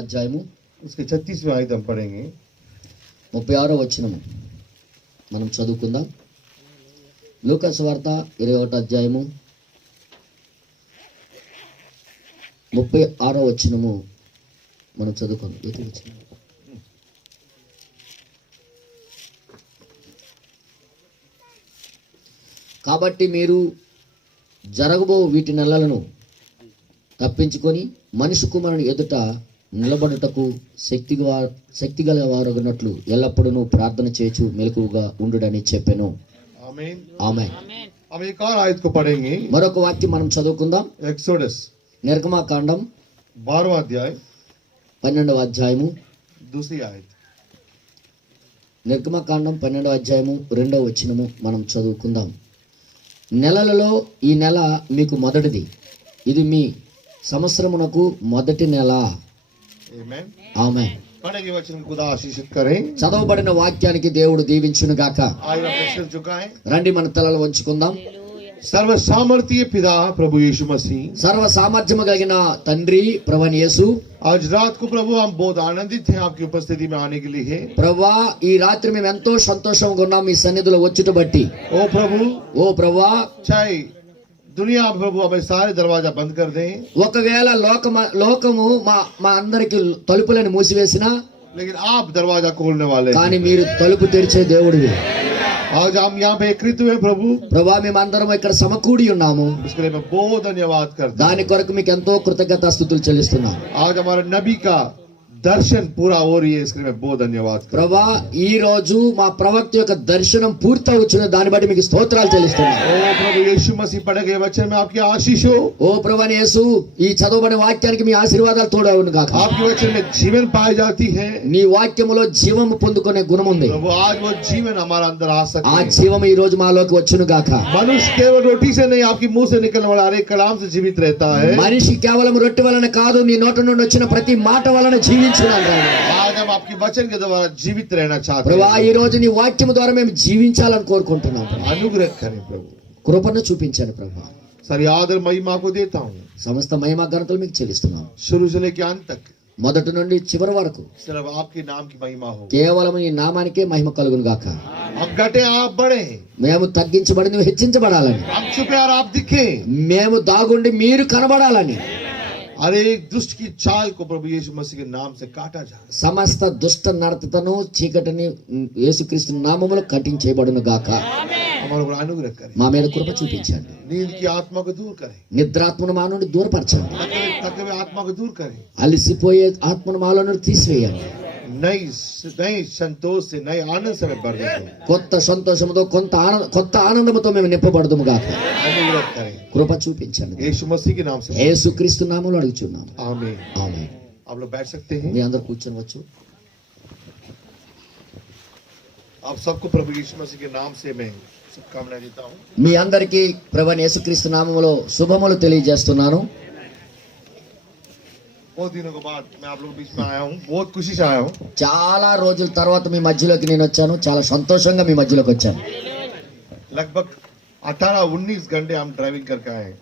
అధ్యాయము उसके 36वें आयत हम पढ़ेंगे। 36వ వచనము మనం చదువుకుందాం. లూకా సువార్త 21వ అధ్యాయము 36వ వచనము మనం చదువుకుందాం. ఏది వచనం? కాబట్టి మీరు జరగబో వీటి నెలలను తప్పించుకొని మనిషి కుమారుని ఎదుట నిలబడుటకు శక్తిగల వారగునట్లు ఎల్లప్పుడూ ప్రార్థన చేయొచ్చు మెలకువగా ఉండుడని చెప్పాను. आमीन ఆమేన్. हम एक और आयत को पढ़ेंगे। మరొక వాక్యం మనం చదువుకుందాం. एक्सोडस నిర్గమకాండం 12वां अध्याय 12వ అధ్యాయము दूसरी आयत। నిర్గమకాండం 12వ అధ్యాయము 2వ వచనము మనం చదువుకుందాం. నెలలలో ఈ నెల మీకు మొదటిది, ఇది మీ సంవత్సరమునకు మొదటి నెల. आमीन ఆమేన్. पढ़े के वचन को खुदा आशीषित करें। చదవబడిన వాక్యానికి దేవుడు దీవించును గాక. आज अपने सिर झुकाएं। రండి మన తలలు వంచుకుందాం. सर्व सामर्थ्य पिता प्रभु यीशु मसीह, సర్వ సామర్థ్యము కలిగిన తండ్రి ప్రభువైన యేసు, आज रात को प्रभु हम बहुत आनंदित हैं आपकी उपस्थिति में आने के लिए। ప్రభువా ఈ రాత్రి మేము ఎంతో సంతోషంగా ఉన్నాం మీ సన్నిధిలో వచ్చుట బట్టి. ఓ ప్రభువా, चाहे दुनिया प्रभु हमें सारे दरवाजा बंद कर दें, ఒకవేళ లోకము మా అందరికి తలుపులను మూసివేసినా, लेकिन आप दरवाजा खोलने वाले हैं। కానీ మీరు తలుపు తెరిచే దేవుడివి. आज हम यहाँ पे एकत्रित हुए प्रभु, ప్రభువా మేమందరం ఇక్కడ సమకూడి ఉన్నాము. उसके लिए मैं बहुत धन्यवाद करता हूँ। దాని కొరకు మీకు ఎంతో కృతజ్ఞతాస్తుతులు చెల్లిస్తున్నాం. आज हमारे नबी का दर्शन पूरा हो रही है, इसके लिए मैं बहुत धन्यवाद करता हूँ। ప్రభువా ఈ రోజు మా ప్రవక్త యొక్క దర్శనం పూర్తవుచున్న దాన్ని బట్టి మీకు స్తోత్రాలు చెల్లిస్తున్నాం. ओ प्रभु यीशु मसीह पढ़े गए वचन में आपकी आशीष हो। ఓ ప్రభువైన యేసు ఈ చదవబడిన వాక్యానికి మీ ఆశీర్వాదాలు తోడవును గాక. आपके वचन में जीवन पाई जाती है నీ వాక్యములో జీవము పొందుకునే గుణం ఉంది. प्रभु, आज वो जीवन हमारा अंदर आ ఆ सके। జీవము ఈ రోజు మాలోకి వచ్చును గాక. मनुष्य केवल रोटी से नहीं, आपकी मुंह से निकलने वाला हर एक कलाम से जीवित रहता है। మనిషి కేవలం రొట్టె వలన కాదు, నీ నోట నుండి వచ్చిన ప్రతి మాట వలన జీవించున్నాను. आज हम आपकी वचन के द्वारा जीवित रहना चाहते ప్రభువా हैं। ఈ రోజు నీ వాక్యము ద్వారా మేము జీవించాలని కోరుకుంటున్నాం. अनुग्रह करें प्रभु, కృపను చూపించండి ప్రభువా. सारी आदर महिमा को देता हूँ, సమస్త మహిమ ఘనతలు మీకు చెల్లిస్తున్నాం. शुरू से लेकर अंत तक మొదటి నుండి చివరి వరకు सिर्फ आपके नाम की महिमा हो। కేవలం నీ నామానికే మహిమ కలుగును గాక. हम घटे आप बढ़े, మేము తగ్గించబడి నువ్వు హెచ్చించబడాలని, हम छुपे और आप दिखे। మేము దాగుండి మీరు కనబడాలని, हर एक दुष्ट की चाल को प्रभु यीशु मसीह के नाम से काटा जाए। సమస్త దుష్ట నడతను చీకటిని యేసుక్రీస్తు నామములో కట్టించేయబడును గాక. हमारे ऊपर अनुग्रह करें, మా మీద కృప చూపించండి. नींद की आत्मा को दूर करें, నిద్రాత్మను మా నుండి దూరపరచండి. थके हुए आत्मा को दूर करें, అలసిపోయే ఆత్మను మాలో నుండి తీసివేయండి. नई नई संतोष से नए आनंद से भर दें। కొత్త సంతోషముతో కొత్త ఆనందముతో మేము నింపబడదుము గాక. अनुग्रह करें, కృప చూపించండి. यीशु मसीह के नाम से యేసుక్రీస్తు నామములో అడుగుచున్నాము. आमीन। ఆమేన్. आप लोग बैठ सकते हैं। మీ అందరూ కూర్చోవచ్చు. आप सबको प्रभु यीशु मसीह के नाम से मैं शुभकामनाएं देता हूँ। మీ అందరికీ ప్రభువైన యేసుక్రీస్తు నామములో శుభములు తెలియజేస్తున్నాను. बहुत दिनों के बाद मैं आप लोगों के बीच में आया हूँ, बहुत खुशी से आया हूँ। చాలా రోజుల తర్వాత మీ మధ్యలోకి నేను వచ్చాను. చాలా సంతోషంగా మీ మధ్యలోకి వచ్చాను. लगभग 18-19 घंटे हम ड्राइविंग करके आए हैं।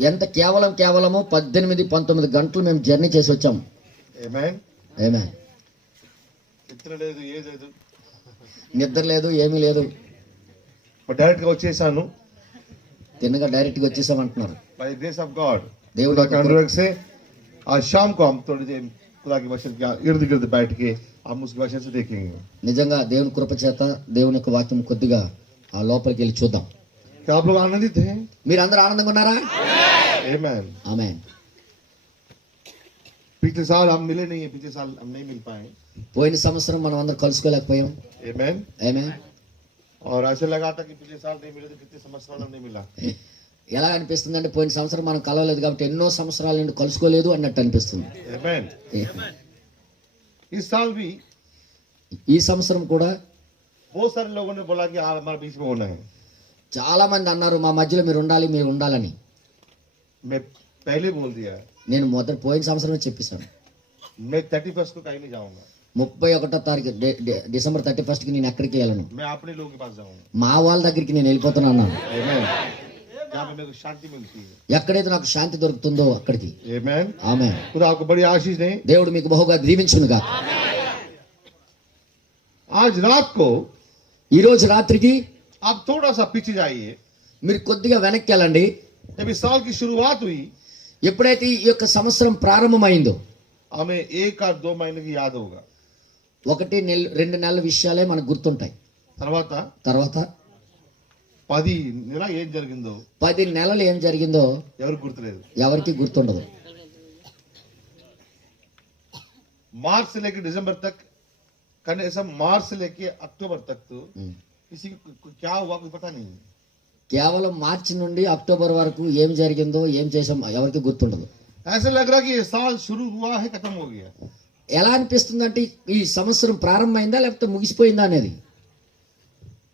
ఎంత కేవలము 18-19 గంటలు మేము జర్నీ చేసి వచ్చాం. आमीन। ఏమే इतना లేదు ఏ లేదు, నిద్ర లేదు, ఏమీ లేదు. డైరెక్ట్ గా వచ్చేసాను। తిన్నగా డైరెక్ట్గా వచ్చేసామంటున్నారు. By the grace of God, దేవుడు खुदा के अनुग्रह से आज शाम को हम थोड़ी देर खुदा के वचन के इर्द गिर्द बैठ के हम उसके वचन से देखेंगे। నిజంగా దేవుని కృప చేత దేవుని యొక్క వాక్యం కొద్దిగా ఆ లోపలికి వెళ్ళి చూద్దాం. क्या आप लोग आनंदित हैं? మీరు అందరూ ఆనందంగా ఉన్నారా? आमीन। ఆమేన్. पिछले साल हम मिले नहीं है, पिछले साल हम नहीं मिल पाए। పోయిన సంవత్సరం మనం అందరం కలుసుకోలేకపోయాం. आमीन। ఆమేన్. और ऐसे लगा था कि पिछले साल नहीं मिले तो कितने संवत्सराल नहीं मिला। ఎలా అనిపిస్తుంది అంటే పోయిన సంవత్సరం మనం కలవలేదు కాబట్టి ఎన్నో సంవత్సరాల నుండి కలుసుకోలేదు అన్నట్టు అనిపిస్తుంది. आमीन। इस साल भी ఈ సంవత్సరం కూడా बहुत सारे लोगों ने बोला कि आप हमारे बीच में होना है। చాలా మంది అన్నారు మా మధ్యలో మీరు ఉండాలని. मैं पहले बोल दिया, నేను పోయిన సంవత్సరమే చెప్పేశాను. मैं 31 को कहीं नहीं जाऊंगा। 31వ తారీఖు డిసెంబర్ 31కి నేను ఎక్కడికి వెళ్ళను, मैं अपने लोगों के पास जाऊंगा। మా వాళ్ళ దగ్గరికి నేను వెళ్ళిపోతున్నాను. आमीन। जहाँ पे मेरे को शांति मिलती है। ఎక్కడైతే నాకు శాంతి దొరుకుతుందో అక్కడికి. Amen. ఆమేన్. खुदा आपको बड़ी आशीष दे। దేవుడు మీకు బహుగా దీవించునుగా. आज रात को ఈ రోజు రాత్రికి आप थोड़ा सा पीछे जाइए। మీరు కొద్దిగా వెనక్కి వెళ్ళండి. जब इस साल की शुरुआत हुई, ఎప్పుడైతే ఈ యొక్క సంవత్సరం ప్రారంభమైందో हमें 1 और 2 महीने की याद होगा। 2 నెలల విషయాలే మనకు గుర్తుంటాయి. తర్వాత తర్వాత 10 నెల ఏం జరిగిందో 10 నెలలు ఏం జరిగిందో ఎవరికి గుర్తులేదు। ఎవరికి గుర్తుండదు. मार्च से लेकर दिसंबर तक कन्या मार्च से लेकर अक्टूबर तक तो किसी को क्या हुआ कुछ पता नहीं। కేవలం మార్చి నుండి అక్టోబర్ వరకు ఏం జరిగిందో ఏం చేసాం ఎవరికి గుర్తుండదు. ऐसा लग रहा कि ये साल शुरू हुआ है खत्म हो गया। ఎలా అనిపిస్తుందంటే ఈ సంవత్సరం ప్రారంభమైందా లేకపోతే ముగిసిపోయిందా అనేది.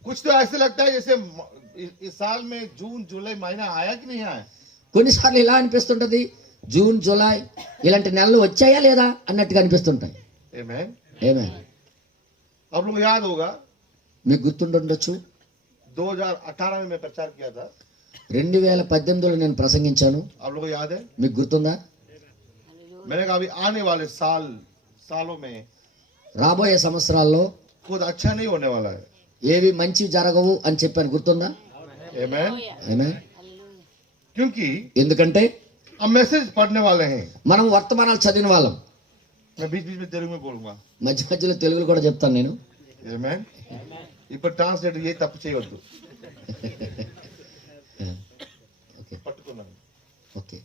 कुछ तो ऐसे लगता है जैसे इस साल में जून जुलाई महीना आया कि नहीं आया। కొన్నిసార్లు ఇలా అనిపిస్తుంటది, జూన్ జూలై ఇలాంటి నెలలు వచ్చాయా లేదా అన్నట్టుగా అనిపిస్తుంటాయి. Amen. ఏమే आप लोग को याद होगा మీకు గుర్తుండొచ్చు, 2018 में मैं प्रचार किया था। 2018లో నేను ప్రసంగించాను. आप लोग को याद है? మీకు గుర్తుందా? मैंने कहा अभी आने वाले सालों में రాబోయే సంవత్సరాల్లో कुछ अच्छा नहीं होने वाला है। ఏవి మంచి జరగవు అని చెప్పాను, గుర్తుందా? Amen. ఏమే क्योंकि ఎందుకంటే हम मैसेज पढ़ने वाले हैं। మనం వర్తమానాలు చదివిన వాళ్ళం. मैं बीच बीच में तेलुगु में बोलूंगा। మధ్య మధ్యలో తెలుగులో కూడా చెప్తాను నేను. Amen. ఇప్పుడు ట్రాన్స్లేట్ ఏ తప్పు చేయవద్దు. ఓకే పట్టుకున్నాను. ఓకే.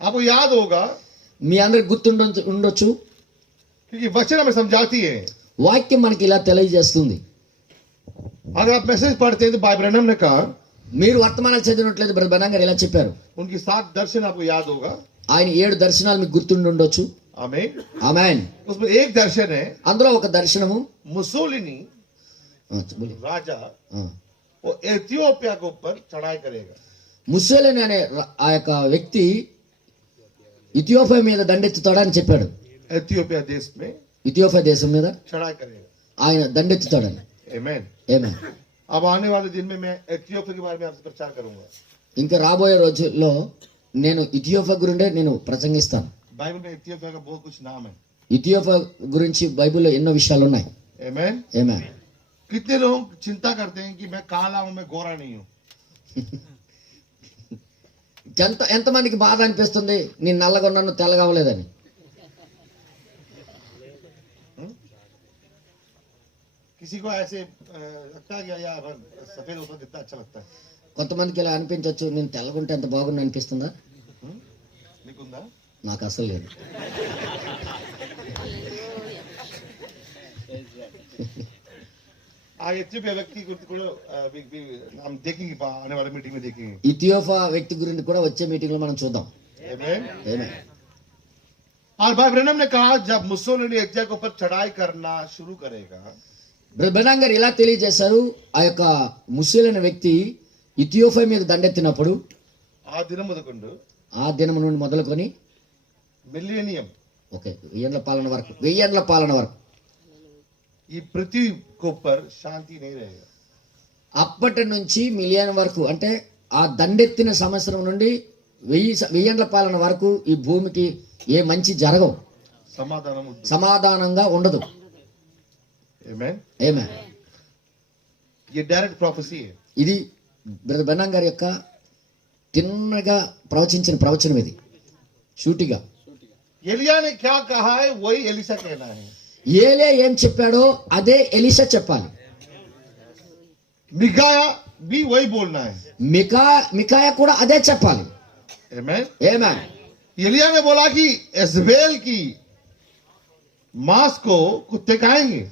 आपको याद होगा మీ అందరికి ఉండొచ్చు, क्योंकि वचन हमें समझाती है। వాక్యం మనకి ఇలా తెలియజేస్తుంది. अगर आप मैसेज पढ़ते हैं तो भाई ब्रैनम ने कहा మీరు వర్తమానాలు చదివినట్లయితే బ్రదర్ బెనాం గారు ఇలా చెప్పారు. उनकी 7 दर्शन आपको याद होगा। ఆయన 7 దర్శనాలు మీకు గుర్తుండొచ్చు. आमीन। ఆమేన్. उसमें एक दर्शन है, అందులో ఒక దర్శనము मुसोलिनी राजा वो एथियोपिया के ऊपर चढ़ाई करेगा। ముస్సోలిని అనే ఆ యొక్క వ్యక్తి ఇథియోపియా మీద దండెత్తుతాడని చెప్పాడు. एथियोपिया देश में ఇథియోపియా దేశం మీద चढ़ाई करेगा। ఆయన దండెత్తుతాడని. आमीन। ఆమేన్. अब आने वाले दिन में मैं एथियोपिया के बारे में आपसे प्रचार करूंगा। ఇంకా రాబోయే రోజుల్లో నేను ఇథియోపియా గురిండే నేను ప్రసంగిస్తాను. बाइबल में एथियोपिया का बहुत कुछ नाम है। ఇథియోపియా గురించి బైబిల్లో ఎన్నో విషయాలు ఉన్నాయి. आमीन। ఆమేన్. कितने लोग चिंता करते हैं कि मैं काला हूं, मैं गोरा नहीं हूं। ఎంతమందికి బాధ అనిపిస్తుంది నేను నల్లగా ఉన్నాను తెల్లగా అవ్వలేదని. किसी को ऐसे लगता है कि यार सफेद होता कितना अच्छा लगता है। కొంతమందికి ఇలా అనిపించవచ్చు, నేను తెల్లగుంటే ఎంత బాగుంది అనిపిస్తుందా? నీకుందా? నాకు అసలు లేదు. आज एथियोपिया व्यक्ति को हम देखेंगे, आने वाले मीटिंग में देखेंगे। ఇథియోపియా వ్యక్తి గురించి కూడా వచ్చే మీటింగ్ లో మనం చూద్దాం. आमीन। ఆమేన్. और भाई ब्रैनम ने कहा जब मुसोलिनी एथियोपिया के ऊपर चढ़ाई करना शुरू करेगा, బ్రదర్ బెనాం గారు ఇలా తెలియజేశారు. ఆ యొక్క ముస్లిం అనే వ్యక్తి ఇథియోపియా మీద దండెత్తినప్పుడు ఆ దినం మొదలుకొండు ఆ దినం నుండి మొదలుకొని మిలియనియం ఓకే 1000 ఏళ్ల పాలన వరకు ఈ పృథ్వీ के ऊपर శాంతి नहीं रहेगा। అప్పటి నుంచి మిలియన్ వరకు అంటే ఆ దండెత్తిన సంవత్సరం నుండి 1000 ఏళ్ల పాలన వరకు ఈ భూమికి ఏ మంచి జరగవు, సమాధానంగా ఉండదు. ఆమేన్. ఆమేన్. ये डायरेक्ट प्रोफेसी है। ఇది బ్రదర్ బెనాం గారి యొక్క తిన్నగా ప్రవచించిన ప్రవచనం ఇది, షూటిగా. एलिया ने क्या कहा है वही एलिशा कहना है। ఏలే ఏం చెప్పాడో అదే ఎలీషా చెప్పాలి. मिकाया भी वही बोलना है। మికాయా కూడా అదే చెప్పాలి. आमीन। ఆమేన్. एलिया ने बोला कि इज़बेल की मांस को कुत्ते खाएंगे।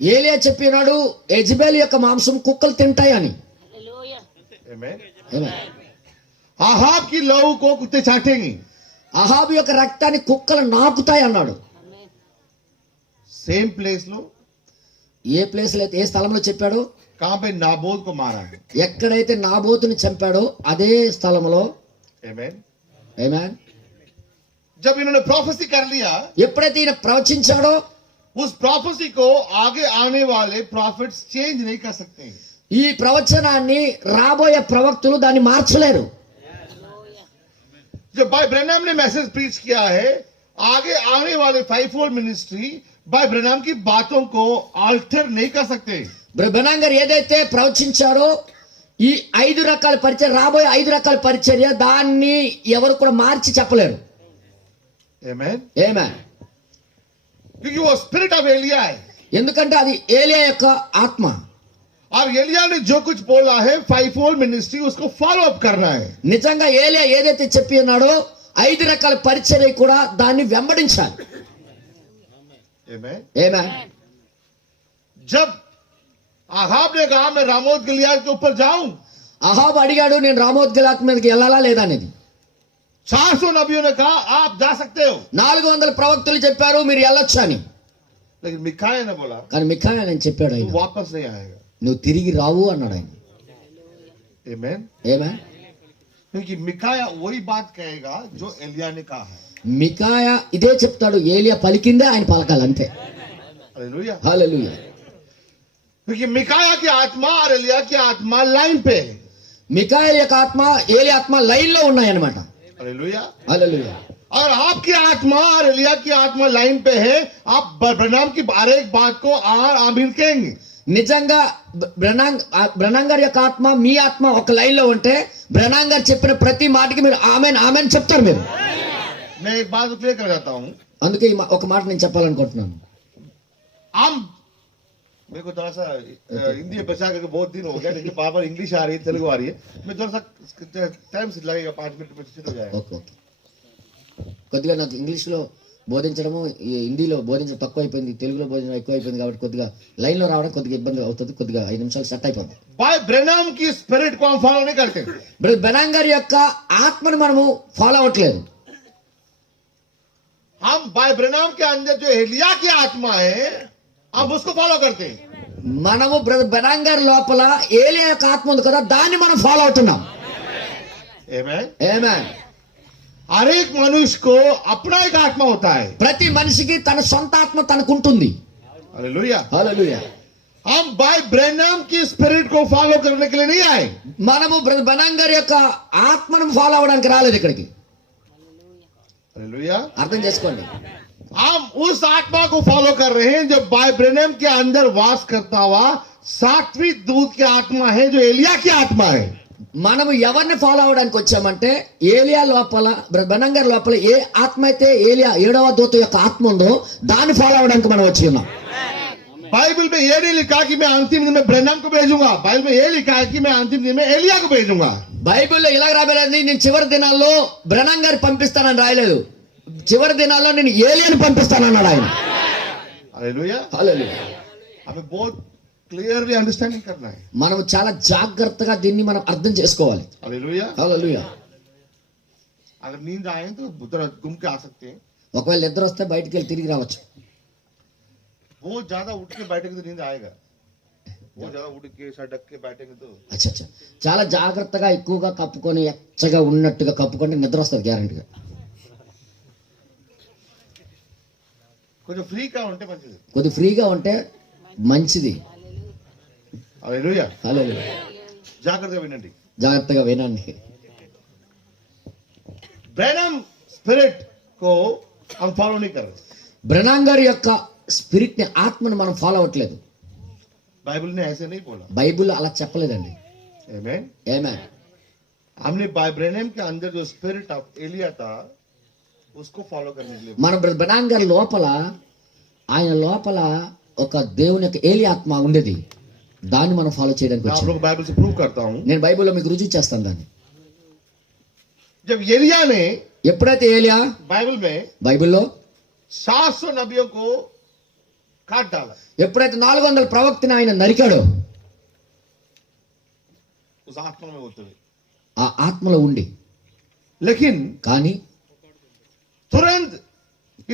ఏలియా చెప్పినాడు యెజబెల్ యొక్క మాంసం కుక్కలు తింటాయని. आमीन। ఆమేన్. आहाब की लहू को कुत्ते चाटेंगे। అహాబు యొక్క రక్తాన్ని కుక్కలు నాకుతాయి అన్నాడు. सेम प्लेस लो ఏ ప్లేస్ లో అయితే ఏ స్థలంలో చెప్పాడో, कहां पे नाबोत को मारा है। ఎక్కడైతే నాబోతుని చంపాడో అదే స్థలంలో. आमीन। ఆమేన్. जब इन्होंने प्रोफेसी कर लिया, ఎప్పుడైతే ఈయన ప్రవచించాడో उस प्रोफेसी को आगे आने वाले प्रॉफिट्स चेंज नहीं कर सकते। ఈ ప్రవచనాన్ని రాబోయే ప్రవక్తలు దాన్ని మార్చలేరు. जो भाई ब्रैनम ने मैसेज प्रीच किया है, आगे आने वाले 5-4 मिनिस्ट्री भाई ब्रैनम की बातों को आल्टर नहीं कर सकते. బ్రహ్మనాంగ్ గారు ఏదైతే ప్రవచించారో ఈ 5 రకాల పరిచర్య, రాబోయే 5 రకాల పరిచర్య, దాన్ని ఎవరు కూడా మార్చి చెప్పలేరు. Amen. ఆమేన్. क्योंकि वो स्पिरिट ऑफ एलिया है, ఎందుకంటే అది ఏలియా యొక్క ఆత్మ. और एलिया ने जो कुछ बोला है 5-4 मिनिस्ट्री उसको फॉलो अप करना है. నిజంగా ఏలియా ఏదైతే చెప్పి ఉన్నాడో 5 రకాల పరిచర్య కూడా దాన్ని వెంబడించాలి. Amen. ఆమేన్. जब आहाब ने कहा मैं रामोत गिलियाद के ऊपर जाऊं, అహాబు అడిగాడు నేను రామోత్ గిలాద్ మీదకి వెళ్ళాలా లేదా అనేది. 400 नबियों ने कहा आप जा सकते हो, 400 ప్రవక్తలు చెప్పారు మీరు వెళ్ళొచ్చు అని. लेकिन मिकाया ने बोला కానీ మిఖాయా నేను చెప్పాడు तू ఆయన, वापस नहीं आएगा. నువ్వు తిరిగి రావు అన్నాడు ఆయన. Amen. ఏమే? क्योंकि मिकाया वही बात कहेगा जो एलिया ने कहा है. మికాయా ఇదే చెప్తాడు, ఏలియా పలికిందే ఆయన పలకాలి అంతే. हालेलुया. హల్లెలూయా. क्योंकि मिकाया की आत्मा और एलिया की आत्मा लाइन पे है. మికాయా యొక్క ఆత్మ ఏలియా ఆత్మ లైన్ లో ఉన్నాయన్నమాట. हालेलुया. హల్లెలూయా. और आपकी आत्मा और एलिया की आत्मा लाइन पे है. आप ब्रैनम की हर एक बात को आमीन कहेंगे. నిజంగా బ్రహ్నాంగ్ గారి యొక్క ఆత్మ మీ ఆత్మ ఒక లైన్ లో ఉంటే బ్రహ్నాంగ్ గారు చెప్పిన ప్రతి మాటకి మీరు ఆమెన్ ఆమెన్ చెప్తారు మీరు. मैं एक बात क्लियर कर जाता हूं. అందుకే ఒక మాట నేను చెప్పాలనుకుంటున్నాను. हम मेरे को थोड़ा सा हिंदी बचा करके बहुत दिन हो गया, लेकिन बार बार इंग्लिश आ रही है, तेलुगु आ रही है. मैं थोड़ा सा टाइम से लगेगा, 5 मिनट में हो जाएगा. Okay okay. కొద్దిగా నాకు ఇంగ్లీష్లో బోధించడము హిందీలో బోధించడం తక్కువ అయిపోయింది, తెలుగులో బోధించడం ఎక్కువ అయిపోయింది కాబట్టి కొద్దిగా లైన్లో రావడం కొద్దిగా ఇబ్బంది అవుతుంది. కొద్దిగా 5 నిమిషాలు సెట్ అయిపోతుంది. भाई ब्रैनम की स्पिरिट को हम फॉलो नहीं करते. బ్రహ్నాంగ్ గారి యొక్క ఆత్మను మనము ఫాలో అవ్వట్లేదు. हम भाई ब्रैनम के अंदर जो एलिया की आत्मा है हम उसको फॉलो करते हैं. మనము బ్రహ్నాంగ్ గారి లోపల ఏలియా యొక్క ఆత్మ ఉంది కదా, దాన్ని మనం ఫాలో అవుతున్నాం. Amen. ఆమేన్. हर एक मनुष्य को अपना एक आत्मा होता है. ప్రతి మనిషికి తన సొంత ఆత్మ తనకుంటుంది. हालेलुया. హల్లెలూయా. हम भाई ब्रैनम की स्पिरिट को फॉलो करने के लिए नहीं आए. మనము బ్రహ్నాంగ్ గారి యొక్క ఆత్మను ఫాలో అవడానికి రాలేదు ఇక్కడికి. हालेलुया. అర్థం చేసుకోండి. हम उस आत्मा को फॉलो कर रहे हैं जो भाई ब्रैनम के अंदर वास करता हुआ 7वीं दूत की आत्मा है, जो एलिया की आत्मा है. మనము ఎవరిని ఫాలో అవడానికి వచ్చామంటే ఏలియా లోపల బ్రహ్నాంగ్ గారి లోపల ఏ ఆత్మ అయితే ఏలియా 7వ దూత యొక్క ఆత్మ ఉందో దాన్ని ఫాలో అవడానికి మనం వచ్చి ఉన్నాం. बाइबल में ये नहीं लिखा कि मैं अंतिम दिन में ब्रैनम को भेजूंगा. बाइबल में ये लिखा है कि मैं अंतिम दिन में एलिया को भेजूंगा. బైబిల్లో ఇలా రాబోయేది నేను చివరి దినాల్లో బ్రహ్నాంగ్ గారిని పంపిస్తానని రాయలేదు, చివరి దినాల్లో నేను ఏలియాని పంపిస్తానన్నాడు ఆయన. हालेलुया. హల్లెలూయా. हमें बहुत क्लियरली अंडरस्टैंडिंग करना है. మనం చాలా జాగ్రత్తగా దీన్ని మనం అర్థం చేసుకోవాలి. हालेलुया. హల్లెలూయా. अगर नींद आए तो उधर घूम के आ सकते हैं. ఒకవేళ నిద్ర వస్తే బయటికి వెళ్ళి తిరిగి రావచ్చు. बहुत ज्यादा उठ के बैठेंगे तो नींद आएगा. बहुत ज्यादा उठ के सड़क के बैठेंगे तो అచ్చా అచ్చా. చాలా జాగ్రత్తగా ఎక్కువగా కప్పుకొని ఎచ్చగా ఉన్నట్టుగా కప్పుకుంటే నిద్ర వస్తుంది గ్యారంటీగా. కొంచెం ఫ్రీగా ఉంటే మంచిది. కొద్ది ఫ్రీగా ఉంటే మంచిది. హల్లెలూయా. హల్లెలూయా. జాగ్రత్తగా వినండి. జాగ్రత్తగా వినండి. ब्रैनम स्पिरिट को हम फॉलो नहीं कर रहे. బ్రహ్నాంగ్ గారి యొక్క స్పిరిట్ ని ఆత్మను మనం ఫాలో అవ్వట్లేదు. बाइबल ने ऐसे नहीं बोला. బైబిల్ అలా చెప్పలేదండి. आमीन. ఆమేన్. हमने बाय ब्रैनम के अंदर जो स्पिरिट ऑफ एलिया था उसको फॉलो करने के लिए. మన బ్రహ్నాంగ్ గారి లోపల ఆయన లోపల ఒక దేవుని యొక్క ఏలియా ఆత్మ ఉండేది, దాన్ని మనం ఫాలో చేయడానికి मैं आप వచ్చాం. लोग बाइबल से प्रूव करता हूं. నేను బైబిల్లో మీకు రుజువు చేస్తాను దాన్ని. जब एलिया ने ఎప్పుడైతే ఏలియా बाइबल में బైబిల్లో 700 नबियों को काट डाला, ఎప్పుడైతే 400 ప్రవక్తని ఆయన నరికాడో उस आत्मा में होते हुए, ఆ ఆత్మలో ఉండి, लेकिन కానీ तुरंत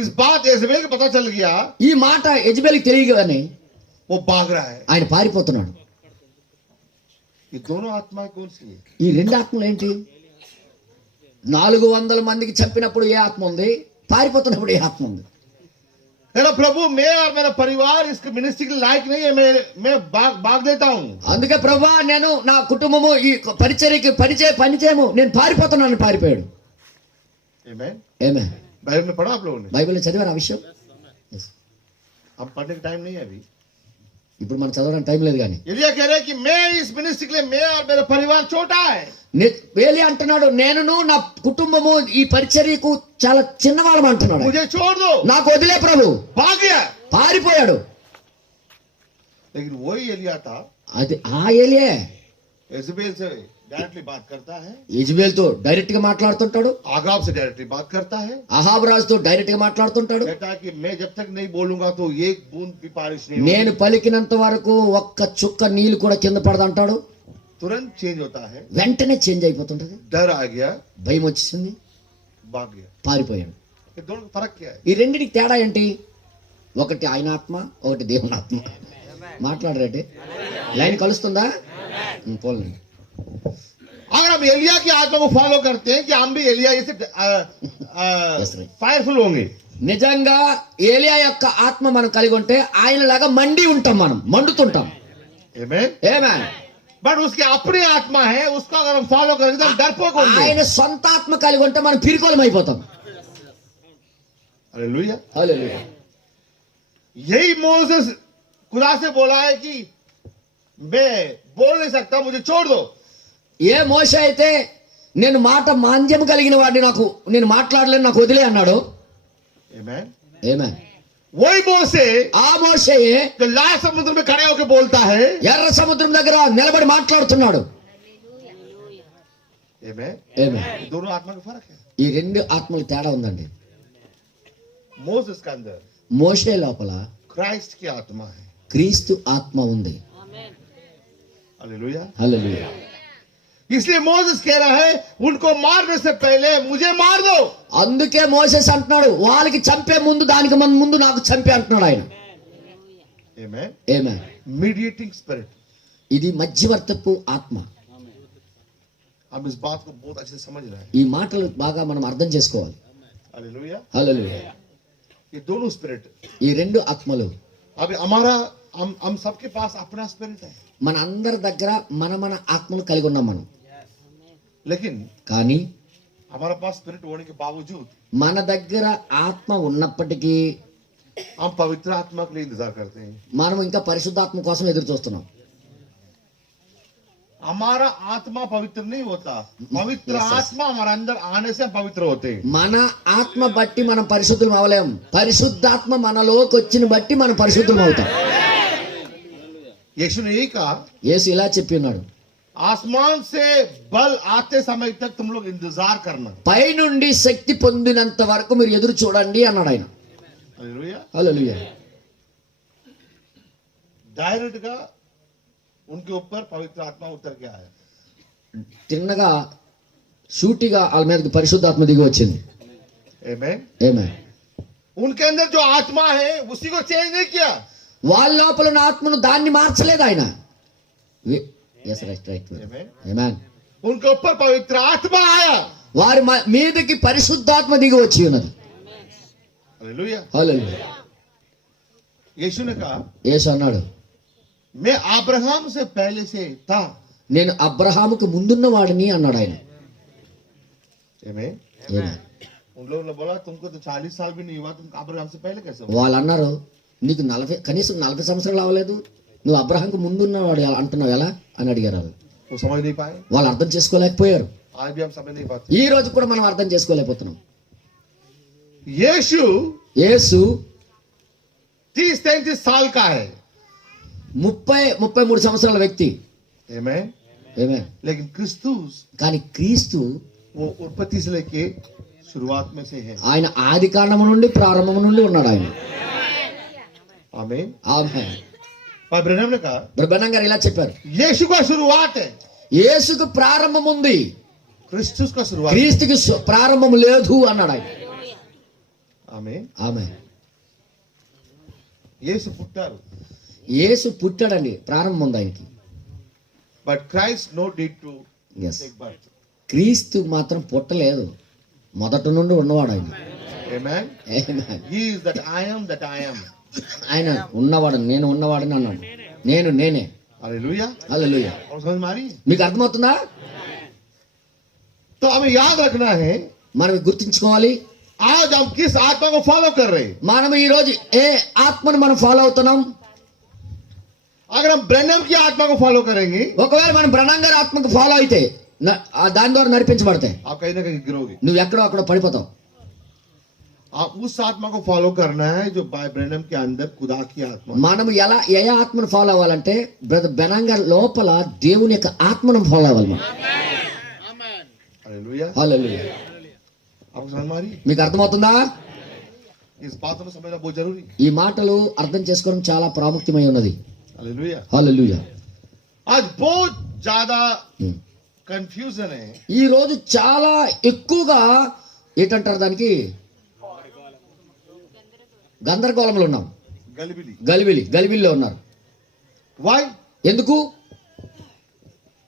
इस बात यजेबेल को पता चल गया, ఈ మాట యెజబెల్కి తెలియగానే वो भाग रहा है. ఆయన పారిపోతున్నాడు. ये दोनों आत्माएं कौन सी है? ఈ రెండు ఆత్మలు ఏంటి? 400 మందికి చెప్పినప్పుడు ఏ ఆత్మ ఉంది, పారిపోతున్నప్పుడు ఏ ఆత్మ ఉంది? कहना प्रभु मैं और मेरा परिवार इस मिनिस्ट्री के लायक नहीं है, मैं भाग देता हूँ. అందుకే ప్రభువా నేను నా కుటుంబము ఈ పరిచర్యకి పని చేయము, నేను పారిపోతున్నాను పారిపోయాడు. Amen. ఏమే बाइबल में पढ़ा आप लोगों ने? బైబిల్లో చదివారు ఆ విషయం? Yes. हम पढ़ने का टाइम नहीं है अभी. ఇప్పుడు మనం చదవడానికి టైం లేదు కానీ एलिया कह रहे हैं कि मैं इस मिनिस्ट्री के लिए, मैं और मेरा परिवार छोटा है. వేలి అంటున్నాడు నేనును నా కుటుంబము ఈ పరిచర్యకు చాలా చిన్నవాళ్ళం అంటున్నాడు. मुझे छोड़ दो. నాకు వదిలే ప్రభు, भाग गया. పారిపోయాడు. लेकिन वही एलिया था, అది ఆ ఏలియే यजेबेल से डायरेक्टली बात करता है, యెజబెల్తో డైరెక్ట్ గా మాట్లాడుతుంటాడు, आगाब से डायरेक्टली बात करता है. అహాబు రాజుతో డైరెక్ట్ గా మాట్లాడుతుంటాడు. कहता है कि मैं जब तक नहीं बोलूंगा तो एक बूंद भी बारिश नहीं నేను होगी. పలికినంత వరకు ఒక్క చుక్క నీళ్లు కూడా కింద పడదంటాడు. तुरंत चेंज होता है. వెంటనే చేంజ్ అయిపోతుంటది. डर आ गया, భయం వచ్చేసింది, भाग गया. పారిపోయాడు. ये दोनों का फर्क क्या है? ఈ రెండింటికి తేడా ఏంటి? ఒకటి ఆయన ఆత్మ, ఒకటి దేవుని ఆత్మ. మాట్లాడరేంటి? లైన్ కలుస్తుందా? పోలండి. अगर हम एलिया की आत्मा को फॉलो करते हैं कि हम भी एलिया जैसे right. फायरफुल होंगे. నిజంగా ఏలియా యొక్క ఆత్మ మనం కలిగి ఉంటే ఆయనలాగా మండి ఉంటాం, మనం మండుతుంటాం. Amen. ఏమేన్? बट उसकी अपनी आत्मा है, उसको अगर हम फॉलो करेंगे तो हम डरपोक होंगे. ఆయన సొంత ఆత్మ కలిగి ఉంటే మనం పిరికోలం అయిపోతాం. हालेलुया. హల్లెలూయా. यही मोसेस खुदा से बोला है कि मैं बोल नहीं सकता, मुझे छोड़ दो. ఏ మోషే అయితే నేను మాట మాంద్యం కలిగిన వాడిని, నేను మాట్లాడలేను, నాకు వదిలే అన్నాడు. Amen. ఏమేన్? वही मोसे ఆ మోషే जो लाल समुद्र में खड़े होकर बोलता है. ఎర్ర సముద్రం దగ్గర నిలబడి మాట్లాడుతున్నాడు. Amen. ఏమేన్? दोनों आत्मा का फर्क है. ఈ రెండు ఆత్మలు తేడా ఉందండి. मोसेस के अंदर మోషే లోపల क्राइस्ट की आत्मा है. క్రీస్తు ఆత్మ ఉంది. हालेलुया. హల్లెలూయా. इसलिए मोसेस कह रहा है उनको मारने से पहले मुझे मार दो. అందుకే మోసెస్ అంటున్నాడు వాళ్ళకి చంపే ముందు, దానికి ముందు నాకు చంపే అంటున్నాడు ఆయన. Amen. ఏమే? Mediating spirit. ఇది మధ్యవర్తపు ఆత్మ. हम इस बात को बहुत अच्छे से समझ रहे हैं. ఈ మాటలు బాగా మనం అర్థం చేసుకోవాలి. हालेलुया. హల్లెలూయా. ये दोनों स्पिरिट, ఈ రెండు ఆత్మలు अभी हमारा हम सबके पास अपना स्पिरिट है, మన అందరి దగ్గర మన ఆత్మలు కలిగి ఉన్నాం మనం. लेकिन కానీ हमारे पास स्पिरिट होने के बावजूद మన దగ్గర ఆత్మ ఉన్నప్పటికీ हम पवित्र आत्मा के लिए इंतजार करते हैं. మనం ఇంకా పరిశుద్ధాత్మ కోసం ఎదురు చూస్తున్నాం. हमारा आत्मा पवित्र नहीं होता, पवित्र आत्मा हमारे अंदर आने से हम पवित्र होते हैं. మన ఆత్మ బట్టి మనం పరిశుద్ధులం అవలేం, పరిశుద్ధాత్మ మనలోకి వచ్చిన బట్టి మనం పరిశుద్ధులం అవుతాం. यीशु ने यही कहा, యేసు ఇలా చెప్పి ఉన్నాడు, आसमान से बल आते समय तक तुम लोग इंतजार करना. పైనుండి శక్తి పొందినంత వరకు మీరు ఎదురు చూడండి అన్నాడు ఆయన. हालेलुया. హల్లెలూయా. डायरेक्ट का उनके ऊपर पवित्र आत्मा उतर के आया. తిన్నగా షూటిగా వాళ్ళ మీదకి పరిశుద్ధాత్మ దిగి వచ్చింది. Amen. ఏమే? उनके अंदर जो आत्मा है उसी को चेंज नहीं किया. వాళ్ళ లోపల ఉన్న ఆత్మను దాన్ని మార్చలేదు ఆయన. Yes, right. Amen. Amen. उनके ऊपर पवित्र आत्मा आया. వారి మీదకి పరిశుద్ధాత్మ దిగి వచ్చి ఉన్నది. हालेलुया. హల్లెలూయా. यीशु ने कहा, యేసు అన్నాడు मैं अब्राहम से पहले से था. నేను అబ్రహాముకు ముందున్న వాడిని అన్నాడు ఆయన. Amen. ఏమే? उन लोगों ने बोला तुमको तो 40 साल भी नहीं हुआ, तुम अब्राहम से पहले कैसे हो? వాళ్ళు అన్నారు నీకు కనీసం 40 సంవత్సరాలు అవ్వలేదు, నువ్వు అబ్రహాంకు ముందున్నవాడు అంటున్నావు ఎలా అని అడిగారు వాళ్ళు. वो समझ नहीं पाए. వాళ్ళు అర్థం చేసుకోలేకపోయారు. आज भी हम समझ नहीं पाते. ఈ రోజు కూడా మనం అర్థం చేసుకోలేకపోతున్నాం. यीशु యేసు 30-33 साल का है. 33 సంవత్సరాల వ్యక్తి. Amen. ఏమే? लेकिन क्रिस्तुस కానీ క్రీస్తు वो उत्पत्ति से लेके शुरुआत में से है. ఆయన ఆది కాండము నుండి ప్రారంభము నుండి ఉన్నాడు ఆయన. आमीन. ఆమేన్. पर ब्रनम ने कहा బ్రహ్మణం గారు ఇలా చెప్పారు, यीशु का शुरुआत है, యేసుకు ప్రారంభం ఉంది, क्रिस्तुस का शुरुआत. క్రీస్తుకి ప్రారంభం లేదు అన్నాడు ఆయన. आमीन. ఆమె यीशु పుట్టారు. యేసు పుట్టాడండి, ప్రారంభం ఉంది ఆయనకి. But Christ no need to Yes. take birth. క్రీస్తు మాత్రం పుట్టలేదు, మొదటి నుండి ఉన్నవాడు ఆయన. Amen. Amen. He is that I am that I am. ఆయన ఉన్నవాడని, నేను ఉన్నవాడని అన్నాడు. నేనే. Hallelujah. హల్లెలూయా. और समझ में आ रही है? మీకు అర్థమవుతుందా? तो हमें याद रखना है మనం గుర్తుంచుకోవాలి, आज हम किस आत्मा को फॉलो कर रहे हैं. మనం ఈ రోజు ఏ ఆత్మను మనం ఫాలో అవుతున్నాం. अगर हम ब्रैनम की आत्मा को फॉलो करेंगे, ఒకవేళ మనం బ్రహ్మం గారి ఆత్మకు ఫాలో అయితే దాని ద్వారా నడిపించబడతాయి. आप कहीं ना कहीं गिरोगे. నువ్వు ఎక్కడో అక్కడ పడిపోతావు. आप उस आत्मा को फॉलो करना है जो बाय ब्रैनम के अंदर खुदा की आत्मा. మనం ఏ ఆత్మను ఫాలో అవ్వాలంటే బ్రదర్ బ్రహ్మం గారి లోపల దేవుని యొక్క ఆత్మను ఫాలో అవ్వాలి మనం. हालेलुया. హల్లెలూయా. आपको समझ में आ रही है? మీకు అర్థమవుతుందా? इस बात को समझना बहुत जरूरी है. ఈ మాటలు అర్థం చేసుకోవడం చాలా ప్రాముఖ్యమై ఉన్నది. हालेलुया. హల్లెలూయా. आज बहुत ज्यादा कंफ्यूजन है. ఈ రోజు చాలా ఎక్కువగా ఏంటంటారు దానికి, గందరగోళంలో ఉన్నాం. గలిబిలిలో ఉన్నారు. Why? ఎందుకు?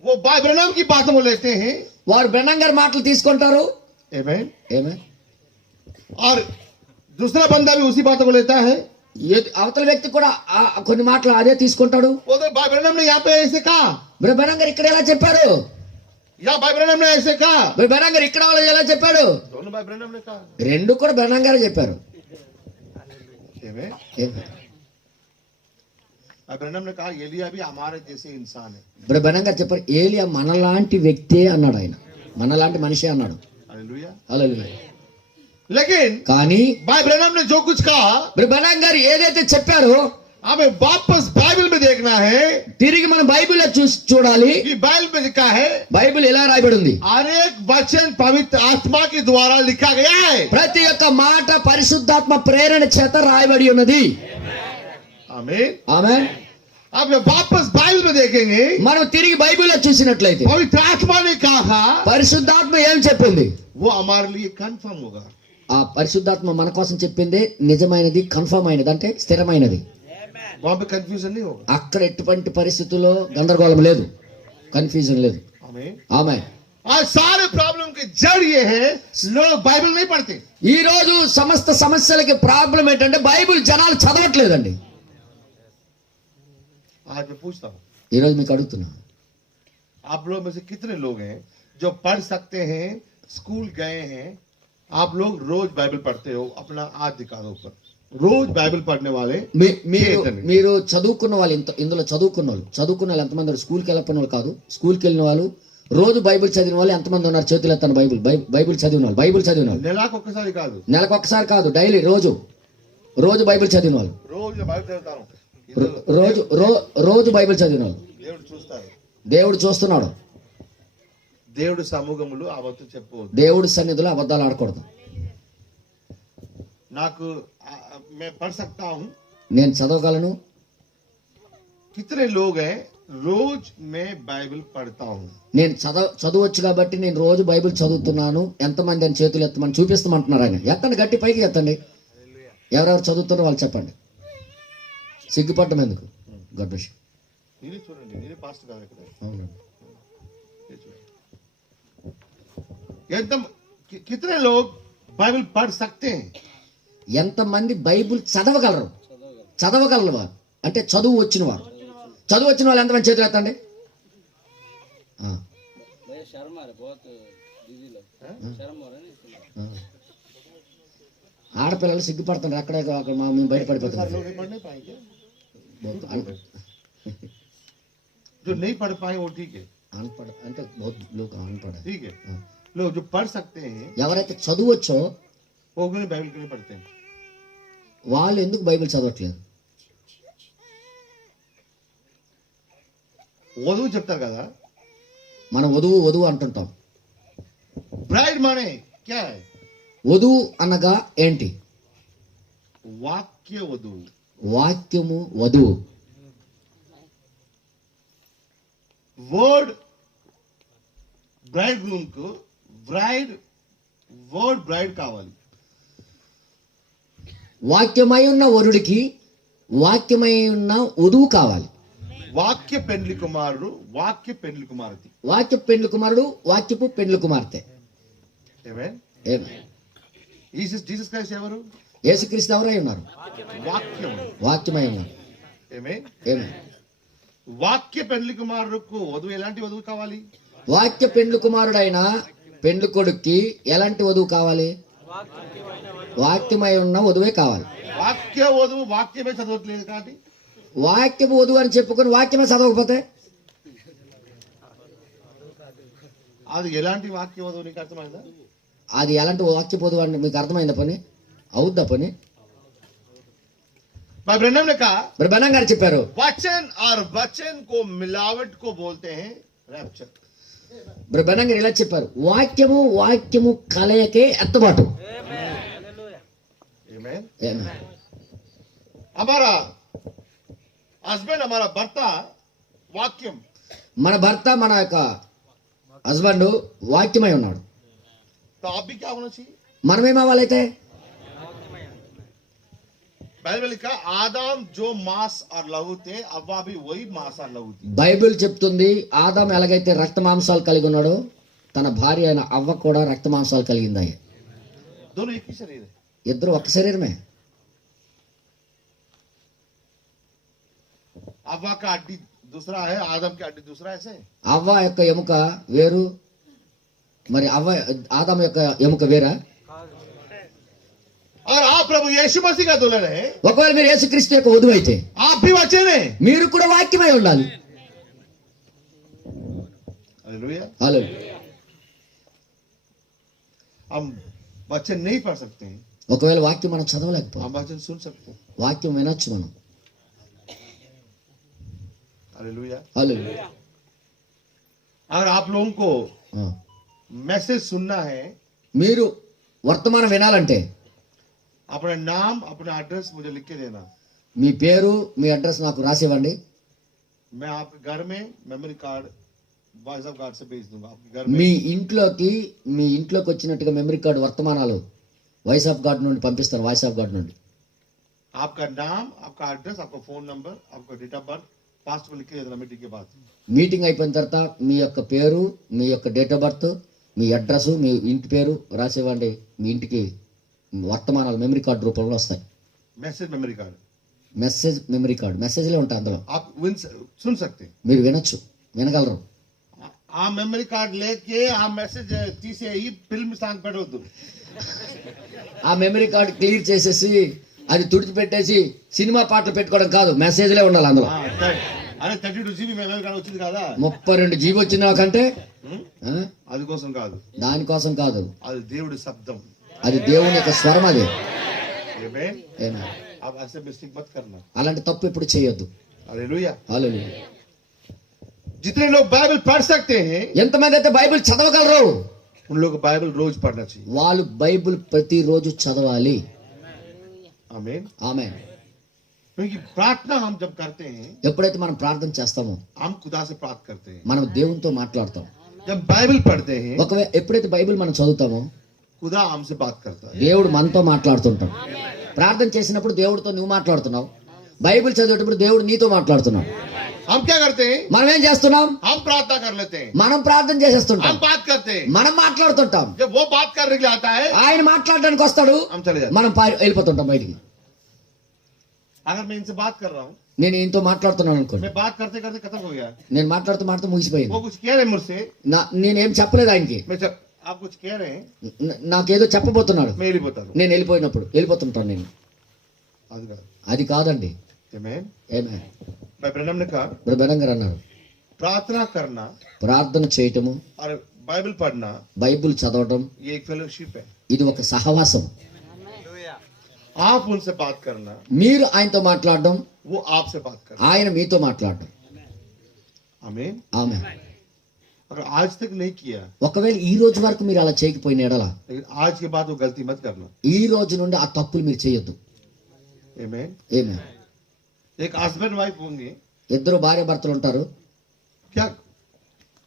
वो बाय ब्रैनम की बातों को लेते हैं. వారు బ్రహ్మం గారి మాటలు తీసుకుంటారు. Amen. ఏమే? और दूसरा बंदा भी उसी बातों को लेता है. అవతల వ్యక్తి కూడా కొన్ని మాటలు అదే తీసుకుంటాడు. वो तो बाय ब्रैनम ने यहाँ पे ऐसे कहा, బ్రహ్మం గారు ఇక్కడ ఎలా చెప్పారు, या बाय ब्रैनम ने ऐसे कहा. బ్రహ్మం గారు ఇక్కడ వాళ్ళు ఎలా చెప్పాడు. दोनों बाय ब्रैनम ने कहा. రెండు కూడా బ్రహ్మం గారే చెప్పారు. Amen. ఏమే? बाय ब्रैनम ने कहा एलिया भी हमारे जैसे इंसान है. బ్రహ్మం గారు చెప్పారు ఏలియా మనలాంటి వ్యక్తే అన్నాడు. ఆయన మనలాంటి మనిషి అన్నాడు. हालेलुया. హల్లెలూయా. लेकिन కానీ बाय ब्रैनम ने जो कुछ कहा, బ్రహ్మం గారు ఏదైతే చెప్పారో हमें वापस बाइबल में देखना है తిరిగి మనం బైబిల్లో చూడాలి. कि बाइबल में लिखा है. బైబిల్ ఎలా రాయబడి ఉంది. हर एक वचन पवित्र आत्मा के द्वारा लिखा गया है. ప్రతి ఒక్క మాట పరిశుద్ధాత్మ ప్రేరణ చేత రాయబడి ఉన్నది. आमीन. ఆమేన్. अब जब वापस बाइबल में देखेंगे, మనం తిరిగి బైబిల్లో చూసినట్లయితే पवित्र आत्मा ने कहा, పరిశుద్ధాత్మ ఏం చెప్పింది, वो हमारे लिए कंफर्म होगा. ఆ పరిశుద్ధాత్మ మన కోసం చెప్పింది నిజమైనది, కన్ఫర్మ్ అయినది, అంటే స్థిరమైనది. वहां पे कंफ्यूजन नहीं होगा. అక్కడ ఎటువంటి పరిస్థితుల్లో గందరగోళం లేదు, కన్ఫ్యూజన్ లేదు. आमीन. ఆమేన్. आज सारे प्रॉब्लम की जड़ ये है, लोग बाइबल नहीं पढ़ते. ఈ రోజు సమస్త సమస్యలకి ప్రాబ్లం ఏంటంటే బైబిల్ జనాలు చదవట్లేదండి. आज मैं पूछता हूँ, ఈ రోజు మీకు అడుగుతున్నా, आप लोग में से कितने लोग हैं जो पढ़ सकते हैं, स्कूल गए हैं, आप लोग रोज बाइबल पढ़ते हो? अपना हाथ दिखा दो ऊपर. रोज बाइबल पढ़ने वाले మీరు చదువుకున్న వాళ్ళు, ఇందులో చదువుకున్న వాళ్ళు ఎంతమంది, స్కూల్కి వెళ్ళిన వాళ్ళు కాదు, స్కూల్కి వెళ్ళిన వాళ్ళు, రోజు బైబిల్ చదివిన వాళ్ళు ఎంతమంది ఉన్నారు? చేతులు ఎత్తాను. బైబిల్ చదివిన వాళ్ళు, నెలకు ఒక్కసారి కాదు, నెలకు ఒక్కసారి కాదు, డైలీ రోజు బైబిల్ చదివిన వాళ్ళు, రోజు బైబిల్ చదువుతాను. రోజు బైబిల్ చదివిన వాళ్ళు. దేవుడు చూస్తారు. దేవుడు చూస్తున్నాడు. దేవుడు సమూహములు అబద్ధం చెప్పవద్దు. దేవుడి సన్నిధిలో అబద్ధాలు ఆడకూడదు. నాకు मैं पढ़ सकता हूँ. నేను చదవగలను. कितने लोग हैं रोज मैं बाइबल पढ़ता हूँ? నేను చదవచ్చు కాబట్టి నేను రోజు బైబిల్ చదువుతున్నాను. ఎంతమంది అని చేతులు ఎత్తమని చూపిస్తామంటున్నారు ఆయన. ఎత్తండి, గట్టి పైకి ఎత్తండి. ఎవరెవరు చదువుతున్నారో వాళ్ళు చెప్పండి. సిగ్గుపడటం ఎందుకు? God bless you. నేనే చూడండి, నేనే పాస్టర్ కాదు ఇక్కడ. అవును. कितने लोग बाइबल पढ़ सकते हैं? ఎంతమంది బైబిల్ చదవగలరు వారు, అంటే చదువు వచ్చిన వాళ్ళు ఎంతమంది చేతులు ఎత్తండి. ఆడపిల్లలు సిగ్గుపడుతున్నారు. అక్కడ మేము బయటపడిపోతున్నారు. जो नहीं पढ़ पाए वो ठीक है. అన్పడ అంటే बहुत लोग अनपढ़ है. ठीक है. लोग जो पढ़ सकते हैं ఎవరైతే చదువొచ్చో वो क्यों बाइबल क्यों नहीं पढ़ते हैं? వాళ్ళు ఎందుకు బైబిల్ చదవట్లేదు? వధువు చెప్తారు కదా, మనం వధువు అంటుంటాం. ब्राइड माने क्या है? వధువు అనగా ఏంటి? వాక్య వధువు. వాక్యము వధువు. వర్డ్ బ్రైడ్ గ్రూమ్ కు బ్రైడ్ కావాలి. వాక్యమై ఉన్న వరుడికి వాక్యమై ఉన్న వధువు కావాలి. వాక్య పెండ్లి కుమారుడు, వాక్య పెండ్లి కుమార్తె. వాక్య పెండ్లి కుమారుడు, వాక్యపు పెండ్లి కుమార్తె. Amen. జీసస్ క్రైస్ట్ ఎవరు? యేసుక్రీస్తు ఎవరై ఉన్నారు? వాక్యం. వాక్యమై ఉన్నారు. ఆమేన్. ఆమేన్. వాక్య పెండ్లి కుమారుడుకు వధువు ఎలాంటి వధువు కావాలి? వాక్య పెండ్లి కుమారుడైన పెండ్లి కొడుక్కి ఎలాంటి వధువు కావాలి? వాక్యమై ఉన్న వధువే కావాలి. వాక్య వధువు వాక్యమే చదవట్లేదు కాబట్టి వాక్యపు వధువు అని చెప్పుకొని వాక్యమే చదవకపోతే అది ఎలాంటి వాక్య వధువు నీకు అర్థమైందా? అది ఎలాంటి వాక్య వధువు అని మీకు అర్థమైందా? పని అవుద్దా పని? भाई ब्रैनम ने कहा మరి బెనం గారు చెప్పారు, वचन और वचन को मिलावट को बोलते हैं रैप्चर. మరి బెనం గారు ఇలా చెప్పారు, వాక్యము కలయకే ఎత్తబాటు. Amen. ఆమేన్. हमारा हस्बैंड हमारा भर्ता वाक्यम. మన భర్త మన యొక్క హస్బెండ్ వాక్యమై ఉన్నాడు. तो आप भी क्या होना चाहिए? మనమేమవ్వాలైతే? बाइबल लिखा आदम जो मांस और लहू थे अव्वा भी वही मांस और लहू थी. బైబిల్ చెప్తుంది, ఆదాం ఎలాగైతే రక్త మాంసాలు కలిగి ఉన్నాడో తన భార్య అయిన అవ్వ కూడా రక్త మాంసాలు కలిగిందాయి. दोनों एक ही शरीर है. ఇద్దరు ఒక శరీరమే. अव्वा का हड्डी दूसरा है, आदम की हड्डी दूसरा है. ऐसे అవ్వ యొక్క ఎముక వేరు, మరి ఆదాం యొక్క ఎముక వేరా? और आप प्रभु यीशु मसीह का दुल्हन है. ఒకవేళ మీరు యేసుక్రీస్తు యొక్క వధువు అయితే आप भी वचन है. మీరు కూడా వాక్యమై ఉండాలి. हालेलुया. హల్లెలూయా. हम वचन नहीं पढ़ सकते हैं, ఒకవేళ వాక్యం మనం చదవలేకపోతే हम वचन सुन सकते हैं. వాక్యం వినొచ్చు మనం. हालेलुया. హల్లెలూయా. अगर आप लोगों को ఆ. मैसेज सुनना है, మీరు వర్తమానం వినాలంటే अपना नाम अपना एड्रेस मुझे लिख के देना. మీ పేరు మీ అడ్రస్ నాకు రాసివ్వండి. मैं आपके घर में memory card voice of God से भेज दूंगा. आपके घर మీ में ఇంట్లోకి వచ్చినట్టుగా మెమరీ కార్డు వర్తమానాలు వాయిస్ ఆఫ్ గాడ్ నుండి పంపిస్తాను. వాయిస్ ఆఫ్ గాడ్ నుండి आपका नाम, आपका एड्रेस, आपका फोन नंबर, आपका डेट ऑफ बर्थ पास्ट में लिख के देना मीटिंग के बाद. మీటింగ్ అయిపోయిన తర్వాత మీ యొక్క పేరు, మీ యొక్క డేట్ ఆఫ్ బర్త్, మీ అడ్రస్, మీ ఇంటి పేరు రాసివ్వండి. మీ ఇంటికి వర్తమానాలు మెమరీ కార్డు రూపంలో వస్తాయి. Message memory card message memory card మెసేజ్లే ఉంటాయి అందులో. आप सुन सकते हैं. మీరు వినొచ్చు, వినగలరు. आप मेमोरी कार्ड लेके आप मैसेज तीसे ही फिल्म सांग पढ़ो तुम. ఆ మెమరీ కార్డు క్లియర్ చేసేసి అది తుడిచిపెట్టేసి సినిమా పాటలు పెట్టుకోవడం కాదు, మెసేజ్లే ఉండాలి అందులో. అరే 32 GB మెమరీ కార్డ్ వచ్చింది కదా, 32 జీబీ వచ్చిన కంటే అది కోసం కాదు, దానికోసం కాదు, అది దేవుడి శబ్దం. అది దేవుని యొక్క స్వరం. అది ఆమేన్. ఏమే. आप ऐसे मिस्टेक मत करना. అలాంటి తప్పు ఎప్పుడు చేయొద్దు. हालेलुया. హల్లెలూయా. जितने लोग बाइबल पढ़ सकते हैं ఎంతమంది అయితే బైబిల్ చదవగలరు उन लोग को बाइबल रोज पढ़ना चाहिए. వాళ్ళు బైబిల్ ప్రతిరోజు చదవాలి. आमीन. ఆమేన్. क्योंकि प्रार्थना हम जब करते हैं ఎప్పుడైతే మనం ప్రార్థన చేస్తామో हम खुदा से प्रार्थना करते हैं. మనం దేవునితో మాట్లాడతాం. जब बाइबल पढ़ते हैं ఒకవేళ ఎప్పుడైతే బైబిల్ మనం చదువుతామో खुदा हमसे बात करता है. దేవుడు మనతో మాట్లాడుతుంటాడు. ప్రార్థన చేసినప్పుడు దేవుడితో నువ్వు మాట్లాడుతున్నావు, బైబిల్ చదివేటప్పుడు దేవుడు నీతో మాట్లాడుతున్నాడు. हम क्या करते हैं? మనం ఏం చేస్తున్నాం? हम प्रार्थना कर लेते हैं, మనం ప్రార్థన చేసేస్తుంటాం, हम बात करते हैं. మనం మాట్లాడుతుంటాం. जब वो बात करने के लिए आता है ఆయన మాట్లాడడానికి వస్తాడు, हम चले जाते हैं. మనం వెళ్ళిపోతుంటాం బయటికి. अगर मैं इनसे बात कर रहा हूँ, నేను ఈయనతో మాట్లాడుతున్నాను అనుకోండి, मैं बात करते करते खत्म हो गया, నేను మాట్లాడుతూ ముగిసిపోయింది. वो कुछ कह रहे हैं मुझसे, నేనేం చెప్పలేదు ఆయనకి, आप कुछ कह रहे हैं, నాకేదో చెప్పబోతున్నాడు, मैं ही बता रहा నేను వెళ్ళిపోతుంటాను నేను. हूँ. అది కాదండి. आमीन. ఏమే. भाई ब्रैनम ने कहा బ్రదర్ గారు అన్నారు, प्रार्थना करना ప్రార్థన చేయటము, और बाइबल पढ़ना బైబిల్ చదవటం ये एक फेलोशिप है. ఇది ఒక సహవాసం. आप उनसे बात करना, మీరు ఆయనతో మాట్లాడడం, वो आपसे बात करना. ఆయన మీతో మాట్లాడడం. आमीन. ఆమె. अगर आज तक नहीं किया, ఒకవేళ ఈ రోజు వరకు మీరు అలా చేయకపోయిన ఎడల लेकिन आज के बाद वो गलती मत करना. ఈ రోజు నుండి ఆ తప్పులు మీరు చేయొద్దు. आमीन. ఏమే. एक हस्बैंड वाइफ होंगे, ఇద్దరు భార్య భర్తలు ఉంటారు. क्या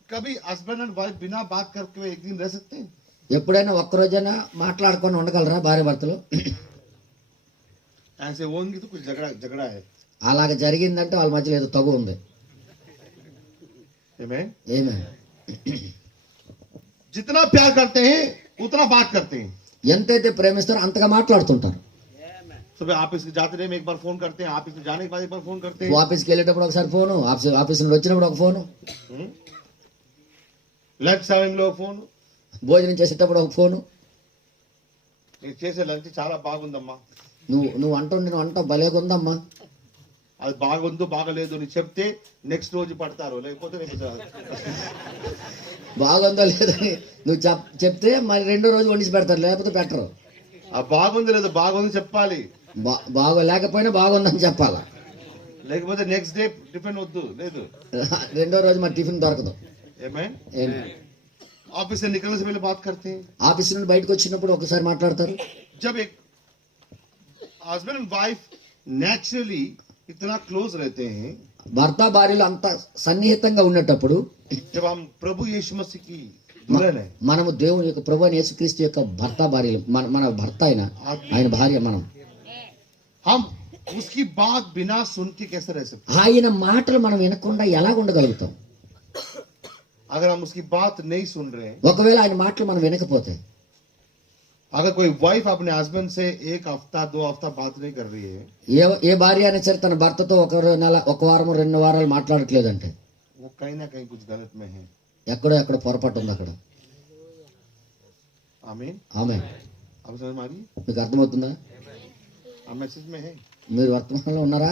कभी हस्बैंड एंड वाइफ बिना बात करके हुए एक दिन रह सकते हैं? ఎప్పుడైనా ఒక్కరోజైనా మాట్లాడుకొని ఉండగలరా భార్య భర్తలు? ऐसे होंगे तो कुछ झगड़ा है. అలాగ జరిగిందంటే వాళ్ళ మధ్యలో ఏదో తగు ఉంది. आमीन. ఏమే. जितना प्यार करते हैं उतना बात करते हैं. ఎంతైతే ప్రేమిస్తారో అంతగా మాట్లాడుతుంటారు. सुबह ऑफिस जाते रहे में एक बार फोन करते हैं, ऑफिस में जाने के बाद एक बार फोन करते हैं, ఆఫీస్కి వెళ్ళేటప్పుడు ఒకసారి ఫోను, ఆఫీస్ నుండి వచ్చినప్పుడు ఒక ఫోను, లంచ్ సమయంలో ఫోన్. భోజనం చేసేటప్పుడు ఒక ఫోను. నేను చేసే లంచ్ చాలా బాగుందమ్మా, నువ్వు అంటావు భలేగుందమ్మా. అది బాగుందో బాగలేదు అని చెప్తే నెక్స్ట్ రోజు పడతారు, లేకపోతే బాగుందో లేదని నువ్వు చెప్తే మరి రెండో రోజు వండిసి పెడతారు, లేకపోతే పెట్టరు. ఆ బాగుంది లేదు, బాగుంది చెప్పాలి, లేకపోయినా బాగుందని చెప్పాలా, లేకపోతే నెక్స్ట్ డే టిఫిన్ వద్దు లేదు, రెండో రోజు మరి టిఫిన్ దొరకదు. ऑफिस से निकलने से पहले बात करते हैं, ఆఫీస్ నుండి బయటకు వచ్చినప్పుడు ఒకసారి మాట్లాడతారు. जब एक हस्बैंड एंड वाइफ नेचुरली इतना क्लोज रहते हैं, భర్త భార్యలు అంత సన్నిహితంగా ఉన్నప్పుడు, जब हम प्रभु यीशु मसीह की दुल्हन है, మనము దేవుని యొక్క ప్రభు అయిన యేసుక్రీస్తు యొక్క భర్త భార్యలు, మన భర్త ఆయన భార్య, మనం हम उसकी बात बिना सुन के कैसे रह सकते, ఆయన మాటలు మనం వినకుండా ఎలా ఉండగలుగుతాం? अगर हम उसकी बात नहीं सुन रहे हैं, ఒకవేళ ఆయన మాటలు మనం వినకపోతే, अगर कोई वाइफ अपने हस्बैंड से एक हफ्ता 2 हफ्ता बात नहीं कर रही है, ఏ భార్య అయినా సరే తన భర్తతో ఒక నెల, ఒక వారం, 2 వారాలు మాట్లాడట్లేదంటే वो कहीं ना कहीं कुछ गलत में है. ఎక్కడ పొరపాటు ఉంది అక్కడ. आमीन. ఆమె अब समझ में आ रही है? మీకు అర్థమవుతుందా? हम मैसेज में है. మీరు వర్తమానంలో ఉన్నారా?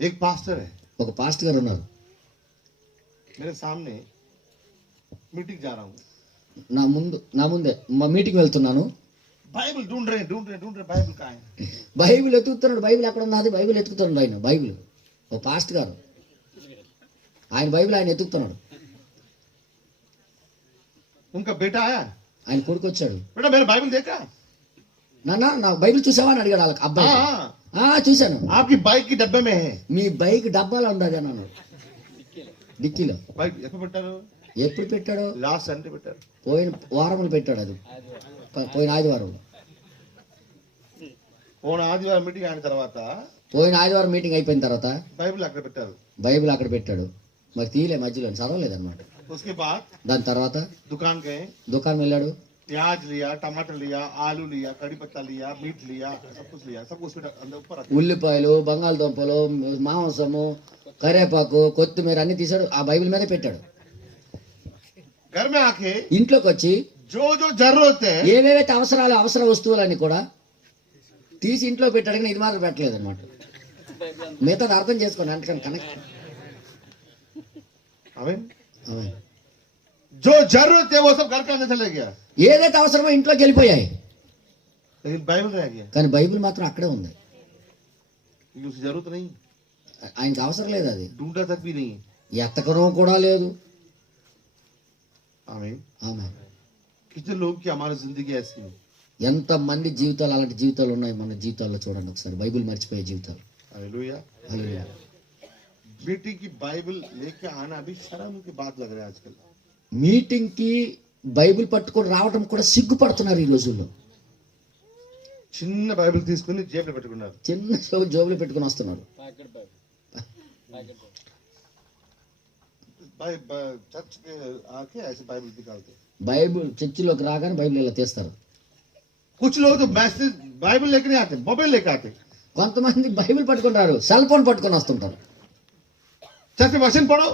एक पास्टर है, ఒక పాస్ట్ గారు ఉన్నారు, मेरे सामने मीटिंग जा रहा हूँ, నా ముందే మా మీటింగ్ వెళ్తున్నాను, बाइबल ढूंढ रहे बाइबल कहाँ है, బైబిల్ ఎతుకుతున్నాడు. బైబిల్ ఎక్కడ ఉన్నది? బైబిల్ ఎతుకుతున్నాడు ఆయన. బైబిల్ ఒక పాస్ట్ గారు, ఆయన బైబిల్ ఆయన ఎతుకుతున్నాడు. उनका बेटा आया, ఆయన కొడుకు వచ్చాడు. बेटा मैंने बाइबल देखा, నా బైబిల్ చూసావా అని అడిగాడు వాళ్ళకి అబ్బాయి. చూశాను. आपकी बाइक की डब्बे में है. మీ బైక్ డబ్బాలో ఉంది అని అన్నాడు, డిక్కీలో. बाइक ఎప్పుడు పెట్టారు? ఎప్పుడు పెట్టాడు? లాస్ట్ సండే పెట్టారు, పోయిన వారంలో పెట్టాడు. అది పోయిన ఆదివారం. పోయిన ఆదివారం మీటింగ్ అయిన తర్వాత, పోయిన ఆదివారం మీటింగ్ అయిపోయిన తర్వాత బైబిల్ అక్కడ పెట్టారు. బైబిల్ అక్కడ పెట్టాడు. మరి తీయలే, మధ్యలో చదవలేదన్నమాట. उसके बाद దాని తర్వాత दुकान गए, దుకాణం వెళ్ళాడు. प्याज लिया, टमाटर लिया, आलू लिया, कड़ी पत्ता लिया, मीट लिया, सब कुछ अंदर ऊपर रखा. ఉల్లిపాయలు, బంగాళదుంపలు, మాంసము, కరేపాకు, కొత్తిమీర అన్ని తీసాడు, ఆ బైబిల్ మీదే పెట్టాడు. घर में आके ఇంట్లోకి వచ్చి जो जो जरूरत है, ఏవేవైతే అవసర వస్తువులన్నీ కూడా తీసి ఇంట్లో పెట్టాడు, కానీ ఇది మాత్రం పెట్టలేదు అనమాట. మిగతాది అర్థం చేసుకోండి, అందుకని కనెక్ట్. आमीन. जो जरूरत है वो सब घर के अंदर चले गया, ఏదైతే అవసరమో ఇంట్లోకి వెళ్ళిపోయాయి, लेकिन बाइबल रह गया, కానీ బైబిల్ మాత్రం అక్కడే ఉంది. क्योंकि उसकी जरूरत नहीं, ఆయనకి అవసరం లేదు, అది ढूंढा तक भी नहीं. ఎత్తకరం కూడా లేదు. आमीन. ఆమె कितने लोग की हमारी जिंदगी ऐसी है, ఎంత మంది జీవితాలు, అలాంటి జీవితాలు ఉన్నాయి మన జీవితాల్లో. చూడండి ఒకసారి, బైబిల్ మర్చిపోయే జీవితాలు. हालेलुया. హల్లెలూయా. बेटी की बाइबल लेके आना अभी शर्म की बात लग रहा है आजकल. మీటింగ్ కి బైబిల్ పట్టుకొని రావడం కూడా సిగ్గుపడుతున్నారు ఈ రోజుల్లో. చిన్న బైబిల్ తీసుకుని జేబులో పెట్టుకున్నారు, చిన్న జోబులో పెట్టుకుని వస్తున్నారు. चर्च के आके ऐसे बाइबल निकालते. బైబిల్ చర్చిలోకి రాగానే బైబిల్ ఇలా తీస్తారు. कुछ लोग तो मैसेज बाइबल लेके नहीं आते, मोबाइल लेके आते. కొంతమంది బైబిల్ పట్టుకుని రారు, సెల్ ఫోన్ పట్టుకొని వస్తుంటారు. चर्च में वचन पढ़ो,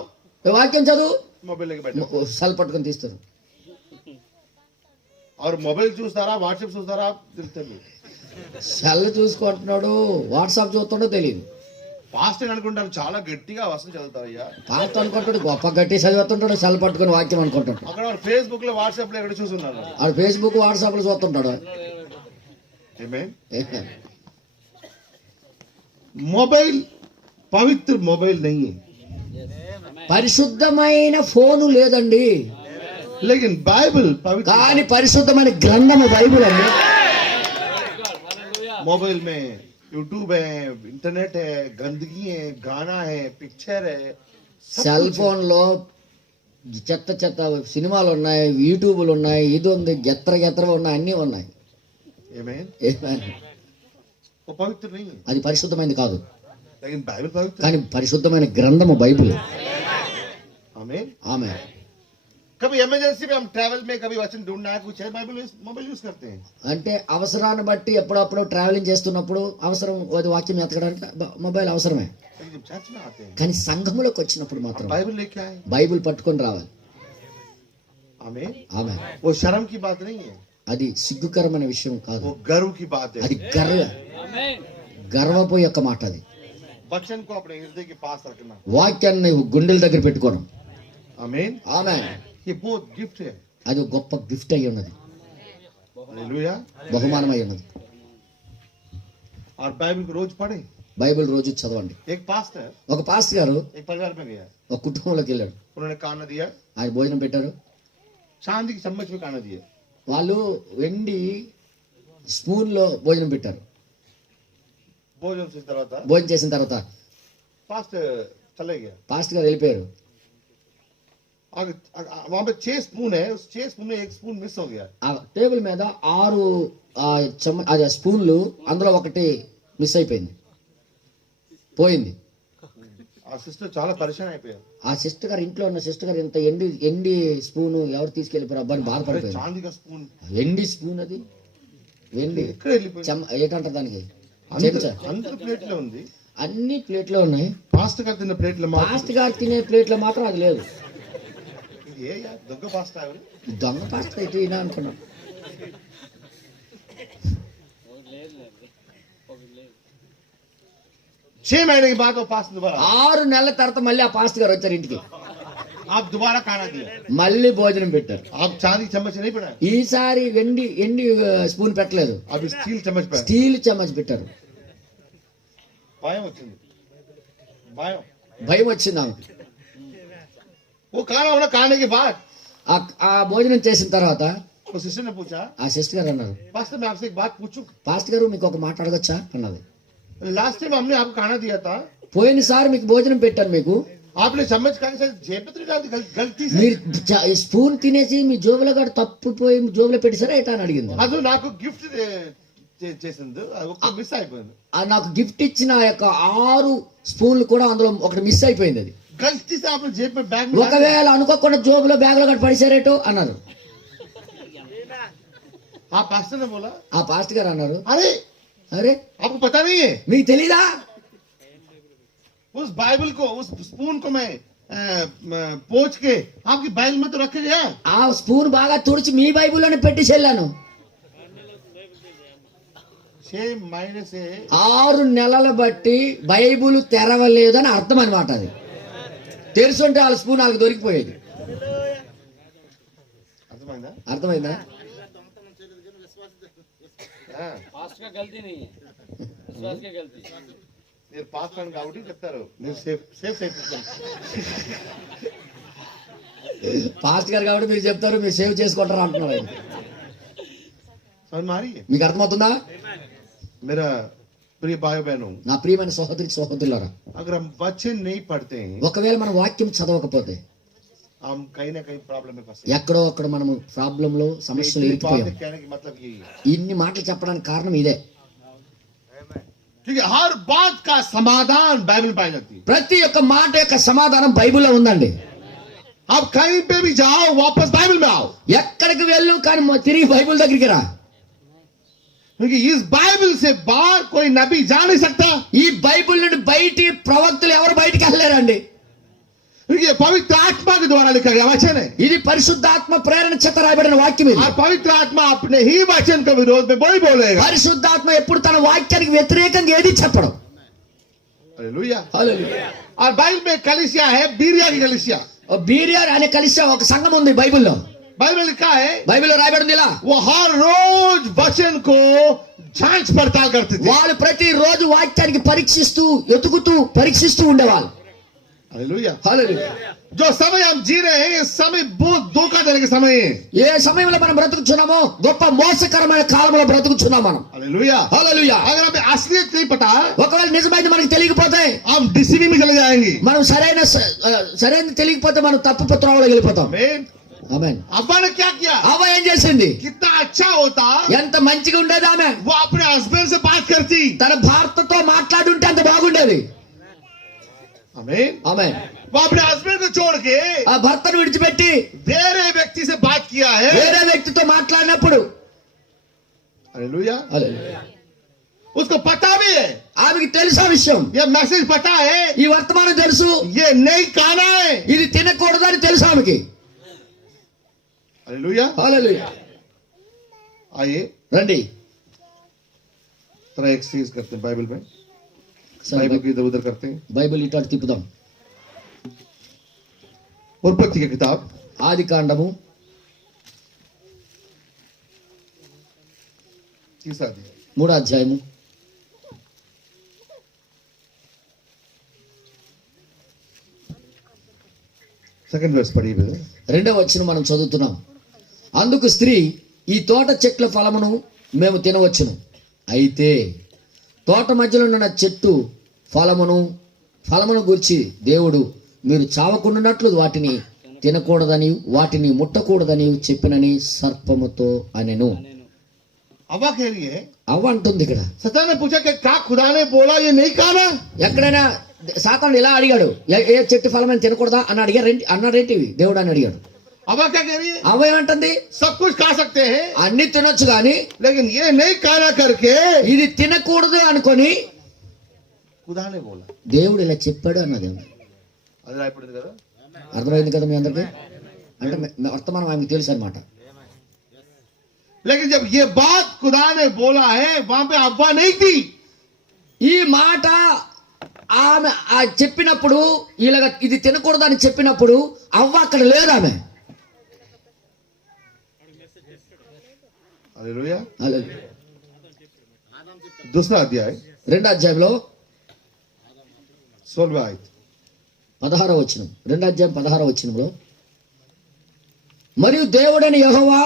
వాక్యం చదువు, मोबाइल लेके बैठो, సెల్ పట్టుకొని తీస్తారు. और मोबाइल చూస్తారా, వాట్సాప్ చూస్తారా తెలుస్తుంది. సెల్ చూసుకుంటున్నాడు, వాట్సాప్ చూస్తున్నాడో తెలియదు. పాస్టర్ అనుకుంటారు చాలా గట్టిగా వచనం చదువుతారయ్యా, పాస్టర్ అనుకుంటాడు గొప్ప గట్టి చదువుతుంటాడు, సెల్ పట్టుకొని వాక్యం అనుకుంటాడు. అక్కడ ఫేస్బుక్ లో వాట్సాప్ లో ఎక్కడ చూస్తున్నారు. ఆడు ఫేస్బుక్, వాట్సాప్ లో చూస్తుంటాడు. ఆమేన్. मोबाइल पवित्र मोबाइल नहीं है, పరిశుద్ధమైన ఫోను లేదండి, लेकिन बाइबल पवित्र. కానీ పరిశుద్ధమైన గ్రంథము బైబిల్ అండి. मोबाइल में यूट्यूब है, इंटरनेट है, गंदगी है, गाना है, पिक्चर है, సెల్ ఫోన్ లో చెత్త చెత్త సినిమాలు ఉన్నాయి, యూట్యూబ్లు ఉన్నాయి, ఇది ఉంది, గెత్ర ఉన్నాయి, అన్నీ ఉన్నాయి. आमीन. ఏమైనా वो पवित्र नहीं है, అది పరిశుద్ధమైనది కాదు, लेकिन बाइबल पवित्र. కానీ పరిశుద్ధమైన గ్రంథము బైబిల్. आमीन. ఆమె कभी इमरजेंसी में हम ट्रैवल में कभी वचन ढूंढना है कुछ है मोबाइल यूज करते हैं. అంటే అవసరాన్ని బట్టి ఎప్పుడప్పుడు ట్రావెలింగ్ చేస్తున్నప్పుడు అవసరం అది వాక్యం ఎతకడానికి మొబైల్ అవసరమే. लेकिन जब चर्च में आते हैं కానీ సంఘములోకి వచ్చినప్పుడు మాత్రం बाइबल लेके आए. బైబిల్ పట్టుకొని రావాలి. आमीन. ఆమె वो शर्म की बात नहीं है, అది సిగ్గుకరమైన విషయం కాదు, वो गर्व की बात है. అది గర్వపు యొక్క మాట. అది वचन को अपने हृदय के पास रखना. వాక్యాన్ని గుండెల దగ్గర పెట్టుకోవడం. आमीन. ఆమె ये बहुत गिफ्ट है. అది ఒక గొప్ప గిఫ్ట్ అయి ఉన్నది, हालेलुया. బహుమానం అయి ఉన్నది. और बाइबल को रोज पढ़े. బైబిల్ రోజు చదవండి. एक पास्टर ఒక పాస్టర్ గారు एक परिवार में गया, ఒక కుటుంబంలోకి వెళ్ళాడు. उन्होंने खाना दिया, ఆయన భోజనం పెట్టారు. चांदी की चम्मच में खाना दिया. వాళ్ళు వెండి స్పూన్లో భోజనం పెట్టారు. भोजन से तरह था, భోజనం చేసిన తర్వాత पास्टर चले गया. పాస్టర్ గారు వెళ్ళిపోయారు. वहां पे 6 स्पून है, उस 6 स्पून में 1 स्पून मिस हो गया. ఆ టేబుల్ మీద 6 అది స్పూన్లు, అందులో ఒకటి మిస్ అయిపోయింది, పోయింది. ఆ సిస్టర్ చాలా పరేషాన్ అయిపోయారు. ఆ సిస్టర్ గారు, ఇంట్లో ఉన్న సిస్టర్ గారు, ఇంత ఎండి స్పూను ఎవరు తీసుకెళ్ళిపోయారు అబ్బాని బాధపడిపోయారు. చాందీ కా స్పూన్, ఎండి స్పూన్, అది వెండి ఎక్కడ వెళ్ళిపోయింది? ఏంటంటారు దానికి, చెంచా. అందరి ప్లేట్ లో ఉంది, అన్ని ప్లేట్లో ఉన్నాయి, పాస్టర్ గారు తిన్న ప్లేట్ లో మాత్రం పాస్టర్ గారు తినే ప్లేట్లో మాత్రం అది లేదు. ఇది ఏ యార్ దొంగ పాస్టర్ ఆవిడ? దొంగ పాస్టర్ అయితే ఈయన అనుకున్నాం. 6 महीने के बाद वो पास्टर दोबारा 6 నెలల తర్వాత మళ్ళీ ఆ పాస్టర్ గారు వచ్చారు ఇంటికి. आप दोबारा खाना दिया, మళ్ళీ భోజనం పెట్టారు. आप चांदी चम्मच नहीं पड़ा, ఈసారి ఎండి స్పూన్ పెట్టలేదు, अब स्टील चम्मच पे. స్టీల్ చెమ్మచ్ పెట్టారు. భయం వచ్చింది, భయం. భయం వచ్చింది ఆమెకి. वो खाना होना खाने के बाद ఆ భోజనం చేసిన తర్వాత वो सिस्टर ने पूछा, ఆ సిస్టర్ గారు అన్నారు, पास्टर मैं आपसे एक बात पूछूं? పాస్టర్ గారు మీకు ఒక మాట అడగచ్చా అన్నది. लास्ट टाइम हमने आपको खाना दिया था, పోయినసారి మీకు భోజనం పెట్టాను, మీకు आपने चम्मच खाने से जेब में तो नहीं डाल दी, गलती से. మీరు స్పూన్ తినేసి మీ జోబులో కూడా తప్పిపోయి మీ జోబులో పెట్టేసారా ఏటా అని అడిగింది. అది నాకు గిఫ్ట్ చేసింది, ఒక మిస్ అయిపోయింది. నాకు గిఫ్ట్ ఇచ్చిన ఆ యొక్క 6 స్పూన్లు కూడా అందులో ఒకటి మిస్ అయిపోయింది. అది गलती से आपने जेब में बैग में ఒకవేళ అనుకోకుండా జోబులో బ్యాగ్లో కూడా పడిసారేటో అన్నారు. हाँ पास्टर ने बोला, ఆ పాస్టర్ గారు అన్నారు, अरे అరే आपको पता नहीं है, మీకు తెలీదా, उस बाइबल को, उस स्पून को मैं पोंछ के आपकी बाइबल में तो रखे गया. ఆ స్పూన్ బాగా తుడిచి మీ బైబిల్లోనే పెట్టేసి వెళ్ళాను. 6 महीने से 6 నెలలు బట్టి బైబిల్ తెరవలేదని అర్థం అనమాట. అది తెరుచుంటే వాళ్ళ స్పూన్ వాళ్ళకి దొరికిపోయేది. అర్థమైందా? అర్థమైందా? మీరు పాస్ అని కాబట్టి చెప్తారు, మీరు సేఫ్ సేఫ్ పాస్ట్ గారు కాబట్టి మీరు చెప్తారు, మీరు సేవ్ చేసుకుంటారు అంటున్నారు. ఆయన समझ में आ रही है? మీకు అర్థమవుతుందా? मेरा प्रिय भाई बहनों, నా ప్రియమైన సహోదరులారా, अगर हम वचन नहीं पढ़ते हैं, ఒకవేళ మనం వాక్యం చదవకపోతే हम कहीं ना कहीं प्रॉब्लम में फंसे. ఎక్కడో అక్కడ మనము ప్రాబ్లంలో సమస్యలు इतनी ఇరుక్కుపోయాం. बातें कहने की मतलब यही है, ఇన్ని మాటలు చెప్పడానికి కారణం ఇదే. क्योंकि हर बात का समाधान बाइबल में पाई जाती है. ప్రతి ఒక్క మాట యొక్క సమాధానం బైబిల్లో ఉందండి. आप कहीं पे भी जाओ, वापस बाइबल में आओ, ఎక్కడికి వెళ్ళు కానీ తిరిగి బైబిల్ దగ్గరికి రా. क्योंकि इस बाइबल से बाहर कोई नबी जा नहीं सकता. ఈ బైబిల్ నుండి బయటి ప్రవక్తలు ఎవరు బయటికి వెళ్ళలేరండి. क्योंकि ये पवित्र आत्मा के द्वारा लिखा गया वचन है, ఇది పరిశుద్ధాత్మ ప్రేరణ చేత రాయబడిన వాక్యం. ఇది और पवित्र आत्मा अपने ही वचन के विरोध में वही बोलेगा. పరిశుద్ధాత్మ ఎప్పుడు తన వాక్యానికి వ్యతిరేకంగా ఏది చెప్పడం. हालेलुया. హల్లెలూయా. और बाइबल में कलीसिया है, बीरिया की कलीसिया. బీరియా అనే కలిసి ఒక సంఘం ఉంది బైబిల్లో. बाइबल में लिखा है, బైబిల్లో రాయబడింది ఇలా, वो हर रोज वचन को जांच पड़ताल करते थे. వాళ్ళు ప్రతి రోజు వాక్యానికి పరీక్షిస్తూ ఉండేవాళ్ళు. हालेलुया. హల్లెలూయా. जो समय हम जी रहे हैं, ये समय बहुत धोखा देने के समय है. ఏ సమయంలో మనం బ్రతుకుచున్నామో గొప్ప మోసకరమైన కాలంలో బ్రతుకుచున్నాం మనం. हालेलुया. హల్లెలూయా. अगर हमें असलियत नहीं पता, ఒకవేళ నిజమైంది మనకి తెలియకపోతే हम डिसीविंग में चले जाएंगे. మనం సరైన తెలియకపోతే మనం తప్పు త్రోవలో వెళ్ళిపోతాం. आमीन. ఆమేన్. अब्बा ने क्या किया? అవ్వ ఏం చేసింది? कितना अच्छा होता, ఎంత మంచిగా ఉండేది ఆమె. वो अपने हस्बैंड से बात करती. తన భర్తతో మాట్లాడుంటే అంత బాగుండేది. आमीन. ఆమేన్. वो अपने हस्बैंड को छोड़ के ఆ భర్తను విడిచిపెట్టి వేరే किया है, వేరే వ్యక్తితో మాట్లాడినప్పుడు हालेलुया, హల్లెలూయా, उसको पता भी है, ఆమెకి తెలుసా విషయం, ये मैसेज पता है, ఈ వర్తమానం తెలుసు, ये नहीं खाना है, ఇది తినకూడదని తెలుసు ఆమెకి. हालेलुया. హల్లెలూయా. आइए రండి थोड़ा एक्सरसाइज करते हैं बाइबल में, बाइबल को इधर उधर करते हैं. బైబిల్ ఇటు అటు తిప్పుదాం. उत्पत्ति की किताब ఆది కాండము 3 अध्याय 3వ అధ్యాయము 2nd verse पढ़िए brother. 2వ వచనం మనం చదువుతున్నాం. అందుకు స్త్రీ, ఈ తోట చెట్ల ఫలమును మేము తినవచ్చును, అయితే తోట మధ్యలో ఉన్న చెట్టు ఫలమును గూర్చి దేవుడు మీరు చావకుండానట్లు వాటిని తినకూడదని వాటిని ముట్టకూడదని చెప్పినని సర్పముతో అనెను. अव्वा कह रही है, అవ్వ అంటుంది ఇక్కడ. सैतान ने पूछा कि क्या खुदा ने बोला ये नहीं खाना? ఎక్కడైనా సాతానుడు ఇలా అడిగాడు, ఏ చెట్టు ఫలమని తినకూడదా అని అన్నాడేంటి దేవుడు అని అడిగాడు. अव्वा क्या कह रही है? అవ్వ ఏమంటుంది, सब कुछ खा सकते हैं, అన్ని తినొచ్చు గాని लेकिन ये नहीं खाना करके ఇది తినకూడదు అనుకొని खुदा ने बोला. దేవుడు ఇలా చెప్పాడు అన్నది. అది రాయబడింది కదా. అర్థమైంది కదా మీ అందరికి? అంటే వర్తమానం ఆమెకు తెలుసు అనమాట. लेकिन जब ये बात खुदा ने बोला है, वहां पे अव्वा नहीं थी. ఈ మాట ఆమె చెప్పినప్పుడు, ఇలాగ ఇది తినకూడదు అని చెప్పినప్పుడు అవ్వ అక్కడ లేదు ఆమె. हालेलुया. హల్లెలూయా. दूसरा अध्याय 2వ అధ్యాయంలో 16 आयत. 16వ వచనం, 2వ అధ్యాయం 16వ వచనంలో, మరియు దేవుడైన యెహోవా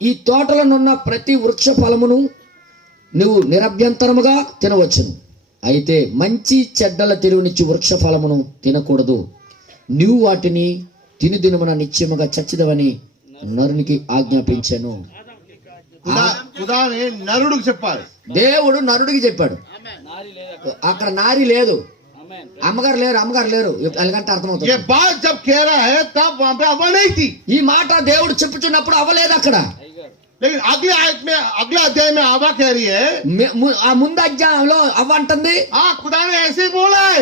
ఈ తోటలోనున్న ప్రతి వృక్ష ఫలమును నువ్వు నిరభ్యంతరముగా తినవచ్చును, అయితే మంచి చెడ్డల తెలివినిచ్చు వృక్ష ఫలమును తినకూడదు, నీవు వాటిని తిని దినమున నిశ్చయముగా చచ్చిదవని నరునికి ఆజ్ఞాపించాను. खुदा ने नरुడికి చెప్పాలి. దేవుడు నరుడికి చెప్పాడు. అక్కడ నారి లేదు, అమ్మగారు లేరు, ఎలాగంటే అర్థమవుతుంది. ये बात जब कह रहा है तब वहां पे अव्वा नहीं थी. ఈ మాట దేవుడు చెప్పుచున్నప్పుడు అవ్వలేదు అక్కడ. लेकिन अगले आयत में, अगले अध्याय में अव्वा कह रही है, ఆ ముందు అధ్యాయంలో అవ్వ అంటుంది, हाँ खुदा ने ऐसे ही बोला है.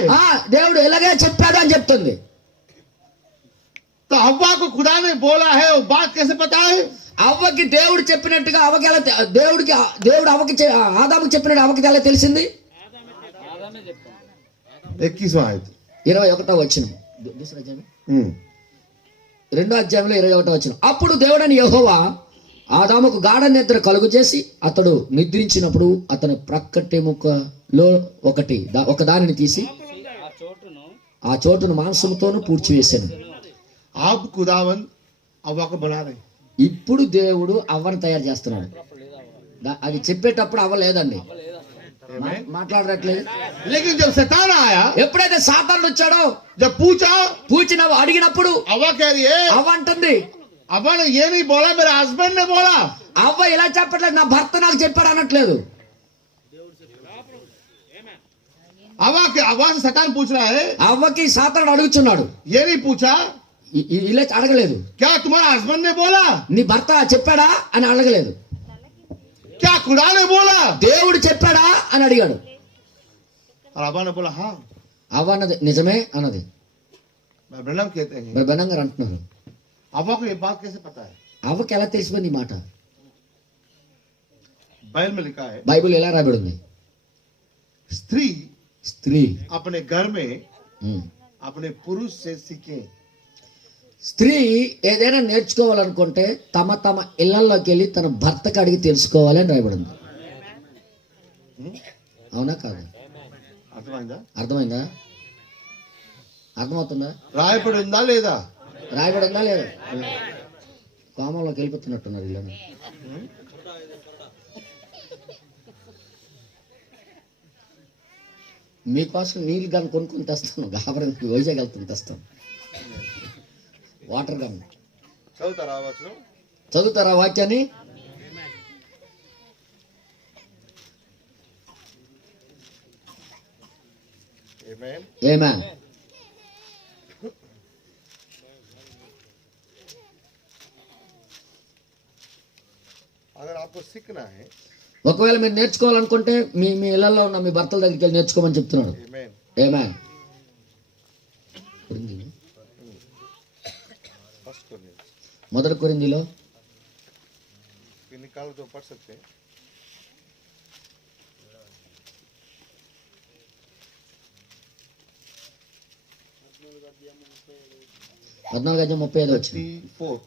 దేవుడు ఇలాగే చెప్పాడు అని చెప్తుంది. तो अव्वा को खुदा ने बोला है, वो बात कैसे पता है? అవ్వకి దేవుడు చెప్పినట్టుగా అవ్వకి ఎలా దేవుడు అవ్వకి ఆదాముకి చెప్పినట్టు అవ్వకి ఎలా తెలిసింది? 21वां आयत. 21వ వచనం, 2వ అధ్యాయంలో 21వ వచనం. అప్పుడు దేవుడని యెహోవా ఆదాముకు గాఢ నిద్ర కలుగు చేసి అతడు నిద్రించినప్పుడు అతని ప్రక్కటెముకలో ఒక దానిని తీసి ఆ చోటును మాంసముతోను పూడ్చివేశాను. अब खुदावन अव्वा को बना रहे. ఇప్పుడు దేవుడు అవ్వని తయారు చేస్తున్నాడు. అది చెప్పేటప్పుడు అవ్వ లేదండి, మాట్లాడట్లేదు. लेकिन जब शैतान आया, ఎప్పుడైతే సాతానుడు వచ్చాడో, जब पूछा, అడిగినప్పుడు अव्वा कह रही है, అవ్వ अंటుంది, अव्वा ने ये नहीं बोला, मेरे हस्बैंड ने बोला. అవ్వ ఇలా చెప్పట్లేదు, నా భర్త నాకు చెప్పాడు అనట్లేదు. अव्वा से शैतान पूछ रहा है, అవ్వకి సాతానుడు అడుగుచున్నాడు, ये नहीं पूछा ఇలా అడగలేదు, क्या तुम्हारा हस्बैंड ने बोला, నీ భర్త చెప్పాడా అని అడగలేదు, क्या खुदा ने बोला. దేవుడు చెప్పాడా అని అడిగాడు. और अव्वा ने बोला हाँ. అవ్వ అన్నది నిజమే అన్నది. ब्रह्म कहते हैं, మరి బెనంగా అంటున్నారు, अव्वा को ये बात कैसे पता है? అవ్వకి ఎలా తెలిసిపోయింది ఈ మాట? बाइबल में लिखा है, బైబిల్ ఎలా రాబడింది? స్త్రీ अपने घर में अपने पुरुष से सीखे. స్త్రీ ఏదైనా నేర్చుకోవాలనుకుంటే తమ ఇళ్లలోకి వెళ్ళి తన భర్తకు అడిగి తెలుసుకోవాలి అని రాయబడింది. అవునా కాదు? అర్థమైందా? అర్థమవుతుందా? రాయబడిందా లేదా? రాయబడిందా లేదా? కామంలోకి వెళ్ళిపోతున్నట్టున్నారు ఇలా. మీకోసం నీళ్ళు గన్ కొనుక్కొని తెస్తాను, గాబరానికి వైజాగ్ వెళ్తాను తెస్తాను, వాటర్ గన్. చదువుతారా వాక్యాన్ని? ఆమేన్. अगर आपको सीखना है, ఒకవేళ మీరు నేర్చుకోవాలనుకుంటే మీ మీ ఇళ్లలో ఉన్న మీ భర్తల దగ్గరికి వెళ్ళి నేర్చుకోమని చెప్తున్నాడు. amen. ఆమేన్. फर्स्ट कोरिन्थियंस మొదటి కొరింథీలో ये निकालो तो पढ़ सकते हैं. పద్నాలుగు అధ్యాయం 35 వచ్చింది. 34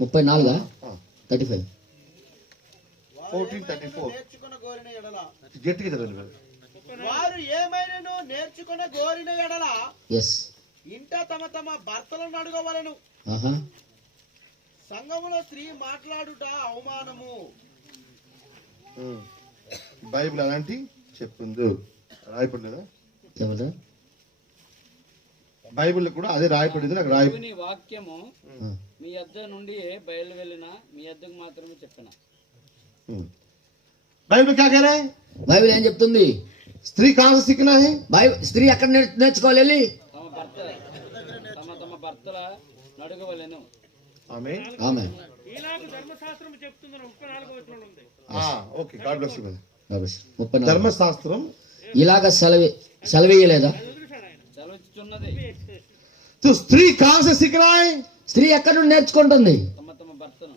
34 हाँ 35 14:34 నేర్చుకున్న గోరిన ఎడల గట్టిగా చదవండి brother. వారు ఏమైనాను నేర్చుకున్న గోరిన ఎడల ఎస్. ఇంట తమ తమ భర్తలను అడగవలెను. ఆహా. సంఘములో స్త్రీ మాట్లాడుట అవమానము. బైబిల్ అలాంటి చెప్తుంది, రాయపడలేదా? ఏమదా? బైబిల్లో కూడా అదే రాయపడింది, నాకు రాయ దేవుని వాక్యము మీ యొద్ద నుండి బయలు వెళ్ళిన మీ యొద్దకు మాత్రమే చెప్పిన. బైబిల్ क्या कह रहा है? బైబిల్ ఏం చెప్తుంది? స్త్రీ कहां से सीखना है? స్త్రీ ఎక్కడ నేర్చుకోవాలి వెళ్ళి? తమ తమ భర్తల నడుగవలెను. Amen. Amen. Okay, God bless you. 34 ధర్మశాస్త్రం ఇలాగ సెలవేయలేదా? చదువుచున్నది. तो स्त्री कहां से सीखना है? స్త్రీ ఎక్కడ నుండి నేర్చుకుంటుంది? తమ తమ భర్తను.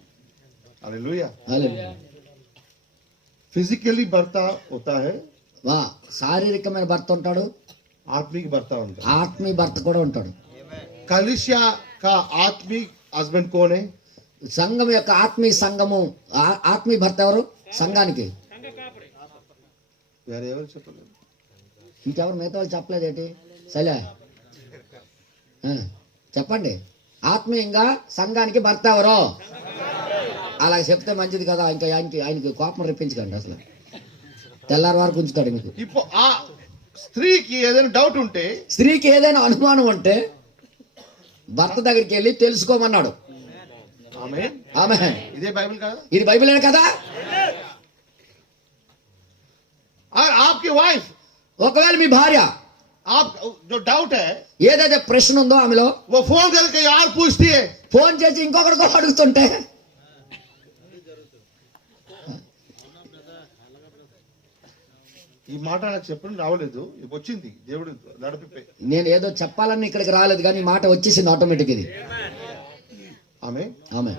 हालेलुया. హల్లెలూయా. फिजिकली भर्ता होता है, వా శారీరకమైన భర్త ఉంటాడు, आत्मिक भर्ता होता है. ఆత్మీయ భర్త కూడా ఉంటాడు. कलिसिया का आत्मिक हस्बैंड कौन है? సంఘం యొక్క ఆత్మీయ సంఘము ఆత్మీయ భర్త ఎవరు? సంఘానికి వేరే ఎవరు చెప్పలేదు. ఇంకెవరు మిగతా వాళ్ళు చెప్పలేదేంటి? సరే చెప్పండి. ఆత్మీయంగా సంఘానికి భర్త ఎవరు? అలా చెప్తే మంచిది కదా. ఇంకా ఆయనకి కోపం రప్పించకండి, అసలు తెల్లారి వరకు ఉంచుతాడు మీకు. ఇప్పుడు ఆ స్త్రీకి ఏదైనా డౌట్ ఉంటే, స్త్రీకి ఏదైనా అనుమానం ఉంటే భర్త దగ్గరికి వెళ్ళి తెలుసుకోమన్నాడు. ఆమేన్. ఆమేన్. ఇదే బైబిల్ కాదా? ఇది బైబిలే కదా. और आपकी वाइफ, ఒకవేళ మీ భార్య आप जो डाउट है ఏదైతే ప్రశ్న ఉందో ఆమెలో वो फोन करके यार पूछती है, ఫోన్ చేసి ఇంకొకరికో అడుగుతుంటే, ఈ మాట నాకు చెప్పడం రావలేదు, ఇది వచ్చింది దేవుడు నడిపి. నేను ఏదో చెప్పాలని ఇక్కడికి రాలేదు కానీ ఈ మాట వచ్చేసింది ఆటోమేటిక్. ఇది ఆమె ఆమె.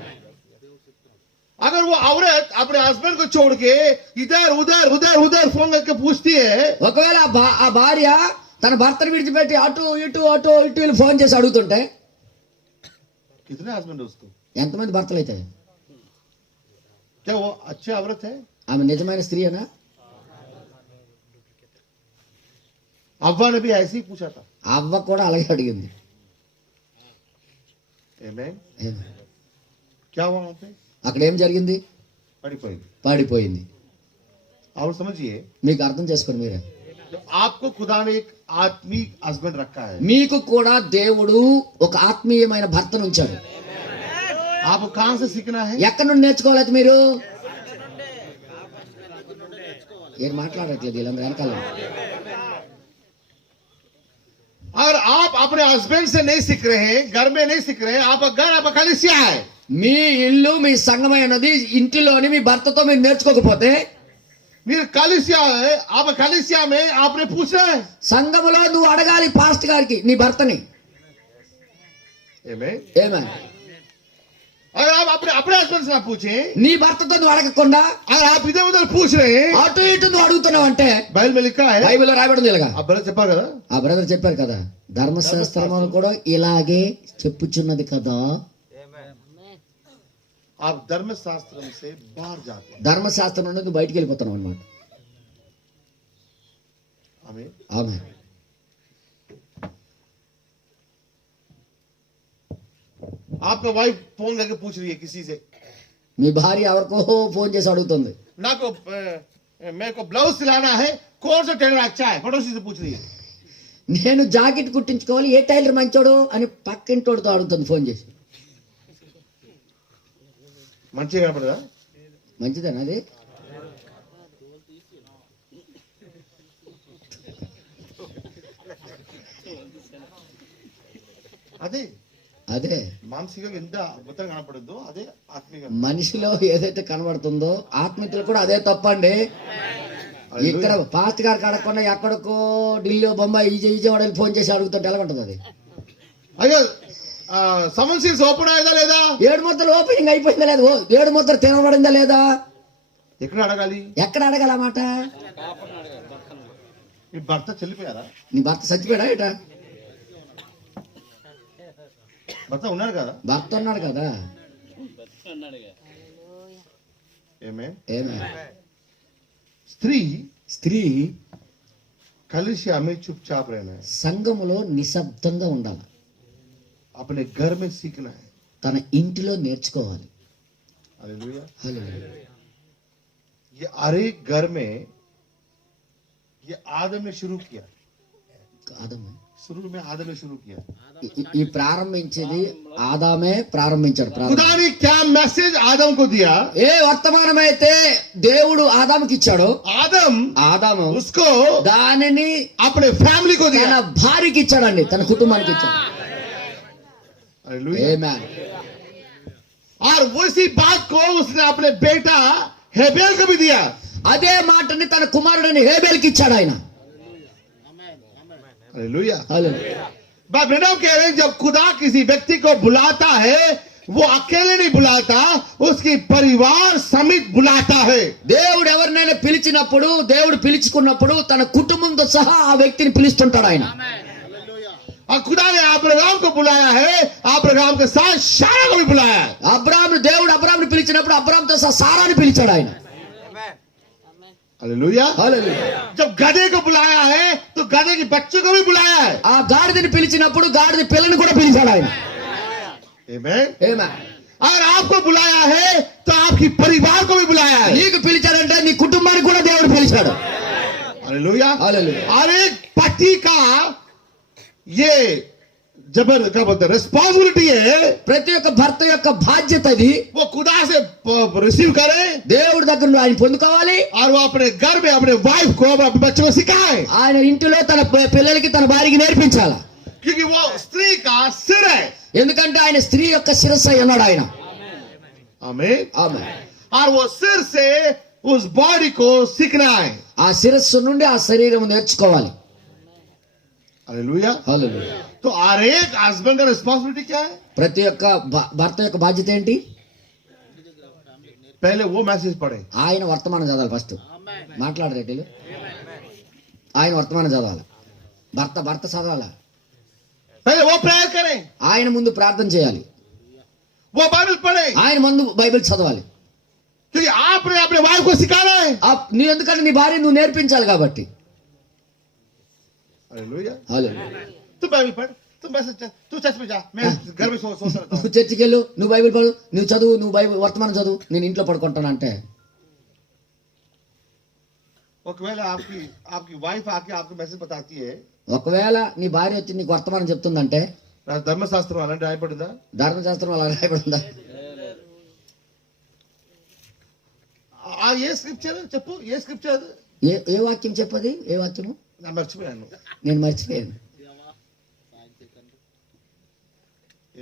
अगर वो औरत अपने हस्बैंड को छोड़ के इधर उधर उधर उधर फोन करके पूछती है, ఒకవేళ ఆ భార్య తన భర్తను విడిచిపెట్టి అటు ఇటు వీళ్ళు ఫోన్ చేసి అడుగుతుంటే, कितने हस्बैंड है उसको? ఎంతమంది భర్తలు అయితే? क्या वो अच्छी औरत है? ఆమె నిజమైన స్త్రీ అనా? अव्वा ने भी ऐसे ही पूछा था. అవ్వ కూడా అలాగే అడిగింది. आमेन. ఏమి? क्या हुआ वहां पे? అక్కడ ఏం జరిగింది? పాడిపోయింది. और समझिए, మీకు అర్థం చేసుకోండి మీరే. तो आपको खुदा ने एक आत्मिक हस्बैंड रखा है. మీకు కూడా దేవుడు ఒక ఆత్మీయమైన భర్తను ఉంచాడు. आपको कहां से सीखना है? ఎక్కడి నుండి నేర్చుకోవాలి మీరు? ఏం మాట్లాడట్లేదు వీళ్ళందరూ వెనకాల. अगर आप अपने हस्बैंड से नहीं सीख रहे हैं, घर में नहीं सीख रहे हैं, आपका घर आपका कलीसिया है. మీ ఇల్లు మీ సంఘమైనది, ఇంటిలోని మీ భర్తతో మీరు నేర్చుకోకపోతే, मेरे कलीसिया है, आप कलीसिया में आपने पूछना है. సంఘములో నువ్వు అడగాలి పాస్ట్ గారికి నీ భర్తని. आमेन. ఏమని? अगर आप अपने अपने हस्बैंड से ना पूछे, నీ భర్తతో నువ్వు అడగకుండా अगर आप इधर उधर पूछ रहे हैं, అటు ఇటు నువ్వు అడుగుతున్నావు అంటే, बाइबल में लिखा है, బైబిల్లో రాయబడింది ఇలాగా. आप ब्रदर చెప్పారు కదా, ఆ బ్రదర్ చెప్పారు కదా, ధర్మశాస్త్రములు కూడా ఇలాగే చెప్పుచున్నది కదా. आप धर्मशास्त्र से बाहर जाते हैं. ధర్మశాస్త్రం నుండి నువ్వు బయటికి వెళ్ళిపోతున్నావు అనమాట. आमीन. ఆమె. आपका वाइफ फोन करके पूछ रही है किसी से, మీ భార్య ఎవరికో ఫోన్ చేసి అడుగుతుంది, ना को मेरे को ब्लाउज सिलाना है, कौन सा टेलर अच्छा है, पड़ोसी से पूछ रही है. నేను జాకెట్ కుట్టించుకోవాలి, ఏ టైలర్ మంచోడు అని పక్కింటోడితో అడుగుతుంది ఫోన్ చేసి. మంచిగా కనపడదా? మంచిదేనా అది? అదే అదే మానసికంగా ఎంత అద్భుతంగా కనపడద్దు అదే ఆత్మీయంగా. మనిషిలో ఏదైతే కనబడుతుందో ఆత్మీయతలు కూడా అదే తప్పండి. ఇక్కడ పాస్ట్ గారికి అడగకుండా ఎక్కడికో ఢిల్లీ బొంబాయి విజయవాడకి ఫోన్ చేసి అడుగుతుంటే ఎలా ఉంటుంది అది? అయ్యో సమన్ సీల్స్ ఓపెన్ అయ్యేదా లేదా? 7 ముద్రలు ఓపెనింగ్ అయిపోయిందా లేదా? 7 ముద్ర తినబడిందా లేదా? ఎక్కడ అడగాలి? ఎక్కడ అడగాలన్నమాట? కాపర్ని అడగాలి, భర్తను. ఈ భర్త చెల్లిపోయారా? నీ భర్త చచ్చిపోయాడా ఏట? భర్త ఉన్నారు కదా? భర్త ఉన్నాడు కదా. భర్తను అడగాలి. ఏమే ఏమే స్త్రీ कलिसिया में चुपचाप रहना है, సంఘములో నిశ్శబ్దంగా ఉండాలి. अपने घर में सीखना है. తన ఇంటిలో నేర్చుకోవాలి. हालेलुया. హల్లెలూయా. ये हर एक घर में ये आदम ने शुरू किया. ఆదామే शुरू में आदम ने शुरू किया. ఈ ప్రారంభించేది ఆదామే ప్రారంభించాడు. खुदा ने क्या मैसेज आदम को दिया? ఏ వర్తమానం అయితే దేవుడు ఆదాముకి ఇచ్చాడో ఆదాము उसको దానిని अपने फैमिली को తన दिया. భార్యకి ఇచ్చాడండి, తన కుటుంబానికి ఇచ్చాడు. हालेलुया. ఆమేన్. और उसी बात को उसने अपने बेटा हेबेल को भी दिया. అదే మాటని తన కుమారుడిని హేబేల్కి ఇచ్చాడు ఆయన. हालेलुया. హల్లెలూయా. बाप ब्रैनम कह रहे हैं जब खुदा किसी व्यक्ति को बुलाता है वो अकेले नहीं बुलाता, उसकी परिवार समेत बुलाता है. దేవుడు ఎవరినైనా పిలిచినప్పుడు, దేవుడు పిలుచుకున్నప్పుడు తన కుటుంబంతో సహా ఆ వ్యక్తిని పిలుస్తుంటాడు ఆయన. और खुदा ने अब्राहम को बुलाया है, अब्राहम के साथ सारा को भी बुलाया है. దేవుడు అబ్రాహాముని పిలిచినప్పుడు అబ్రాహాముతో సహా సారాని పిలిచాడు ఆయన. हालेलुया. హల్లెలూయా. जब गधे को बुलाया है तो गधे के बच्चों को भी बुलाया है. ఆ గాడిదని పిలిచినప్పుడు గాడిద పిల్లని కూడా పిలిచాడు ఆయన. आमेन. ఏమే और आपको बुलाया है तो आपकी परिवार को भी बुलाया है. నీకు పిలిచాడంటే నీ కుటుంబానికి కూడా దేవుడు పిలిచాడు. हालेलुया. హల్లెలూయా. और एक पति का ये जबर क्या बोलते हैं रिस्पॉन्सिबिलिटी है, ప్రతి ఒక్క భర్త యొక్క బాధ్యత అది. वो खुदा से रिसीव करे దేవుడి దగ్గర నుండి ఆయన పొందుకోవాలి. और वो अपने घर में अपने वाइफ को अपने बच्चों को सिखाए, ఆయన ఇంటిలో తన పిల్లలకి తన భార్యకి నేర్పించాలి. क्योंकि वो स्त्री का सिर है. ఎందుకంటే ఆయన స్త్రీ యొక్క శిరస్సు అయి ఉన్నాడు ఆయన. आमीन. ఆమేన్. और वो सिर से उस बॉडी को सीखना है. ఆ శిరస్సు నుండి ఆ శరీరం నేర్చుకోవాలి. हालेलुया. హల్లెలూయా. तो हर एक हस्बैंड का रिस्पॉन्सिबिलिटी क्या है? ప్రతి ఒక్క భర్త యొక్క బాధ్యత ఏంటి? पहले वो मैसेज पढ़े. ఆయన వర్తమానం చదవాలి. ఫస్ట్ మాట్లాడరేటీలు ఆయన వర్తమానం చదవాలి. భర్త చదవాలా. पहले वो प्रेयर करें, ఆయన ముందు ప్రార్థన చేయాలి. वो बाइबल पढ़े, ఆయన ముందు బైబిల్ చదవాలి. क्योंकि आपने अपने वाइफ को सिखाना है. నువ్వు ఎందుకంటే నీ భార్య నువ్వు నేర్పించాలి కాబట్టి. हालेलुया. హల్లెలూయా. तू बाइबल पढ़, तू चर्च में जा, मैं घर में सोचता रहता हूँ. నువ్వు చర్చికి వెళ్ళు, నువ్వు బైబిల్ పడు, నువ్వు చదువు, నువ్వు బైబిల్ వర్తమానం చదువు, నేను ఇంట్లో పడుకుంటానంటే ఒకవేళ आपकी वाइफ आके आपको मैसेज बताती है, ఒకవేళ నీ భార్య వచ్చి నీకు వర్తమానం చెప్తుందంటే ధర్మశాస్త్రం అలాంటి రాయబడిందా? ధర్మశాస్త్రం అలా రాయబడిందా? ఏ స్క్రిప్చర్ చెప్పు, ఏ స్క్రిప్చర్? ఏ వాక్యం చెప్పది? ఏ వాక్యము? నా మర్చిపోయాను. నేను మర్చిపోయాను.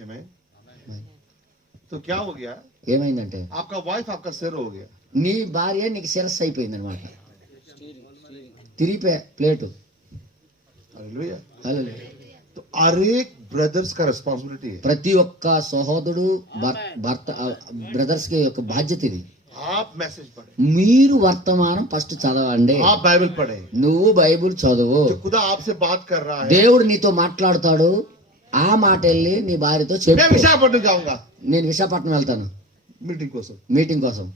ఏమే तो क्या हो गया? ఏమైందంటే आपका वाइफ आपका सिर हो गया. నీ భార్య నీకు శిరస్సు అయిపోయింది అనమాట. తిరిగిపోయా ప్లేటు. हालेलुया. హల్లెలూయా. तो हर एक ब्रदर्स का रिस्पांसिबिलिटी है. ప్రతి ఒక్క సహోదరుడు భర్త బ్రదర్స్ కి యొక్క బాధ్యత ఇది. आप मैसेज पढ़े, మీరు వర్తమానం ఫస్ట్ చదవండి. आप बाइबल पढ़े. నువ్వు బైబిల్ చదువు. जो खुदा आपसे बात कर रहा है. దేవుడు నీతో మాట్లాడతాడు. ఆ మాట వెళ్ళి నీ భార్యతో मैं చెప్పు. विशाखापट्टनम जाऊंगा నేను విశాఖపట్నం వెళ్తాను मीटिंग కోసం. మీటింగ్ కోసం.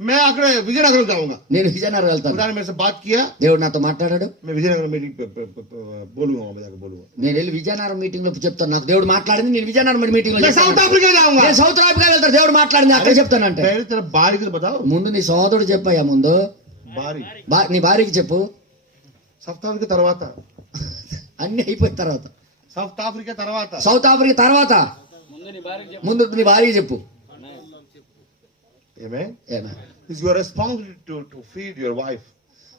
मैं अगले विजयनगर जाऊंगा. నేను విజయనగరం వెళ్తాను. खुदा ने मेरे से बात किया, దేవుడు నాతో మాట్లాడాడు. मैं विजयनगर मीटिंग पे बोलूंगा, मैं जाकर बोलूंगा. నేను వెళ్ళి విజయనగరం మీటింగ్ లో చెప్తాను. నాకు దేవుడు మాట్లాడింది. నేను విజయనగరం మీటింగ్ లో मैं साउथ अफ्रीका जाऊंगा. నేను సౌత్ ఆఫ్రికా వెళ్తాను. దేవుడు మాట్లాడింది అక్కడ చెప్తానంటే पहले तेरा बारी को बताओ. ముందు నీ సహోదరుడు చెప్పయ్యా. ముందు बारी నీ భార్యకి చెప్పు. సౌత్ ఆఫ్రికా తర్వాత, అన్ని అయిపోయిన తర్వాత, సౌత్ ఆఫ్రికా తర్వాత, సౌత్ ఆఫ్రికా తర్వాత ముందు నీ భార్యకి చెప్పు. ముందు నీ భార్యకి చెప్పు. Amen. ఏనా? It's your responsibility to feed your wife.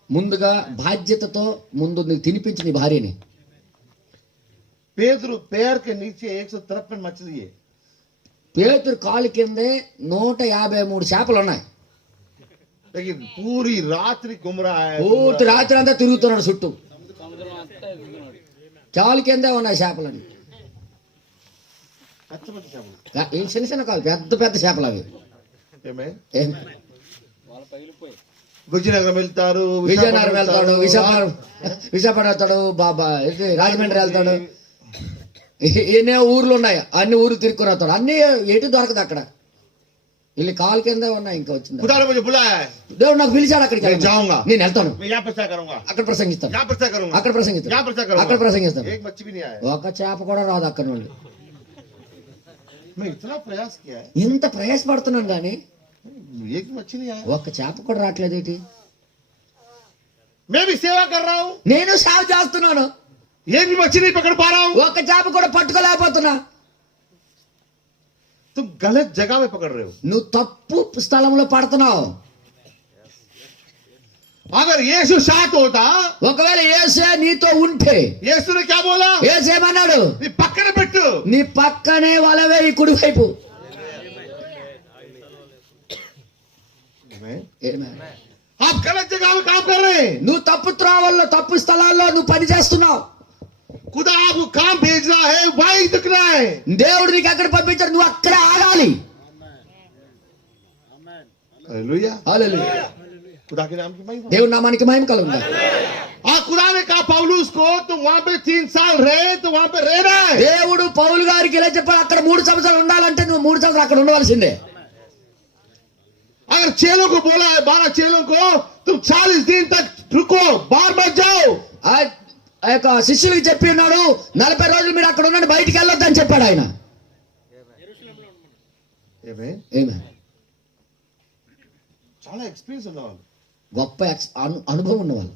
ముందుగా బాధ్యతతో ముందు నీకు తినిపించి నీ భార్యని. पेदरू पैर के नीचे 153 मछली है। పేతురు కాలు కిందే 153 చేపలు ఉన్నాయి. लेकिन पूरी रात्रि घूम रहा है। పూర్తి రాత్రి అంతా తిరుగుతున్నాడు చుట్టూ. సముద్రం అంతా ఎదుగుతున్నాడు. కాలు కిందే ఉన్నాయి చేపలని. अच्छा बच्चा चावल। ఈ చిన్న చిన్న కాలు, పెద్ద పెద్ద చేపలు అవి. Amen। ఏం? వాళ్ళు పగిలిపోయి విజయనగరం వెళ్తారు, విజయనగరం వెళ్తాడు, విశాఖపట్నం వెళ్తాడు, రాజమండ్రి వెళ్తాడు. ఎన్నో ఊర్లు ఉన్నాయి, అన్ని ఊర్లు తిరుక్కుని వస్తాడు. అన్ని ఎటు దొరకదు అక్కడ. వీళ్ళు కాలు కింద ఉన్నాయి. ఇంకా వచ్చింది खुदा ने मुझे बुलाया है, దేవుడు నాకు పిలిచాడు అక్కడికి. मैं जाऊंगा, నేను వెళ్తాను, मैं यहाँ प्रचार करूंगा, అక్కడ ప్రసంగిస్తాను, यहाँ प्रचार करूंगा, అక్కడ ప్రసంగిస్తాను, यहाँ प्रचार అక్కడ करूंगा। ప్రసంగిస్తాను. एक मच्छी भी नहीं आया। ఒక చేప కూడా రాదు అక్కడ నుండి. मैं इतना प्रयास किया है, ఇంత ప్రయాసపడుతున్నాను కానీ एक मच्छी नहीं आया। ఒక్క చేప కూడా రావట్లేదు ఏంటి? मैं भी सेवा कर रहा हूँ, నేను సేవ చేస్తున్నాను, एक भी मच्छी नहीं पकड़ पा रहा हूँ। ఒక్క చేప కూడా పట్టుకోలేకపోతున్నా. तुम गलत जगह में पकड़ रहे हो। నువ్వు తప్పు స్థలంలో పడుతున్నావు. अगर यीशु साथ होता, ఒకవేళ యేసే నీతో ఉంటే, यीशु ने क्या बोला? యేసు ఏమన్నాడు? నీ పక్కన పెట్టు, నీ పక్కనే వలవే ఈ కుడి వైపు. आप गलत जगह में काम कर रहे हैं। నువ్వు తప్పు త్రోవల్లో, తప్పు స్థలాల్లో నువ్వు పని చేస్తున్నావు. खुदा आपको काम भेजना है, वहीं दिखना है। దేవుడు నీకు ఎక్కడ పంపించాడు, నువ్వు అక్కడే ఆగాలి. हालेलुया। హల్లెలూయా. खुदा के नाम की महिमा। దేవుని నామానికి మహిమ కలుగును. खुदा ने कहा पौलुस को तुम वहां पे 3 साल रहे तो वहां पे रहना है। దేవుడు పౌలు గారికి ఇలా చెప్పాడు, అక్కడ 3 సంవత్సరాలు ఉండాలంటే నువ్వు 3 సంవత్సరాలు అక్కడ ఉండవలసిందే. अगर चेलों को बोला है, 12 चेलों को, तुम 40 दिन तक रुको, बाहर मत जाओ। ఆ యొక్క శిష్యులకి చెప్పి ఉన్నాడు, 40 రోజులు మీరు అక్కడ ఉండండి, బయటికి వెళ్ళొద్దని చెప్పాడు ఆయన. ఏమే? చాలా एक्सपीरियंस ఉన్నవాళ్ళు, గొప్ప అనుభవం ఉన్నవాళ్ళు.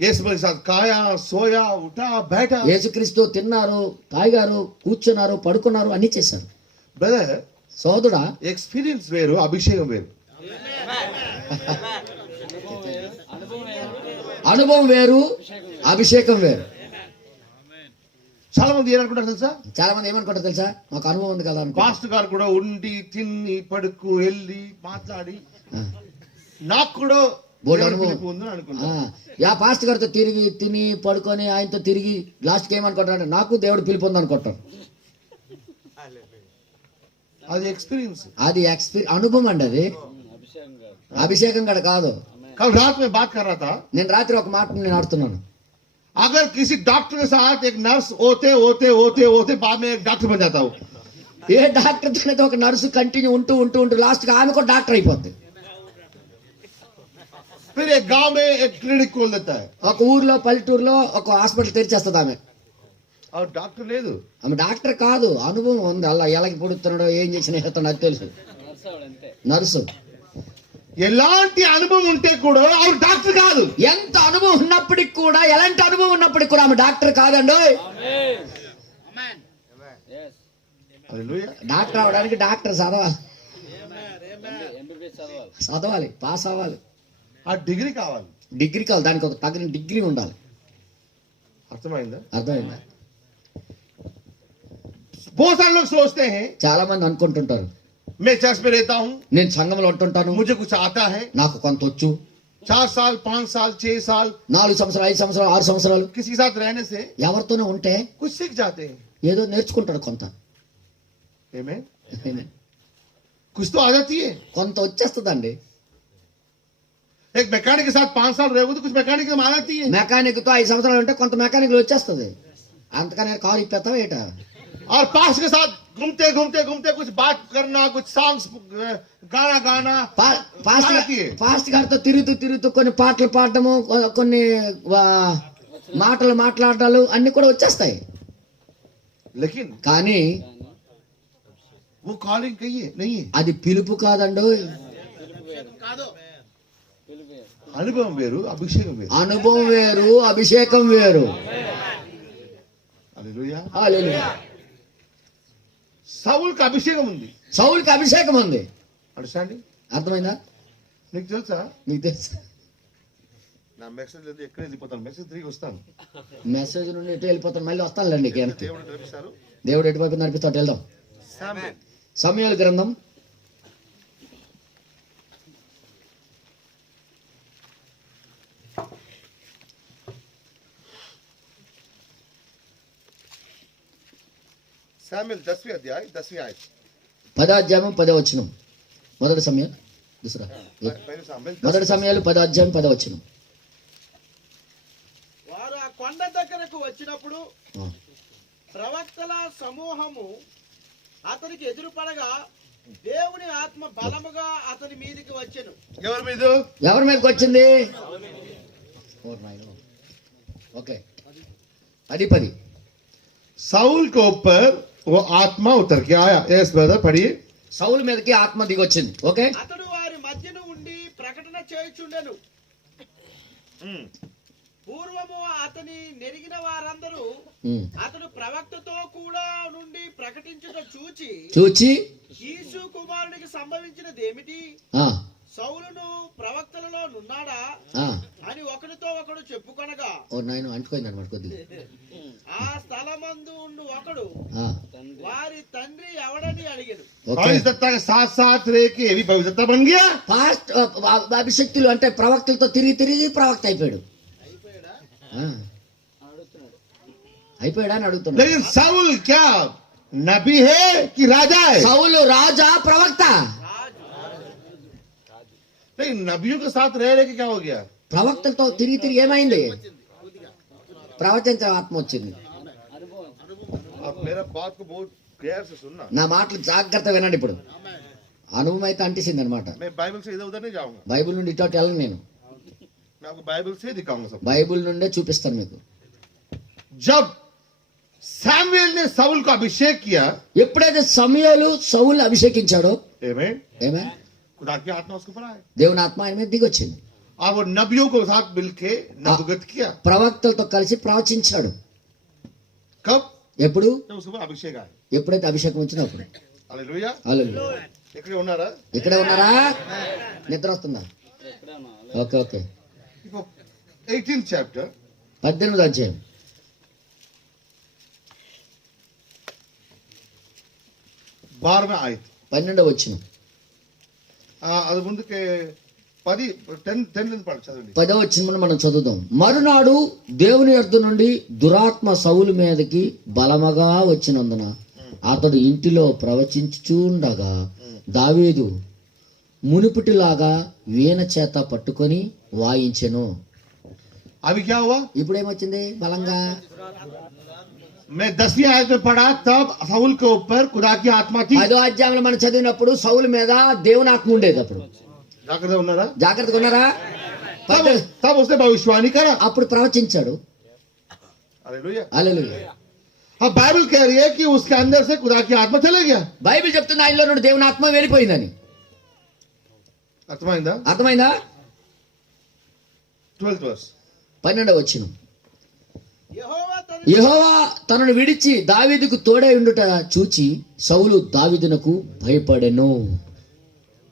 యేసు के साथ खाया, सोया, उठा, बैठा। యేసుక్రీస్తు తిన్నారు, తాగారు, కూర్చున్నారు, పడుకున్నారు, అన్ని చేశారు. బ్రదర్, సోదరుడా, ఎక్స్పీరియన్స్ వేరు, అభిషేకం వేరు. అనుభవం వేరు, అభిషేకం వేరు. చాలా మంది ఏమనుకుంటారు తెలుసా? చాలా మంది ఏమనుకుంటారు తెలుసా? మాకు అనుభవం ఉంది కదా అనుకో. పాస్టర్ గారు కూడా ఉండి తిని పడుకు వెళ్ళి మాట్లాడి నాకు కూడా బోల్డ్ దేవుని అనుభవం పిలుపు ఉందని అనుకుంటా. యా పాస్ట్ గారితో తిరిగి తిని పడుకొని ఆయనతో తిరిగి లాస్ట్కి ఏమనుకుంటాడు, నాకు దేవుడు పిలుపు ఉంది అనుకుంటారు. అది ఎక్స్పీరియన్స్. అది అనుభవం అండి. అది అభిషేకం కాదు. అభిషేకం కూడా కాదు. कल रात में बात कर रहा था, నేను రాత్రి ఒక మాట నేను ఆడుతున్నాను. अगर किसी डॉक्टर के साथ एक नर्स होते होते होते होते बाद में एक डॉक्टर बन जाता हो। ఏ డాక్టర్ తోనైతే ఒక నర్సు కంటిన్యూ ఉంటూ ఉంటూ ఉంటూ లాస్ట్కి ఆమె కూడా డాక్టర్ అయిపోద్ది. फिर एक गांव में एक क्लिनिक खोल देता है ఒక ఊర్లో, పల్లెటూరులో ఒక హాస్పిటల్ తెరిచేస్తుంది ఆమె. और डॉक्टर లేదు, ఆమె డాక్టర్ కాదు, అనుభవం ఉంది. అలా ఎలాగ పొడుతున్నాడో, ఏం చేసిన వేస్తున్నాడో అది తెలుసు. నర్సవాడు అంతే. నర్సు ఎలాంటి అనుభవం ఉంటే కూడా ఆవిడ డాక్టర్ కాదు. ఎంత అనుభవం ఉన్నప్పటికి కూడా, ఎలాంటి అనుభవం ఉన్నప్పటికి కూడా ఆమె డాక్టర్ కాదండి. Yes. హల్లెలూయా. డాక్టర్ అవడానికి డాక్టర్ చదవాలి, ఎంబీబీఎస్ చదవాలి. చదవాలి, పాస్ అవ్వాలి, ఆ డిగ్రీ కావాలి. డిగ్రీ కావాలి, దానికి ఒక తగిన డిగ్రీ ఉండాలి. అర్థమైందా? అర్థమైందా? बहुत सारे लोग सोचते हैं చాలా మంది అనుకుంటుంటారు, मैं चर्च में रहता हूँ, నేను సంఘంలో ఉంటుంటాను, मुझे कुछ आता है, నాకు కొంత వచ్చు. 4 साल 5 साल 6 साल 4 సంవత్సరాలు, 5 సంవత్సరాలు, 6 సంవత్సరాలు किसी के साथ रहने से ఎవరితోనే ఉంటే कुछ सीख जाते हैं। ఏదో నేర్చుకుంటాడు కొంత. Amen? कुछ तो आ जाती है। కొంత వచ్చేస్తుందండి. एक मैकेनिक के साथ 5 साल रहोगे तो कुछ मैकेनिक में आ जाती है। మెకానిక్ తో 5 సంవత్సరాలు ఉంటే కొంత మెకానిక్ వచ్చేస్తుంది. అంతకనే కారు ఇప్పేస్తావా ఏట? और पास के साथ घूमते घूमते घूमते कुछ बात करना, कुछ सॉन्ग्स गाना गाना పాస్ట్ గారితో తిరుగుతూ తిరుగుతూ కొన్ని పాటలు పాడటము, కొన్ని మాటలు మాట్లాడాలు అన్ని కూడా వచ్చేస్తాయి. लेकिन కానీ वो कॉलिंग कहिए नहीं है। అది పిలుపు కాదండి. అనుభవం వేరు, అభిషేకం వేరు. అనుభవం వేరు, అభిషేకం వేరు. హల్లెలూయా. హల్లెలూయా. సౌలుకి అభిషేకం ఉంది. సౌలుకి అభిషేకం ఉంది. అండర్స్టాండింగ్? అర్థమైందా? నీకు తెలుసా? నీకు తెలుసు. నా మెసేజ్ లేదు, ఎక్కడ వెళ్ళిపోతాను, మెసేజ్ తిరిగి వస్తాను. మెసేజ్ నుండి ఎటు వెళ్ళిపోతాను, మళ్ళీ వస్తానులేండి. దేవుడు నడిపిస్తారు. దేవుడు ఎటువైపు నడిపిస్తాడు, వెళ్దాం. శామ్యూయల్. సమూయేలు గ్రంథం 10वीं अध्याय 10वीं आयत. 10వ అధ్యాయం 10వ వచనం. మొదటి సమూయేలు दूसरा पहले शामिल మొదటి సమూయేలు 10వ అధ్యాయం 10వ వచనం. వారు ఆ కొండ దగ్గరకు వచ్చినప్పుడు ఆ. ప్రవక్తల సమూహము అతనికి ఎదురుపడగా దేవుని ఆత్మ బలముగా అతని మీదికి వచ్చెను. ఎవరి మీద? ఎవరి మీదకి వచ్చింది? ఓకే, 10. साउल के ऊपर वो आत्मा उतर के आया. यस ब्रदर, पढ़िए. సౌలు మీదకి ఆత్మ దిగి వచ్చింది. ఓకే, అతడు వారి మధ్యను ఉండి ప్రకటన చేయుచుండెను. పూర్వము అతని నెరిగిన వారందరూ ఉమ్. అతడు ప్రవక్తతో కూడా నుండి ప్రకటించుట చూచి చూచి కీసు కుమారునికి సంభవించినది ఏమిటి? ఆ, సౌలును ప్రవక్తలలో నున్నాడా ఆ. అని ఒకరితో ఒకడు చెప్పుకొనగా ఓ నాయన అంటుకోయింది అనమాట కొద్దిగా. ఆ స్థలమందు ఉండు ఒకడు ఆ, వారి తండ్రి ఎవడని అడిగెను. ఓకే. पवित्रता के साथ साथ रह के ये भी पवित्रता बन गया. పాస్ట్ అభిషక్తులు అంటే ప్రవక్తలతో తిరిగి తిరిగి ప్రవక్త అయిపోయాడు. ఆ. అయిపోయాడా అని అడుగుతున్నాడు. लेकिन साउल क्या नबी है कि राजा है? సౌలు రాజా ప్రవక్త? लेकिन नबियों के साथ रह रहे के क्या हो गया? ప్రవక్తలతో తిరిగి తిరిగి ఏమైంది? ప్రవచించే ఆత్మ వచ్చింది. आप मेरा बात को बहुत गैर से सुनना. నా మాటలు జాగ్రత్త వినండి. ఇప్పుడు అనుభవం అయితే అంటిసింది అనమాట. मैं बाइबल से इधर उधर नहीं जाऊंगा. బైబిల్ నుండి ఇటు అటు వెళ్ళను నేను. मैं आपको बाइबल से दिखाऊंगा सब. బైబిల్ నుండే చూపిస్తాను మీకు. जब सैमुएल ने साउल को अभिषेक किया, ఎప్పుడైతే సమూయేలు సౌలు అభిషేకించాడో, आमेन, ఏమే खुदा की आत्मा उसके ऊपर आए దేవుని ఆత్మ ఆయన మీద దిగి వచ్చింది. और वो नबियों को साथ मिलके नबुवत किया. ప్రవక్తలతో కలిసి ప్రవచించాడు. कब? ఎప్పుడు? जब उसके ऊपर अभिषेक आए. ఎప్పుడైతే అభిషేకం వచ్చినప్పుడు. हालेलुया. హల్లెలూయా. इकडे ఉన్నారా? ఇక్కడే ఉన్నారా? నిద్ర వస్తుందా? Okay okay. 18th chapter 18వ అధ్యాయం 12వ आयत. 12వ వచనం. అది ముందుకే 10 నుంచి చదవండి. 10వ వచనం మనం చదువుదాం. మరునాడు దేవుని యొద్ద నుండి దురాత్మ సౌలు మీదకి బలముగా వచ్చినందున అతడు ఇంటిలో ప్రవచించుచుండగా దావీదు మునుపటిలాగా వీణ చేత పట్టుకొని వాయించెను. अभी क्या हुआ? ఇప్పుడు ఏమొచ్చింది? బలంగా. मैं 10वीं आयत में पढ़ा, तब साउल के ऊपर खुदा की आत्मा थी. 10వ అధ్యాయంలో మనం చదివినప్పుడు సౌలు మీద దేవుని ఆత్మ ఉండేది. అప్పుడు जाकर ఉన్నారా? జాగ్రత్తగా ఉన్నారా? तब उसने भविष्यवाणी करा. అప్పుడు ప్రవచించాడు. हालेलुया. హల్లెలూయా. अब बाइबल कह रही है कि उसके अंदर से खुदा की आत्मा चले गया. బైబిల్ చెప్తుంది ఆయనలో నుండి దేవుని ఆత్మ వెళ్ళిపోయిందని. అర్థమైందా? అర్థమైందా? 12th verse. 12వ వచనం. యెహోవా యెహోవా తనను విడిచి దావీదుకు తోడై ఉండుట చూచి సౌలు దావీదునకు భయపడెను.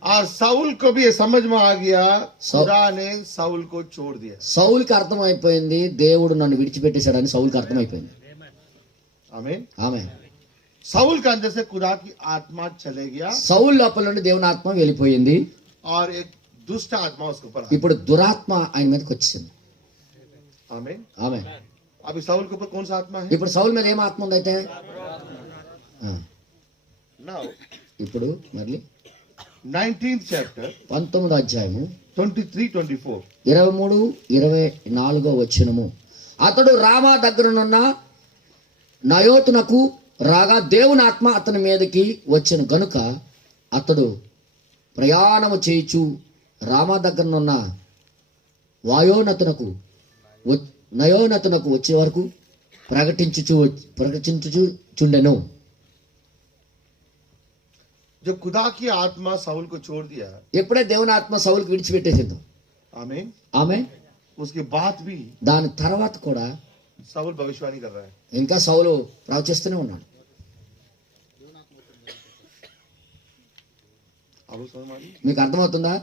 और साउल को भी ये समझ में आ गया, खुदा ने साउल को छोड़ दिया. సౌలుకి అర్థమైపోయింది దేవుడు నన్ను విడిచిపెట్టేశాడని సౌలుకి అర్థమైపోయింది. आमीन. ఆమె साउल के अंदर से खुदा की आत्मा चले गया సౌలు లోపల నుండి దేవుని ఆత్మ వెళ్ళిపోయింది. और एक दुष्ट आत्मा उसके ऊपर आ. ఇప్పుడు దురాత్మ ఆయన మీదకి వచ్చింది. आमीन. ఆమె अभी साउल के ऊपर कौन सा आत्मा है? ఇప్పుడు సౌలు మీద ఏం ఆత్మ ఉందైతే? ఆ, नाउ ఇప్పుడు మళ్ళీ 19th chapter 19వ అధ్యాయము 23-24. 23-24 వచనము. అతడు రామా దగ్గరనున్న నయోతునకు రాగా దేవుని ఆత్మ అతని మీదకి వచ్చిన గనుక అతడు ప్రయాణము చేయుచు రామా దగ్గరనున్న నయోనతునకు వచ్చే వరకు ప్రకటించుచుండెను. जब खुदा की आत्मा साउल को छोड़ दिया, ఎప్పుడే దేవుని ఆత్మ సౌలుకి విడిచిపెట్టేసిందో, आमीन, ఆమె उसके बाद भी దాని తర్వాత కూడా साउल भविष्यवाणी कर रहा है. ఇంకా సౌలు ప్రవచిస్తూనే ఉన్నాడు. आप लोग समझ में आ रही? మీకు అర్థమవుతుందా?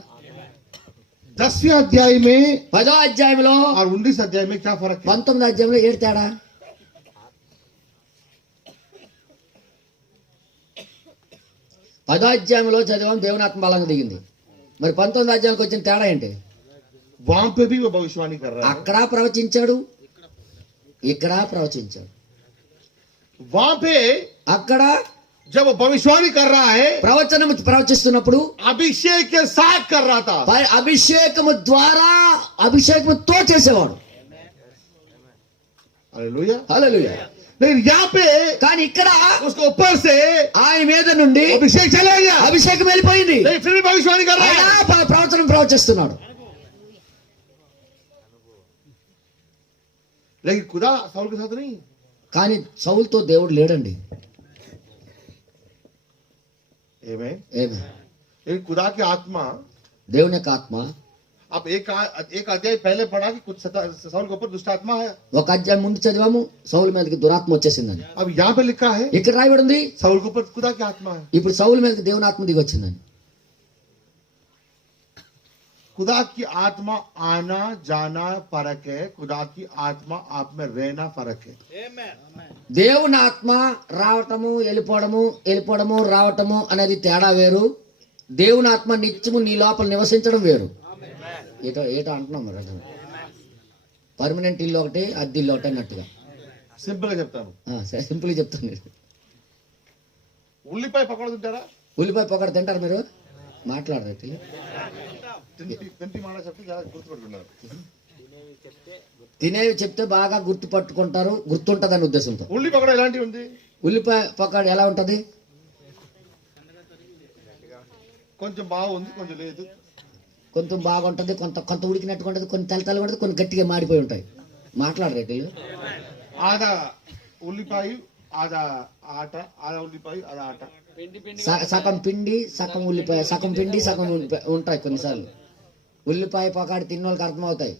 10वें अध्याय में 10వ అధ్యాయంలో और 19 अध्याय में क्या फर्क है? 19వ అధ్యాయంలో ఏడు తేడా. 10వ అధ్యాయంలో చదివాం దేవుని ఆత్మ బలంగా దిగింది. మరి 19వ అధ్యాయానికి వచ్చిన తేడా ఏంటి? वहां पे भी वो भविष्यवाणी कर रहा है, అక్కడ ప్రవచించాడు, ఇక్కడ ప్రవచించాడు. वहां पे అక్కడ जब वो भविष्यवाणी कर रहा है ప్రవచనం ప్రవచిస్తున్నప్పుడు अभिषेक के साथ कर रहा था, అభిషేకము ద్వారా అభిషేకముతో చేసేవాడు. हालेलुया। హల్లెలూయా. लेकिन यहाँ पे కానీ ఇక్కడ उसको ऊपर से ఆయన మీద నుండి अभिषेक चला गया, అభిషేకం వెళ్ళిపోయింది. लेकिन फिर भी भविष्यवाणी कर रहा ఆయన है। ప్రవచనం ప్రవచిస్తున్నాడు. लेकिन खुदा साउल के साथ नहीं, కానీ సౌలుతో దేవుడు లేడండి. आमीन। ఏమి लेकिन खुदा की आत्मा, దేవుని యొక్క ఆత్మ. आप एक अध्याय पहले पढ़ा कि कुछ साउल के ऊपर दुष्ट आत्मा है, ఒక అధ్యాయం ముందు చదివాము సౌలు మీదకి దురాత్మ వచ్చేసిందని. अब यहाँ पे लिखा है ఇక్కడ రాయబడి ఉంది साउल के ऊपर खुदा की आत्मा है। ఇప్పుడు సౌలు మీదకి దేవుని ఆత్మ దిగి వచ్చిందని. खुदा की आत्मा आना जाना फर्क है, खुदा की आत्मा आप में रहना फर्क है। దేవుని ఆత్మ రావటము వెళ్ళిపోవడము రావటము అనేది తేడా వేరు. దేవుని ఆత్మ నిత్యము నీ లోపల నివసించడం వేరు. ఏటో అంటున్నాం మరి. పర్మనెంట్ ఇల్లు ఒకటి, అద్దె ఇల్లు ఒకటి అన్నట్టుగా. సింపుల్ గా చెప్తాను, సింపుల్ గా చెప్తాను. ఉల్లిపాయ పకోడా తింటారా? ఉల్లిపాయ పొగడ తింటారు మీరు? మాట్లాడదు. తింటి మాట చెప్తే చాలా గుర్తుపెట్టుకున్నారు. తినేవి చెప్తే బాగా గుర్తు పట్టుకుంటారు, గుర్తుంటదని ఉద్దేశంతో. ఉల్లి పకోడా ఎలాంటి ఉంది? ఉల్లిపాయ పొగడ ఎలా ఉంటది? కొంచెం బాగుంది, కొంచెం లేదు. కొంచెం బాగుంటది, కొంత ఉడికినట్టుగా ఉంటుంది, కొన్ని తెల్లగా ఉంటుంది, కొన్ని గట్టిగా మాడిపోయి ఉంటాయి. మాట్లాడరేటి. ఆదా ఉల్లిపాయ, ఆదా ఆట, ఆదా ఉల్లిపాయ, ఆదా ఆట. పిండి పిండి సగం పిండి సగం ఉల్లిపాయ, సగం పిండి సగం ఉల్లిపాయ ఉంటాయి కొన్నిసార్లు. ఉల్లిపాయ పొకాడు తిన్న వాళ్ళకి అర్థమవుతాయి.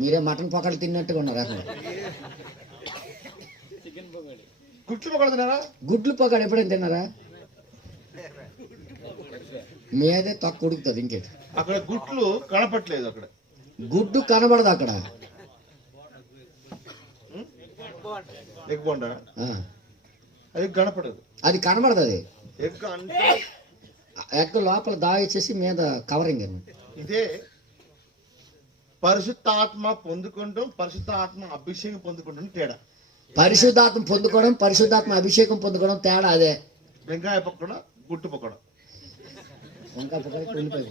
మీరే మటన్ పొకాడు తిన్నట్టుగా ఉన్నారు అసలు. చికెన్ పకోడీ. గుట్లు పకోడా తిన్నారా? గుడ్లు పొకాడు ఎప్పుడైనా తిన్నారా? మీదే తక్కువ ఉడుకుతుంది. ఇంకేంటి? అక్కడ గుట్లు కనపట్లేదు, అక్కడ గుడ్డు కనబడదు అక్కడ. ఎగ్ బోండా ఆ, అది కనపడదు. అది కనబడదు. అది ఎగ్ అంటే ఎక్క లోపల దాచేసి మీద కవరింగ్ అన్నమాట. ఇదే పరిశుద్ధాత్మ పొందుకుంటాం, పరిశుద్ధాత్మ అభిషేకం పొందుకుంటాం తేడా. పరిశుద్ధాత్మ పొందుకోవడం, పరిశుద్ధాత్మ అభిషేకం పొందుకోవడం తేడా అదే. వెంకాయ పకోడా, గుట్టు పకోడా. వంకాయ పొకాడి, ఉల్లిపాయ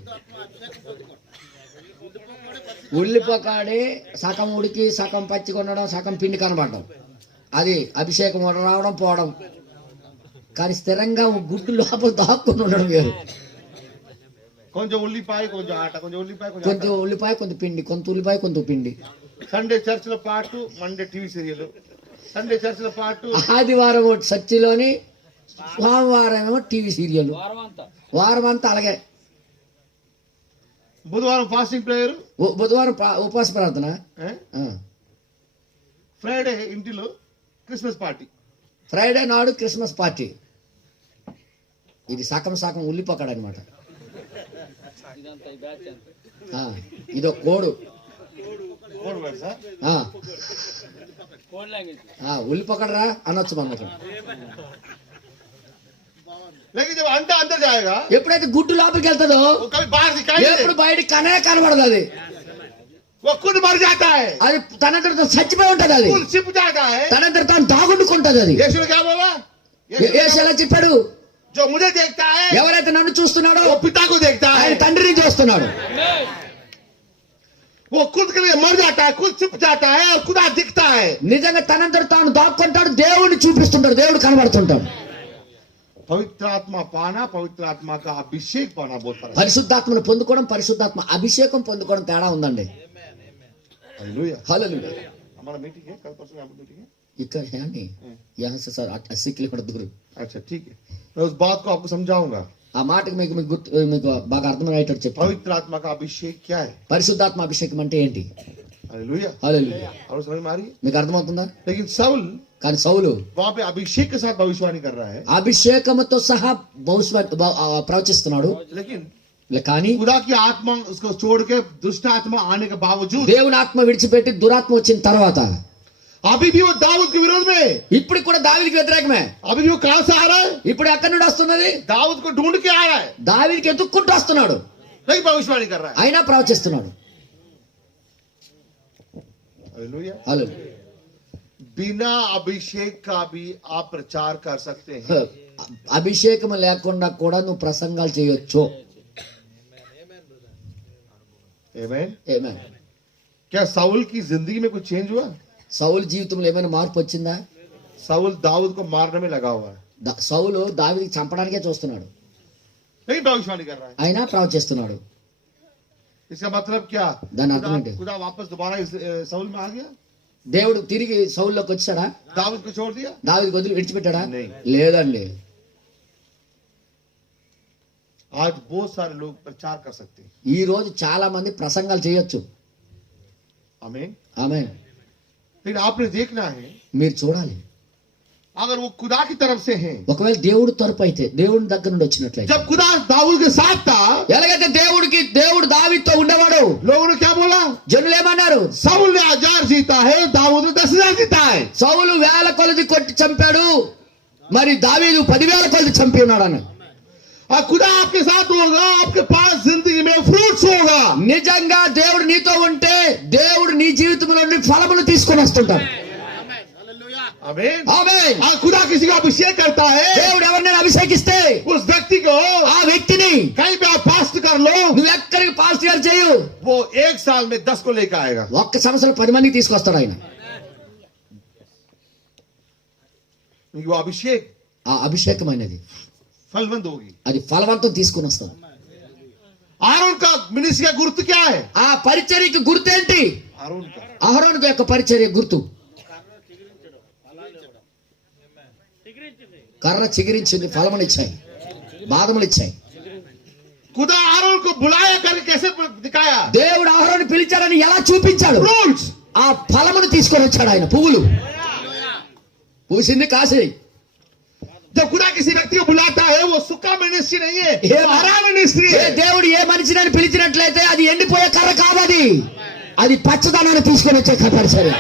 ఉల్లిపొకాడి సగం ఉడికి సగం పచ్చి కొనడం, సగం పిండి కనబడడం, అది అభిషేకం రావడం పోవడం. కానీ స్థిరంగా గుడ్డు లోపల దాక్కుని ఉండడం వేరు. కొంచెం ఉల్లిపాయ, కొంచెం ఆట, కొంచెం ఉల్లిపాయ, కొంచెం కొంచెం ఉల్లిపాయ కొంత పిండి, కొంత ఉల్లిపాయ కొంత పిండి. సండే చర్చ్ లో పాటు, Monday TV serial. Sunday church లో పాటు, ఆదివారం చర్చిలోని, సోమవారం ఏమో టీవీ సీరియల్, వారం అంతా అలాగే. బుధవారం ఫాస్టింగ్ ప్రేయర్, బుధవారం ఉపవాస ప్రార్థన, ఫ్రైడే ఇంటిలో క్రిస్మస్ పార్టీ, ఫ్రైడే నాడు క్రిస్మస్ పార్టీ. ఇది సగం సగం ఉల్లిపొక్కడు అనమాట. ఇదంతా ఈ బ్యాచ్ అంతా. ఇదో code. Code word sir. Code language. ఉల్లిపొక్కడరా అనొచ్చు మనం ఇక్కడ. लेकिन जब अंडा अंदर जाएगा, ఎప్పుడైతే గుడ్డు లోపలికి వెళ్తుందో वो कभी बाहर दिखाई नहीं ఎప్పుడు देता। బయట కనబడదు. అది वो खुद मर जाता है, అది తనంతటితో చచ్చిపోయి ఉంటది. అది खुद छिप जाता है। తనంతట తాను దాగుండుకుంటది. అది यीशु ने क्या बोला? యేసు ఎలా చెప్పాడు? जो मुझे देखता है ఎవరైతే నన్ను చూస్తున్నాడో वो पिता को देखता ఆయన है। తండ్రిని చూస్తున్నాడు. वो खुद के लिए मर जाता है, खुद छिप जाता है और खुदा दिखता है। నిజంగా తనంతట తాను దాక్కుంటాడు, దేవుడిని చూపిస్తుంటాడు, దేవుడు కనబడుతుంటాడు. पवित्र आत्मा पाना, पवित्र आत्मा का अभिषेक पाना बहुत फर्क है। పరిశుద్ధాత్మను పొందుకోవడం, పరిశుద్ధాత్మ అభిషేకం పొందుకోవడం తేడా ఉందండి. हालेलुया। హల్లెలూయా. हमारा मीटिंग है कल परसों, यहाँ पर मीटिंग है। ఇక్కడ ఏంటి यहाँ से सर 80 किलोमीटर दूर. अच्छा ठीक है, मैं उस बात को आपको समझाऊंगा। ఆ మాటకి మీకు బాగా అర్థమయ్యేటట్టు చెప్పాను. पवित्र आत्मा का अभिषेक क्या है? పరిశుద్ధాత్మ అభిషేకం అంటే ఏంటి? हालेलुया। హల్లెలూయా. और समझ में आ रही है? మీకు అర్థమవుతుందా? लेकिन साउल కానీ సౌలు वहां पे अभिषेक के साथ भविष्यवाणी कर रहा है, అభిషేకముతో సహా ప్రవచిస్తున్నాడు. लेकिन కానీ खुदा की आत्मा उसको छोड़ के दुष्ट आत्मा आने के बावजूद దేవుని ఆత్మ విడిచిపెట్టి దురాత్మ వచ్చిన తర్వాత अभी भी वो दाऊद के विरोध में, ఇప్పుడు కూడా దావీదుకి వ్యతిరేకమే. अभी भी वो कहां से आ रहा है? ఇప్పుడు ఎక్కడి నుండి వస్తున్నది? दाऊद को ढूंढ के आ रहा है, దావీదుకి ఎత్తుక్కుంటూ వస్తున్నాడు, नहीं भविष्यवाणी कर रहा है. అయినా ప్రవచిస్తున్నాడు. हालेलुया. హల్లెలూయా. बिना अभिषेक का भी आप प्रचार कर सकते हैं. అభిషేకం లేకుండా కూడా నువ్వు ప్రసంగాలు చేయొచ్చు. आमीन. ఆమేన్. क्या साउल की जिंदगी में कुछ चेंज हुआ? సౌలు జీవితంలో ఏమైనా మార్పు వచ్చిందా? साउल दाऊद को मारने में लगा हुआ है, సౌలు దావీదుకి చంపడానికే చూస్తున్నాడు, नहीं भविष्यवाणी कर रहा है. అయినా ప్రవచిస్తున్నాడు. इसका मतलब क्या? దాని అర్థం ఏంటి? खुदा वापस दोबारा साउल में आ गया, దేవుడు తిరిగి సౌలులోకి వచ్చాడా? दाऊद को छोड़ दिया. దావీదుకి వదిలి విడిచిపెట్టాడా? नहीं. లేదండి. आज बहुत सारे लोग प्रचार कर सकते हैं. ఈ రోజు చాలా మంది ప్రసంగాలు చేయొచ్చు. आमीन. ఆమేన్. लेकिन आपने देखना है, మీరు చూడాలి, अगर वो खुदा की तरफ से हैं, ఒకవేళ దేవుడు తరపు అయితే, దేవుడి దగ్గర నుండి వచ్చినట్లయితే, जब खुदा दाऊद के साथ था, ఎలాగైతే దేవుడు దావీదుతో ఉండేవాడు, लोगों ने क्या बोला? జనులు ఏమన్నారు? साउल ने 1000 जीता है, दाऊद ने 10,000 जीता है. సౌలు 1000 కొలది కొట్టి చంపాడు, మరి దావీదు 10,000 కొలది చంపి ఉన్నాడు అని. और खुदा आपके साथ होगा, आपके पास जिंदगी में फ्रूट्स होगा. నిజంగా దేవుడు నీతో ఉంటే దేవుడు నీ జీవితంలో నుండి ఫలములు తీసుకొని వస్తుంటాడు. आमीन. ఆమేన్. और खुदा किसी का अभिषेक करता है, దేవుడు ఎవరినైనా అభిషేకిస్తే उस व्यक्ति को ఆ వ్యక్తిని कहीं पे आप फास्ट कर लो, నువ్వు ఎక్కడికి పాస్ట్ గారు చేయు, वो 1 साल में 10 को लेकर आएगा. ఒక్క సంవత్సరం 10 మందికి తీసుకొస్తాడు ఆయన. क्योंकि वो अभिषेक ఆ అభిషేకం అనేది फलवंत होगी. అది ఫలవంతం తీసుకొని వస్తాడు. आरोन का मिनिस्ट्री का गुरुत्व क्या है? ఆ పరిచర్యకి గుర్తేంటి? आरोन का అహరోను యొక్క పరిచర్య గుర్తు కర్ర చిగిరించింది, ఫలమునిచ్చాయి, బాదములిచ్చాయి. खुदा आरोन को बुलाया करके कैसे दिखाया? దేవుడు అహరోను పిలిచాడని ఎలా చూపించాడు? फ्रूट्स. ఆ ఫలమును తీసుకొని వచ్చాడు ఆయన. పువ్వులు పూసింది, కాసి. जब खुदा किसी व्यक्ति को बुलाता है, वो सूखा मिनिस्ट्री नहीं है, ये वो हरा मिनिस्ट्री ఏ है. దేవుడు ఏ మనిషిని పిలిచినట్లయితే అది ఎండిపోయే కర్ర కాదది, అది పచ్చదనాన్ని తీసుకొని వచ్చే పరిచర్య.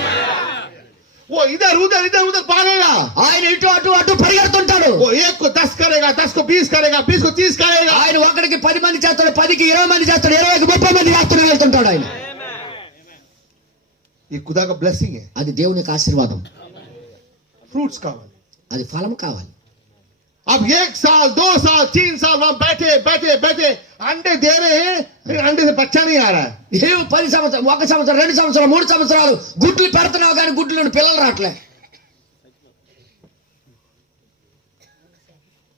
वो इधर उधर भागेगा. ఆయన ఇటు అటు అటు పరిగెడుతుంటాడు. वो 1 को 10 करेगा, 10 को 20 करेगा, 20 को 30 करेगा. ఆయన ఒకడికి 10 మంది చేస్తాడు, 10కి 20 మంది చేస్తాడు, 20కి 30 మంది చేస్తూనే వెళ్తుంటాడు ఆయన. ये खुदा का ब्लेसिंग है. అది దేవుని యొక్క ఆశీర్వాదం. फ्रूट्स का. అది ఫలం కావాలి. अब 1 साल 2 साल 3 साल वहां बैठे अंडे दे रहे हैं, लेकिन अंडे से बच्चा नहीं आ रहा है. ఏ 10 సంవత్సరం, 1 సంవత్సరం, 2 సంవత్సరాలు, 3 సంవత్సరాలు గుడ్లు పెడుతున్నావు కానీ గుడ్లు నుండి పిల్లలు రావట్లే.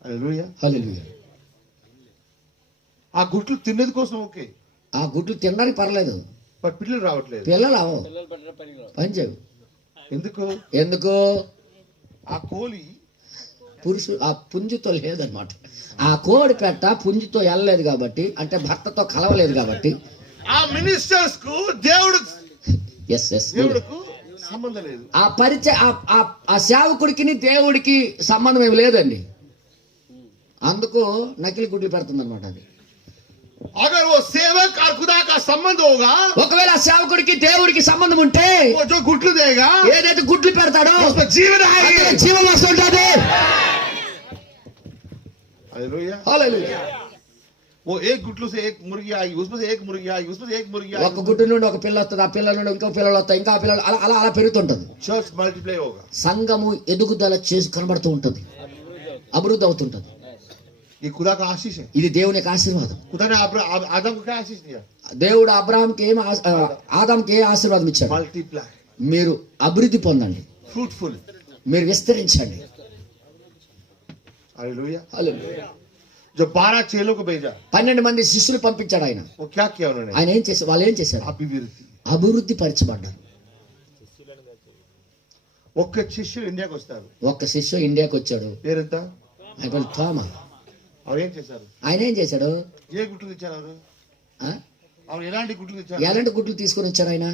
హల్లెలూయా. హల్లెలూయా. ఆ గుట్లు తినేది కోసం ఓకే, ఆ గుడ్లు తినడానికి పర్లేదు, బట్ పిల్లలు రావట్లేదు. పిల్లలు అవో. పిల్లలు పెట్టడం పనికిరావు. పని చేయవు. ఎందుకు? ఎందుకు? ఆ కోలి ఆ పుంజుతో లేదనమాట. ఆ కోడి పెట్ట పుంజుతో వెళ్ళలేదు కాబట్టి, అంటే భర్తతో కలవలేదు కాబట్టి. ఆ మినిస్టర్స్ కు దేవుడుకు సంబంధం లేదు. ఆ పరిచయ ఆ సేవకుడికి దేవుడికి సంబంధం ఏమి లేదండి. అందుకు నకిలీ గుడ్లు పెడుతుంది అనమాట అది. अगर वो सेवक और खुदा का संबंध होगा, ఒకవేళ ఆ సేవకుడికి దేవుడికి సంబంధం ఉంటే वो जो गुटलू देगा, ఏదైతే గుడ్లు పెడతాడో उसमें जीवन आएगी. అందులో జీవం వస్తుంటది. हालेलुया. హల్లెలూయా. वो एक गुटलू से एक मुर्गी आएगी, उसमें से एक मुर्गी आएगी, उसमें से एक मुर्गी ఒక आएगी. గుడ్డు నుండి ఒక పిల్ల వస్తుంది, ఆ పిల్ల నుండి ఇంకో పిల్లలు వస్తాయి, ఇంకా పిల్లలు అలా అలా అలా పెరుగుతుంటది. चर्च मल्टीप्लाई होगा. సంఘము ఎదుగుదల చేసి కనబడుతూ ఉంటది, అభివృద్ధి అవుతుంటది. ये खुदा का आशीष है. ఇది దేవుని యొక్క ఆశీర్వాదం. खुदा ने आदम को क्या आशीष दिया? దేవుడు అబ్రహాంకి ఆదాంకి ఏ ఆశీర్వాదం ఇచ్చాడు? मल्टीप्लाई, మీరు అభివృద్ధి పొందండి, फ्रूटफुल. మీరు విస్తరించండి. हालेलुया. హల్లెలూయా. जो 12 चेलों को भेजा, 12 మంది శిష్యులు పంపించాడు ఆయన. वो क्या किया उन्होंने? ఆయన ఏం చేశారు? వాళ్ళు ఏం చేశారు? అభివృద్ధి. అభివృద్ధి పరచబడ్డారు. ఒక్క శిష్యుడు ఇండియాకి వస్తారు. ఒక్క శిష్యు ఇండియాకి వచ్చాడు, పేరెంత? ఆయన పేరు థోమా. ಅವ್ರು ఏం చేశారు? ఆయన ఏం చేశాడు? ఏ గుట్లు తెచ్చారు ಅವರು? ఆ? ಅವ್ರು ఎలాంటి గుట్లు తెచ్చారు? ఎలాంటి గుడ్లు తీసుకొని వచ్చారు ఆయన?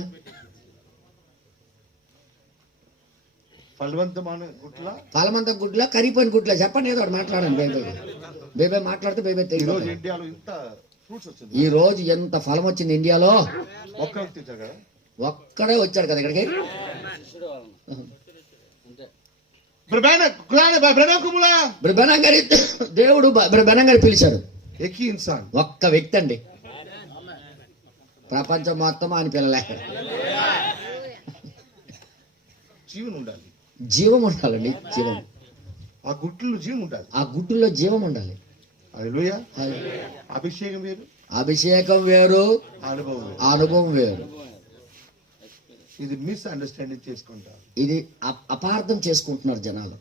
ఫలవంతమైన గుట్ల, ఫలమంత గుడ్ల, కరిగిపోయిన గుడ్ల. చెప్పండి, ఏదో ఒకటి మాట్లాడండి. బేబే మాట్లాడితే బేబే ఈరోజు ఇండియాలో ఇంత ఫ్రూట్స్ వచ్చింది. ఈ రోజు ఎంత ఫలం వచ్చింది ఇండియాలో. ఒక్కరికి తెచ్చారు కదా. ఒక్కడే వచ్చాడు కదా ఇక్కడికి. శిష్యుడు వాళ్ళని అంతే. ब्रबैना को बुलाया, బ్రహ్మణం గారి దేవుడు బ్రహ్మణం గారి పిలిచాడు. एक ही इंसान. ఒక్క వ్యక్తి అండి, ప్రపంచం మొత్తం ఆయన పిల్లలే. జీవన్ ఉండాలి, జీవం ఉండాలండి, జీవం. ఆ గుట్లో జీవం ఉండాలి, ఆ గుడ్డులో జీవం ఉండాలి. హల్లెలూయా. అభిషేకం వేరు, అభిషేకం వేరు, అనుభవం వేరు. అనుభవం వేరు. ఇది మిస్ అండర్స్టాండింగ్ చేసుకుంటారు. ఇది అపార్థం చేసుకుంటున్నారు జనాలు.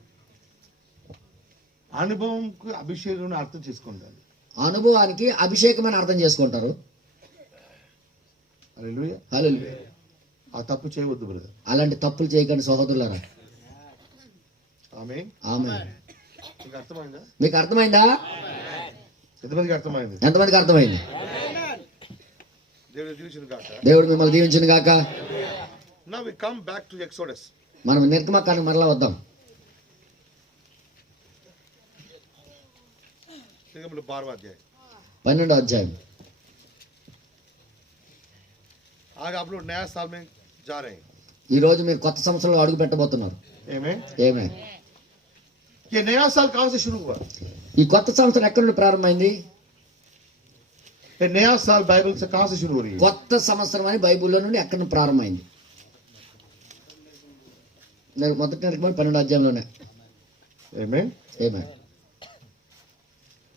అనుభవంకు అభిషేకం అర్థం చేసుకుంటారు. అనుభవానికి అభిషేకం అని అర్థం చేసుకుంటారు. హల్లెలూయా. హల్లెలూయా. ఆ తప్పు చేయవద్దు బ్రదర్. అలాంటి తప్పులు చేయకండి సహోదరులారా. ఆమేన్. ఆమేన్. మీకు అర్థమైందా? మీకు అర్థమైందా? ఎంతమందికి అర్థమైంది? ఎంతమందికి అర్థమైంది? దేవుడు దీవించును గాక. దేవుడు మిమ్మల్ని దీవించును గాక. Now we come back to Exodus. మనం నిర్గమకాండం మరలా వద్దాం. నిర్గమకాండం 12వ అధ్యాయం. 12వ అధ్యాయం. आज आप लोग नया साल में जा रहे हैं. ఈ రోజు మీరు కొత్త సంవత్సరంలో అడుగు పెట్టబోతున్నారు. Amen. ఏమే ये नया साल कहां से शुरू हुआ? ఈ కొత్త సంవత్సరం ఎక్కడి నుండి ప్రారంభమైంది? ये नया साल बाइबल से कहां से शुरू हो रही है? కొత్త సంవత్సరం అని బైబిల్లో నుండి ఎక్కడి నుండి ప్రారంభమైంది? నేను మొదటి నిర్గమం 12వ అధ్యాయంలోనే. Amen. ఏమే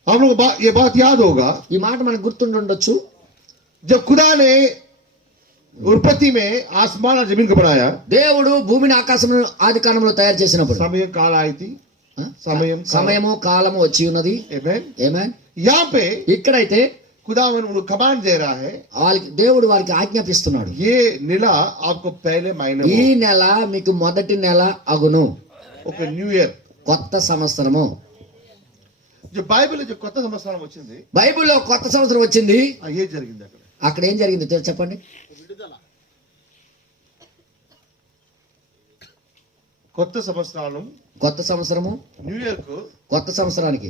आप लोग ये बात याद होगा ఈ మాట మనకు గుర్తుండి ఉండొచ్చు. जब खुदा ने उत्पत्ति में आसमान और जमीन को बनाया, దేవుడు భూమిని ఆకాశం ఆది కాలంలో తయారు చేసినప్పుడు समय काल आई थी. ఆ? సమయం, సమయము కాలము వచ్చి ఉన్నది. Amen. ఏమే यहाँ पे ఇక్కడైతే खुदावन उनको कमांड दे रहा है, వాళ్ళకి దేవుడు వారికి ఆజ్ఞాపిస్తున్నాడు. ये नीला आपको पहले महीने ఈ में నెల మీకు మొదటి నెల అగును, ओके न्यू ईयर. కొత్త సంవత్సరము. जो बाइबल जो కొత్త సంవత్సరం వచ్చింది, బైబిల్లో కొత్త సంవత్సరం వచ్చింది. ఏ జరిగింది అక్కడ? అక్కడ ఏం జరిగింది చెప్పండి. కొత్త సంవత్సరం, కొత్త సంవత్సరము, न्यू ईयर को కొత్త సంవత్సరానికి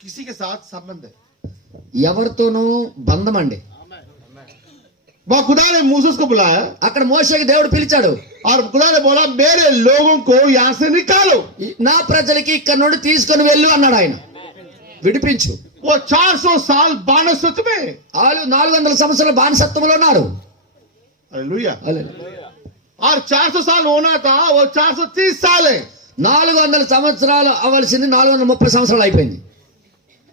किसी के साथ संबंध है. ఎవరితోనూ బంధం అండి. वह खुदा ने मूसा को बुलाया అక్కడ మోషేకి దేవుడు పిలిచాడు. और खुदा ने बोला मेरे लोगों को यहाँ से निकालो. నా ప్రజలకి ఇక్కడ నుండి తీసుకొని వెళ్ళు అన్నాడు ఆయన. విడిపించు. वो 400 साल बानसत्व में. వాళ్ళు 400 సంవత్సరాల బానిసత్వంలో ఉన్నారు. हालेलुया. హల్లెలూయా. और 400 साल होना था, वो 430 साल है. 400 సంవత్సరాలు అవ్వాల్సింది 430 సంవత్సరాలు అయిపోయింది.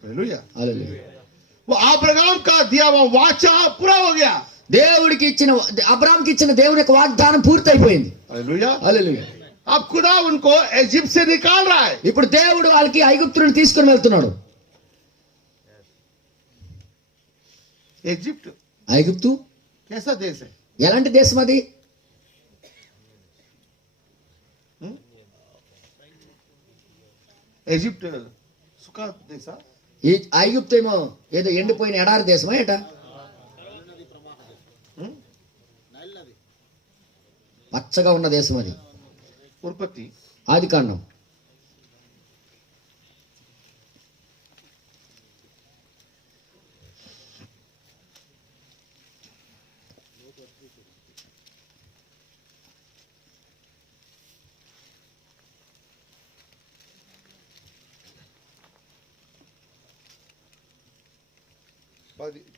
हालेलुया. హల్లెలూయా. वो अब्राहम का दिया हुआ वाचा पूरा हो गया. దేవుడికి ఇచ్చిన అబ్రాహాంకి ఇచ్చిన దేవుని యొక్క వాగ్దానం పూర్తి అయిపోయింది. हालेलुया. హల్లెలూయా. अब खुदा उनको इजिप्ट से निकाल रहा है. ఇప్పుడు దేవుడు వాళ్ళకి ఐగుప్తుని తీసుకొని వెళ్తున్నాడు. इजिप्ट ఐగుప్తు कैसा देश है? ఎలాంటి దేశం అది? इजिप्ट सुखा देश है. ఈ ఐగుప్తు ఏమో ఏదో ఎండిపోయిన ఎడారి దేశమా ఏట? పచ్చగా ఉన్న దేశం అది. उत्पत्ति ఆది కాండం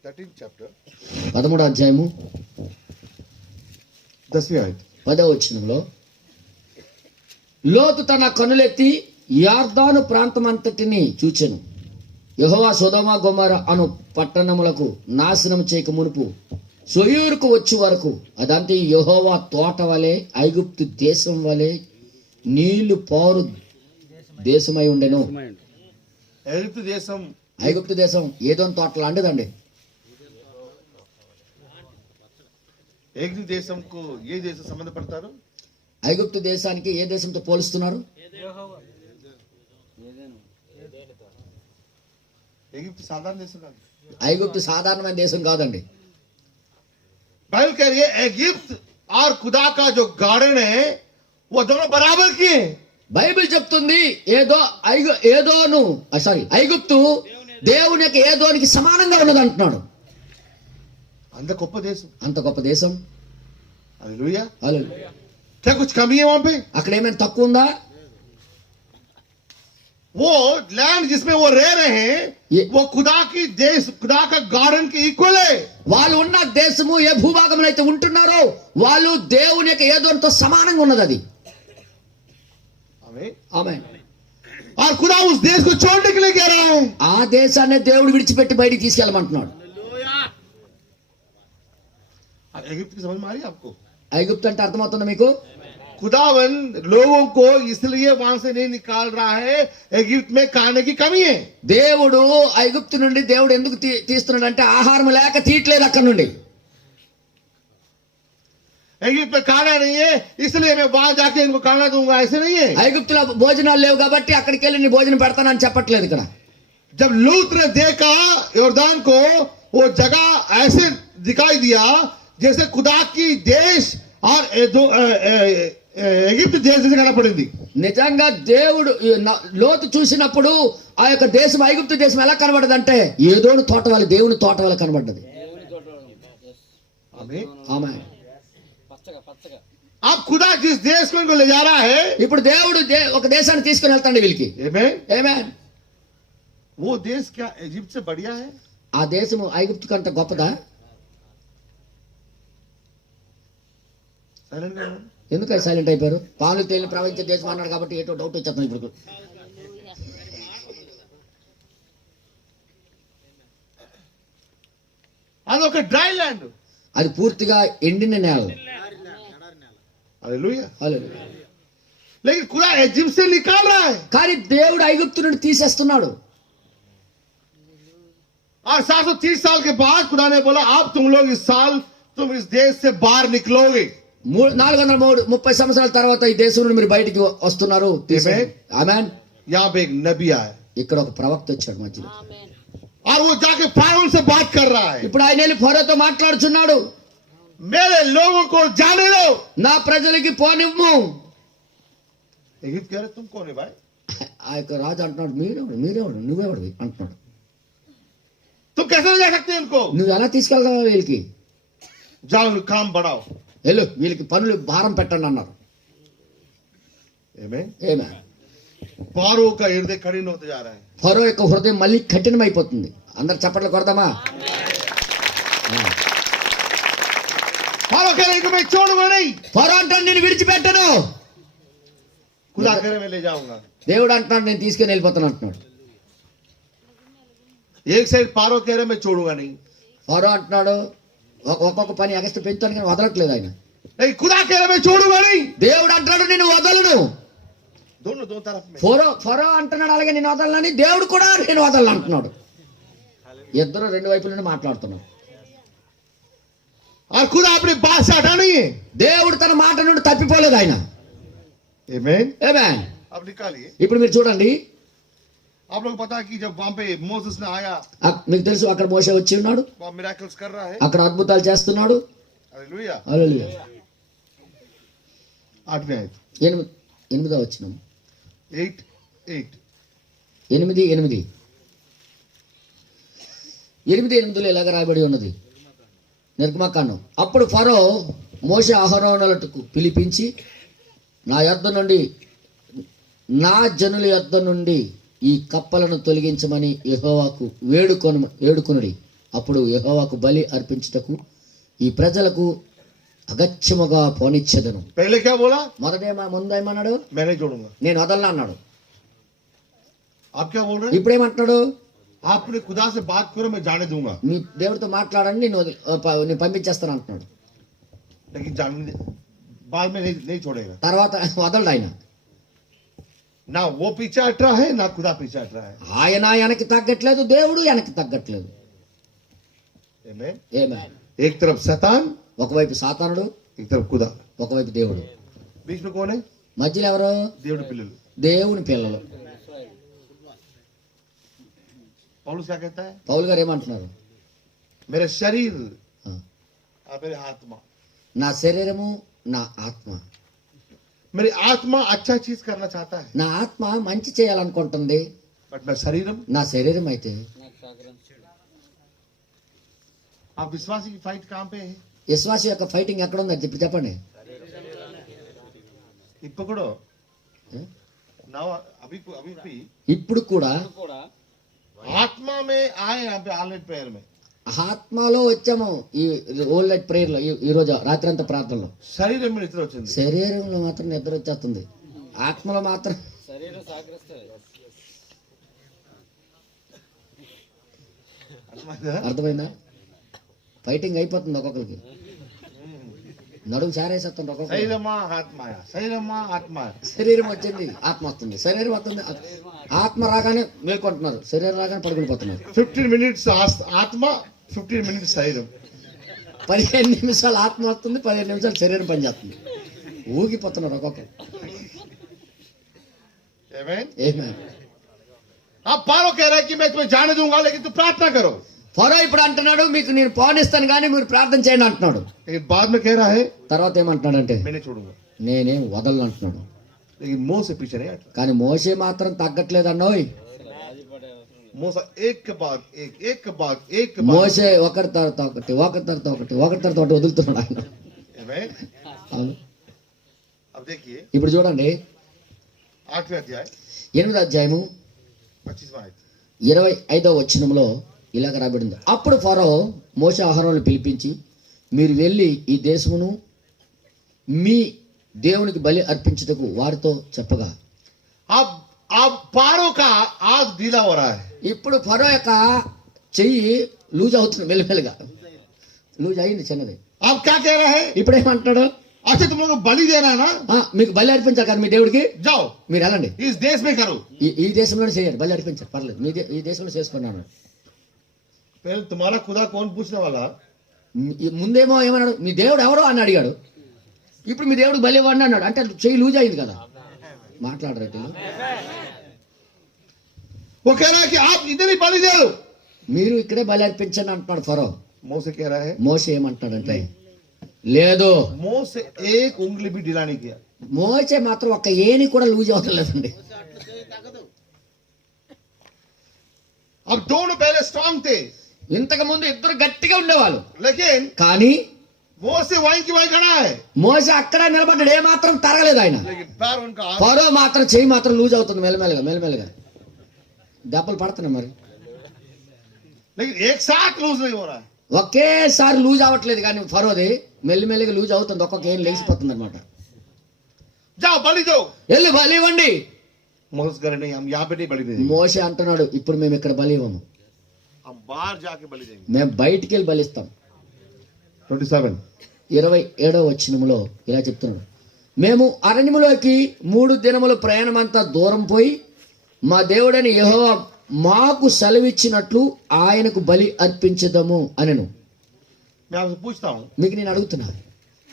13th chapter 13వ అధ్యాయము 10वीं आयत. 10వ వచనంలో లోతు తన కనులెత్తి యార్దాను ప్రాంతమంతటిని చూచెను. యెహోవా సొదొమ గొమొర అను పట్టణములకు నాశనం చేయక మునుపు సొయూరుకు వచ్చి వరకు అదంతే యెహోవా తోట వలె ఐగుప్తు దేశం వలె నీళ్లు పారు దేశమై ఉండెను. ఎగిప్తు దేశం, ఐగుప్తు దేశం ఏదోని తోట లాంటిదండి. ఎగిప్తు దేశంకు ఏ దేశం సంబంధపడతారు? ఐగుప్తు దేశానికి ఏ దేశంతో పోలుస్తున్నారు? ఎగిప్తు సాధారణ దేశం కాదు. ఐగుప్తు సాధారణమైన దేశం కాదండి. बाइबल कह रही है इजिप्ट और खुदा का जो गार्डन है वो दोनों बराबर की है. బైబిల్ చెప్తుంది ఏదోను ఐగుప్తు దేవుని యొక్క ఏదోనికి సమానంగా ఉన్నది అంటున్నాడు. अंत गोप्प देशम అంత గొప్ప దేశం. Hallelujah hallelujah. क्या कुछ कमी है वहां पे? అక్కడ ఏమైనా తక్కువ ఉందా? वो लैंड जिसमें वो रह रहे हैं ये- वो खुदा की देश खुदा का गार्डन के इक्वल है. వాళ్ళు ఉన్న దేశము ఏ భూభాగంలో అయితే ఉంటున్నారో వాళ్ళు దేవుని యొక్క ఏదోనితో సమానంగా ఉన్నది అది. आमीन. ఆమేన్. और खुदा उस देश को छोड़ने के लिए कह रहा है. ఆ దేశాన్ని దేవుడు విడిచిపెట్టి బయటికి తీసుకెళ్ళమంటున్నాడు. इजिप्ट की समझ में आ रही है आपको? ఐగుప్తు అంటే అర్థమవుతుందా మీకు? खुदावन लोगों को इसलिए वहां से नहीं निकाल रहा है इजिप्ट में खाने की कमी है. దేవుడు ఐగుప్తు నుండి దేవుడు ఎందుకు తీస్తున్నాడు అంటే ఆహారం లేక తీయట్లేదు అక్కడ నుండి. इजिप्ट में खाना नहीं है इसलिए मैं वहां जाके इनको खाना दूंगा, ऐसे नहीं है. ఐగుప్తులో భోజనాలు లేవు కాబట్టి అక్కడికి వెళ్ళి నీ భోజనం పెడతానని చెప్పట్లేదు ఇక్కడ. जब लूत ने देखा यॉर्दान को वो जगह ऐसे दिखाई दिया जैसे खुदा की देश और इजिप्ट देश जैसे कहना पड़ेगी. నిజంగా దేవుడు లోతు చూసినప్పుడు ఆ యొక్క దేశం ఐగుప్తు దేశం ఎలా కనబడదంటే ఏదోని తోట వాళ్ళ దేవుని తోట వాళ్ళ కనబడ్డది. దేవుని తోట आमीन. ఆమేన్. పచ్చగా పచ్చగా. अब खुदा जिस देश को इनको ले जा रहा है, ఇప్పుడు దేవుడు ఒక దేశాన్ని తీసుకుని వెళ్తాడు వీళ్ళకి. आमीन, ఆమేన్. वो देश क्या इजिप्ट से बढ़िया है? ఆ దేశం ఐగుప్తు కంటే గొప్పదా? साइलेंट करो. ఎందుకు సైలెంట్ అయిపోయారు? పాలు తేలిన ప్రవహించే దేశం అన్నాడు కాబట్టి ఏటో డౌట్ వచ్చేస్తుంది ఇప్పుడు. అదొక డ్రై ల్యాండ్. అది పూర్తిగా ఎండిన నేల. हालेलुया. హల్లెలూయా. लेकिन खुदा इजिप्ट से निकाल रहा है. కానీ దేవుడు ఐగుప్తు నుండి తీసేస్తున్నాడు. और 730 साल के बाद खुदा ने बोला अब तुम लोग इस साल तुम इस देश से बाहर निकलोगे. 430 సంవత్సరాల తర్వాత ఈ దేశం నుండి మీరు బయటికి వస్తున్నారు. ఆమేన్. यहाँ पे एक नबी आया ఇక్కడ ఒక ప్రవక్త వచ్చాడు మధ్యలో. और वो जाके फारौन से बात कर रहा है. ఇప్పుడు ఆయన వెళ్ళి ఫరోతో మాట్లాడుచున్నాడు. मेरे लोगों को जाने दो. నా ప్రజలకి పోనివ్వు. इजिप्ट कह रहे तुम कौन है भाई? ఆ యొక్క రాజు అంటున్నాడు మీరెవడు నువ్వెవడివి అంటున్నాడు. तुम कैसे ले जा सकते हैं इनको? నువ్వు ఎలా తీసుకెళ్తావు వీళ్ళకి? जाओ काम बढ़ाओ. వెళ్ళు వీళ్ళకి పనులు భారం పెట్టండి అన్నారు. आमीन. ఏమే फारो का हृदय कठिन होते जा रहा है. ఫరో యొక్క హృదయం మళ్ళీ కఠినమైపోతుంది. అందరు చప్పట్లు కొడదామా? फारो कह रहे मैं छोड़ूंगा नहीं. ఫరో అంటాడు నేను విడిచిపెట్టను. खुदा कह रहे मैं ले जाऊंगा. దేవుడు అంటున్నాడు నేను తీసుకుని వెళ్ళిపోతాను అంటున్నాడు. एक साइड फारो कह रहे मैं छोड़ूंगा नहीं. ఫరో అంటున్నాడు ఒక్కొక్క పని ఎగస్ట్రా పెంచుతాను కానీ వదలట్లేదు ఆయన. नहीं खुदा कह रहे मैं छोड़ूंगा नहीं. దేవుడు అంటాడు నేను వదలను. दोनों दो तरफ में. ఫరో అంటున్నాడు అలాగే నేను వదలని, దేవుడు కూడా నేను వదలను అంటున్నాడు. ఇద్దరు రెండు వైపుల నుండి మాట్లాడుతున్నారు. और खुदा अपनी बात से हटा नहीं है. దేవుడు తన మాట నుండి తప్పిపోలేదు ఆయన. आमीन. ఆమేన్. अब निकालिए. ఇప్పుడు మీరు చూడండి, आप लोग पता है कि जब वहां पे मोसेस ने आया మీకు తెలుసు అక్కడ మోషే వచ్చి ఉన్నాడు, वहां मिराकल्स कर रहा है. అక్కడ అద్భుతాలు చేస్తున్నాడు. हालेलुया. హల్లెలూయా. 8वें आयत 8వ వచనం 8:8. 8:8లో ఇలాగ రాయబడి ఉన్నది నిర్గమకాండం. అప్పుడు ఫరో మోషే అహరోనులకు పిలిపించి నా యొద్ద నుండి నా జనుల యొద్ద నుండి ఈ కప్పలను తొలగించమని యెహోవాకు వేడుకొనుడి. అప్పుడు యెహోవాకు బలి అర్పించుటకు ఈ ప్రజలకు అగత్యముగా పోనిచ్చెదను. पहले क्या बोला? ముందేమన్నాడు? मैं नहीं छोड़ूंगा. నేను వదలను అన్నాడు. आप क्या बोल रहे हैं? ఇప్పుడేమంటున్నాడు? आपने खुदा से बात करो मैं जाने दूंगा. మీ దేవుడితో మాట్లాడండి నేను పంపించేస్తాను అంటున్నాడు. लेकिन जाने बाद में नहीं छोड़ेगा. తర్వాత వదలడు ఆయన. ना वो पीछे हट रहा है ना खुदा पीछे हट रहा है. ఆయన వెనక్కి తగ్గట్లేదు, దేవుడు వెనక్కి తగ్గట్లేదు. आमीन. ఏమే एक तरफ शैतान ఒకవైపు సాతానుడు, एक तरफ खुदा. ఒకవైపు దేవుడు. बीच में कौन है? మధ్యలో ఎవరు? దేవుడి పిల్లలు. దేవుని పిల్లలు. पौलुस क्या कहता है? పౌలు గారు ఏమంటున్నారు? मेरे शरीर ఆ, और मेरे आत्मा. నా శరీరము నా ఆత్మ. मेरी आत्मा अच्छा चीज करना चाहता है నా ఆత్మ మంచి చేయాలనుకుంటుంది, बट मैं शरीरम నా శరీరం అయితే నాకు आप विश्वासी की फाइट कहाँ पे है విశ్వాసి యొక్క ఫైటింగ్ ఎక్కడ ఉంది అది చెప్పండి. ఇప్పుడు ना अभी अभी भी ఇప్పుడు కూడా కూడా आत्मा में आए यहाँ पे ऑनलाइन प्रेयर में ఆత్మలో వచ్చాము ఈ ఓల్డ్ నైట్ ప్రేయర్ లో ఈ రోజు రాత్రి అంతా ప్రార్థనలో. శరీరం మీద నిద్ర వచ్చింది శరీరంలో మాత్రం నిద్ర వచ్చేస్తుంది, ఆత్మలో మాత్రం శరీరం సహకరిస్తుంది. అర్థమైందా? అర్థమైందా? ఫైటింగ్ అయిపోతుంది ఒక్కొక్కరికి, నడుము సారేసేస్తుంది ఒక్కొక్కరు. శరీరమా ఆత్మ శరీరం వచ్చింది ఆత్మ వస్తుంది, శరీరం వస్తుంది ఆత్మ రాగానే మేల్కొంటున్నారు, శరీరం రాగానే పడుకునిపోతున్నారు. 15 minutes ఆత్మ 15 minutes శరీరం 15 నిమిషాలు ఆత్మ వస్తుంది, 15 నిమిషాలు శరీరం పనిచేస్తుంది, ఊగిపోతున్నారు ఒక్కొక్కరు. Amen? ఏమే आप पारो कह रहा है कि मैं तुम्हें जाने दूंगा लेकिन तुम प्रार्थना करो, ఫరో ఇప్పుడు అంటున్నాడు మీకు నేను పోనిస్తాను కానీ మీరు ప్రార్థన చేయండి అంటున్నాడు. लेकिन बाद में कह रहा है తర్వాత ఏమంటున్నాడంటే मैं नहीं छोड़ूंगा, నేనేం వదలను అంటున్నాడు. लेकिन मोह से पीछे नहीं हटता. కానీ మోషే మాత్రం తగ్గట్లేదు అన్నోయ్. मूसा एक के बाद एक के बाद మోషే ఒకరి తర్వాత ఒకటి వదులుతున్నాడు ఆయన. Amen? అవును. अब देखिए ఇప్పుడు చూడండి 8वें अध्याय 8వ అధ్యాయము 25वां आयत. 25వ వచనంలో ఇలాగ రాబడింది. అప్పుడు ఫరో మోషే అహరోనును పిలిపించి మీరు వెళ్ళి ఈ దేశమును మీ దేవునికి బలి అర్పించుటకు వారితో చెప్పగా. अब पारो का आज ढीला हो रहा है. ఇప్పుడు ఫరో యొక్క చెయ్యి లూజ్ అవుతుంది, మెల్లమెల్లగా లూజ్ అయింది చిన్నది. अब क्या कह रहा है? ఇప్పుడు ఏమంటున్నాడు, अच्छा तुम लोग को बलि देना है ना, మీకు బలి అర్పించాలి కదా మీ దేవుడికి, जाओ మీరు వెళ్ళండి इस देश में करो. ఈ దేశంలోనే చేయండి, బలి అర్పించారు పర్లేదు, ఈ దేశంలో చేసుకున్నాను. पहले तुम्हारा खुदा कौन पूछने वाला? ముందేమో ఏమన్నాడు, మీ దేవుడు ఎవరో అని అడిగాడు, ఇప్పుడు మీ దేవుడికి బలి ఇవ్వండి అన్నాడు. అంటే చెయ్యి లూజ్ అయింది కదా, మాట్లాడరేటి. वो कह रहा है कि आप इधर ही बलि दे दो. మీరు ఇక్కడే బలి అర్పించండి అంటున్నాడు ఫరో. मुंह से कह रहा है, మోషే ఏమంటాడంటే లేదు, मुंह से एक उंगली भी ढीला नहीं किया. మోషే మాత్రం ఒక్క ఏని కూడా లూజ్ అవ్వలేదండి. अब दोनों पहले स्ट्रांग थे, ఇంతకు ముందు ఇద్దరు గట్టిగా ఉండేవాళ్ళు, लेकिन కానీ वो से वहीं की वहीं खड़ा है, మోషే అక్కడ నిలబడ్డాడు, ఏ మాత్రం తరగలేదు ఆయన. लेकिन पैर उनका ఫరో మాత్రం చెయ్యి మాత్రం లూజ్ అవుతుంది, మెల్లమెల్లగా దెబ్బలు పడుతున్నాయి. మరి लेकिन एक साथ लूज नहीं हो रहा है. ఒకేసారి లూజ్ అవ్వట్లేదు, కానీ ఫరోది మెల్లిమెల్లిగా లూజ్ అవుతుంది, ఒక్కొక్క ఏం లేచిపోతుంది అనమాట. जाओ बलि दो. వెళ్ళి బలి ఇవ్వండి. मोसेस कह रहे नहीं, हम यहाँ पे नहीं बलि देंगे, మోషే అంటున్నాడు ఇప్పుడు మేము ఇక్కడ బలి ఇవ్వము, हम बाहर जाके बलि देंगे. మేము బయటికి వెళ్ళి బలిస్తాం. 27 27వ వచనములో ఇలా చెప్తున్నాడు, మేము అరణ్యములోకి 3 దినముల ప్రయాణమంతా దూరం పోయి మా దేవుడని యెహోవా మాకు సెలవిచ్చినట్లు ఆయనకు బలి అర్పించదము అనెను. मैं आपसे पूछता हूँ, మీకు నేను అడుగుతున్నా,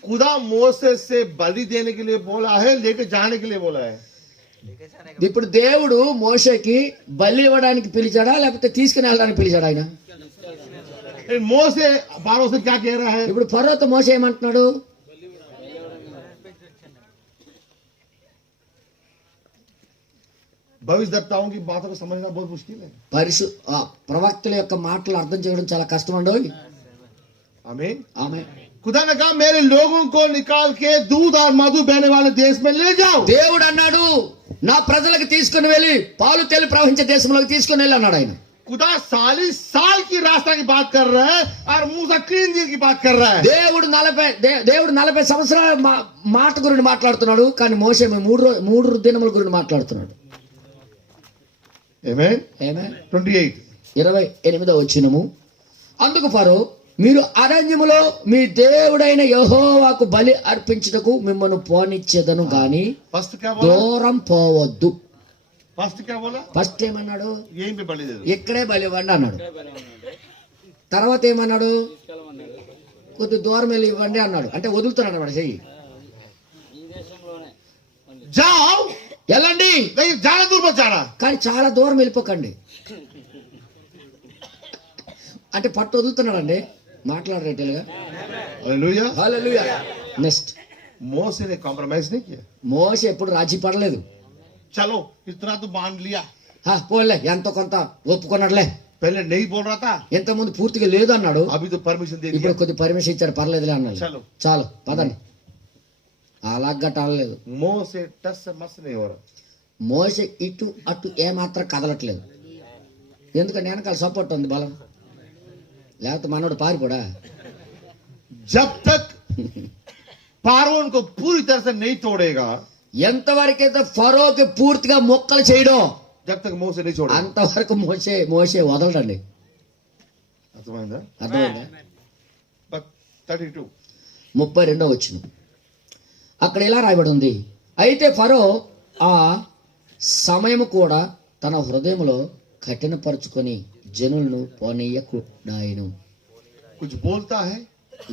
खुदा मोसेस से बलि देने के लिए बोला है, लेके जाने के लिए बोला है? ఇప్పుడు దేవుడు మోషేకి బలి ఇవ్వడానికి పిలిచాడా లేకపోతే తీసుకుని వెళ్ళడానికి పిలిచాడా ఆయన? मोसे बारों से क्या कह रहा है? ఇప్పుడు ఫరోతో మోషే ఏమంటున్నాడు, भविष्यवक्ताओं की बातों को समझना बहुत मुश्किल है. ప్రవక్తల యొక్క మాటలు అర్థం చేయడం చాలా కష్టం అండి. आमीन. ఆమె खुदा ने कहा मेरे लोगों को निकाल के दूध और मधु बहने वाले देश में ले जाओ. దేవుడు అన్నాడు నా ప్రజలకు తీసుకుని వెళ్ళి పాలు తేలి ప్రవహించే దేశంలోకి తీసుకుని వెళ్ళి అన్నాడు ఆయన. खुदा 40 साल की रास्ता की बात कर रहा है और मूसा 3 दिन की बात कर रहा है. దేవుడు 40 సంవత్సరాల మాట గురించి మాట్లాడుతున్నాడు, కానీ మోషే 3 దినముల గురించి మాట్లాడుతున్నాడు. Amen. ఏమే 28 28వ వచనము, అందుకు ఫరో మీరు అరణ్యములో మీ దేవుడైన యెహోవాకు బలి అర్పించుటకు మిమ్మల్ని పోనిచ్చేదను గాని फर्स्ट क्या बोला? దూరం పోవద్దు. फर्स्ट क्या बोला? ఫస్ట్ ఏమన్నాడు, यहीं पे बलि दे दो. ఇక్కడే బలి ఇవ్వండి అన్నాడు. తర్వాత ఏమన్నాడు, కొద్ది దూరం వెళ్ళి ఇవ్వండి అన్నాడు. అంటే వదులుతున్నాడు అన్నమాట చెయ్యి. ఈ దేశంలోనే जाओ, వెళ్ళండి लेकिन ज्यादा दूर मत जाना. కానీ చాలా దూరం వెళ్ళిపోకండి. అంటే పట్టు వదులుతున్నాడండి, మాట్లాడరేటలుగా. हालेलुया. హల్లెలూయా. నెక్స్ట్, मोसे ने कॉम्प्रोमाइज नहीं किया. మోషే ఎప్పుడు రాజీ పడలేదు. चलो इतना तो मान लिया, పోలే ఎంతో కొంత ఒప్పుకున్నాడులే, पहले नहीं बोल रहा था, ఇంతకుముందు పూర్తిగా లేదు అన్నాడు, अभी तो परमिशन दे ఇప్పుడు दिया। కొద్ది పర్మిషన్ ఇచ్చారు, పర్లేదులే అన్నాడు. చలో. చాలు పదండి. అలాగట అనలేదు. मुंह से टस से मस नहीं हो रहा। మోసే ఇటు అటు ఏమాత్రం కదలట్లేదు. ఎందుకంటే వెనకాల సపోర్ట్ ఉంది, బలం. లేకపోతే మనోడు పారిపోడా. जब तक पारोन को पूरी तरह से नहीं तोड़ेगा, ఎంతవరకైతే ఫరోకి పూర్తిగా మొక్కలు చేయడం, जब तक मुंह से नहीं छोड़ेगा। అంతవరకు మోసే వదలడండి. అర్థమైందా? అర్థమైందా? 32 32వ వచనం అక్కడ ఇలా రాయబడి ఉంది, అయితే ఫరో ఆ సమయము కూడా తన హృదయంలో కఠినపరుచుకొని జనులను పోనీయకుడాయను. कुछ बोलता है,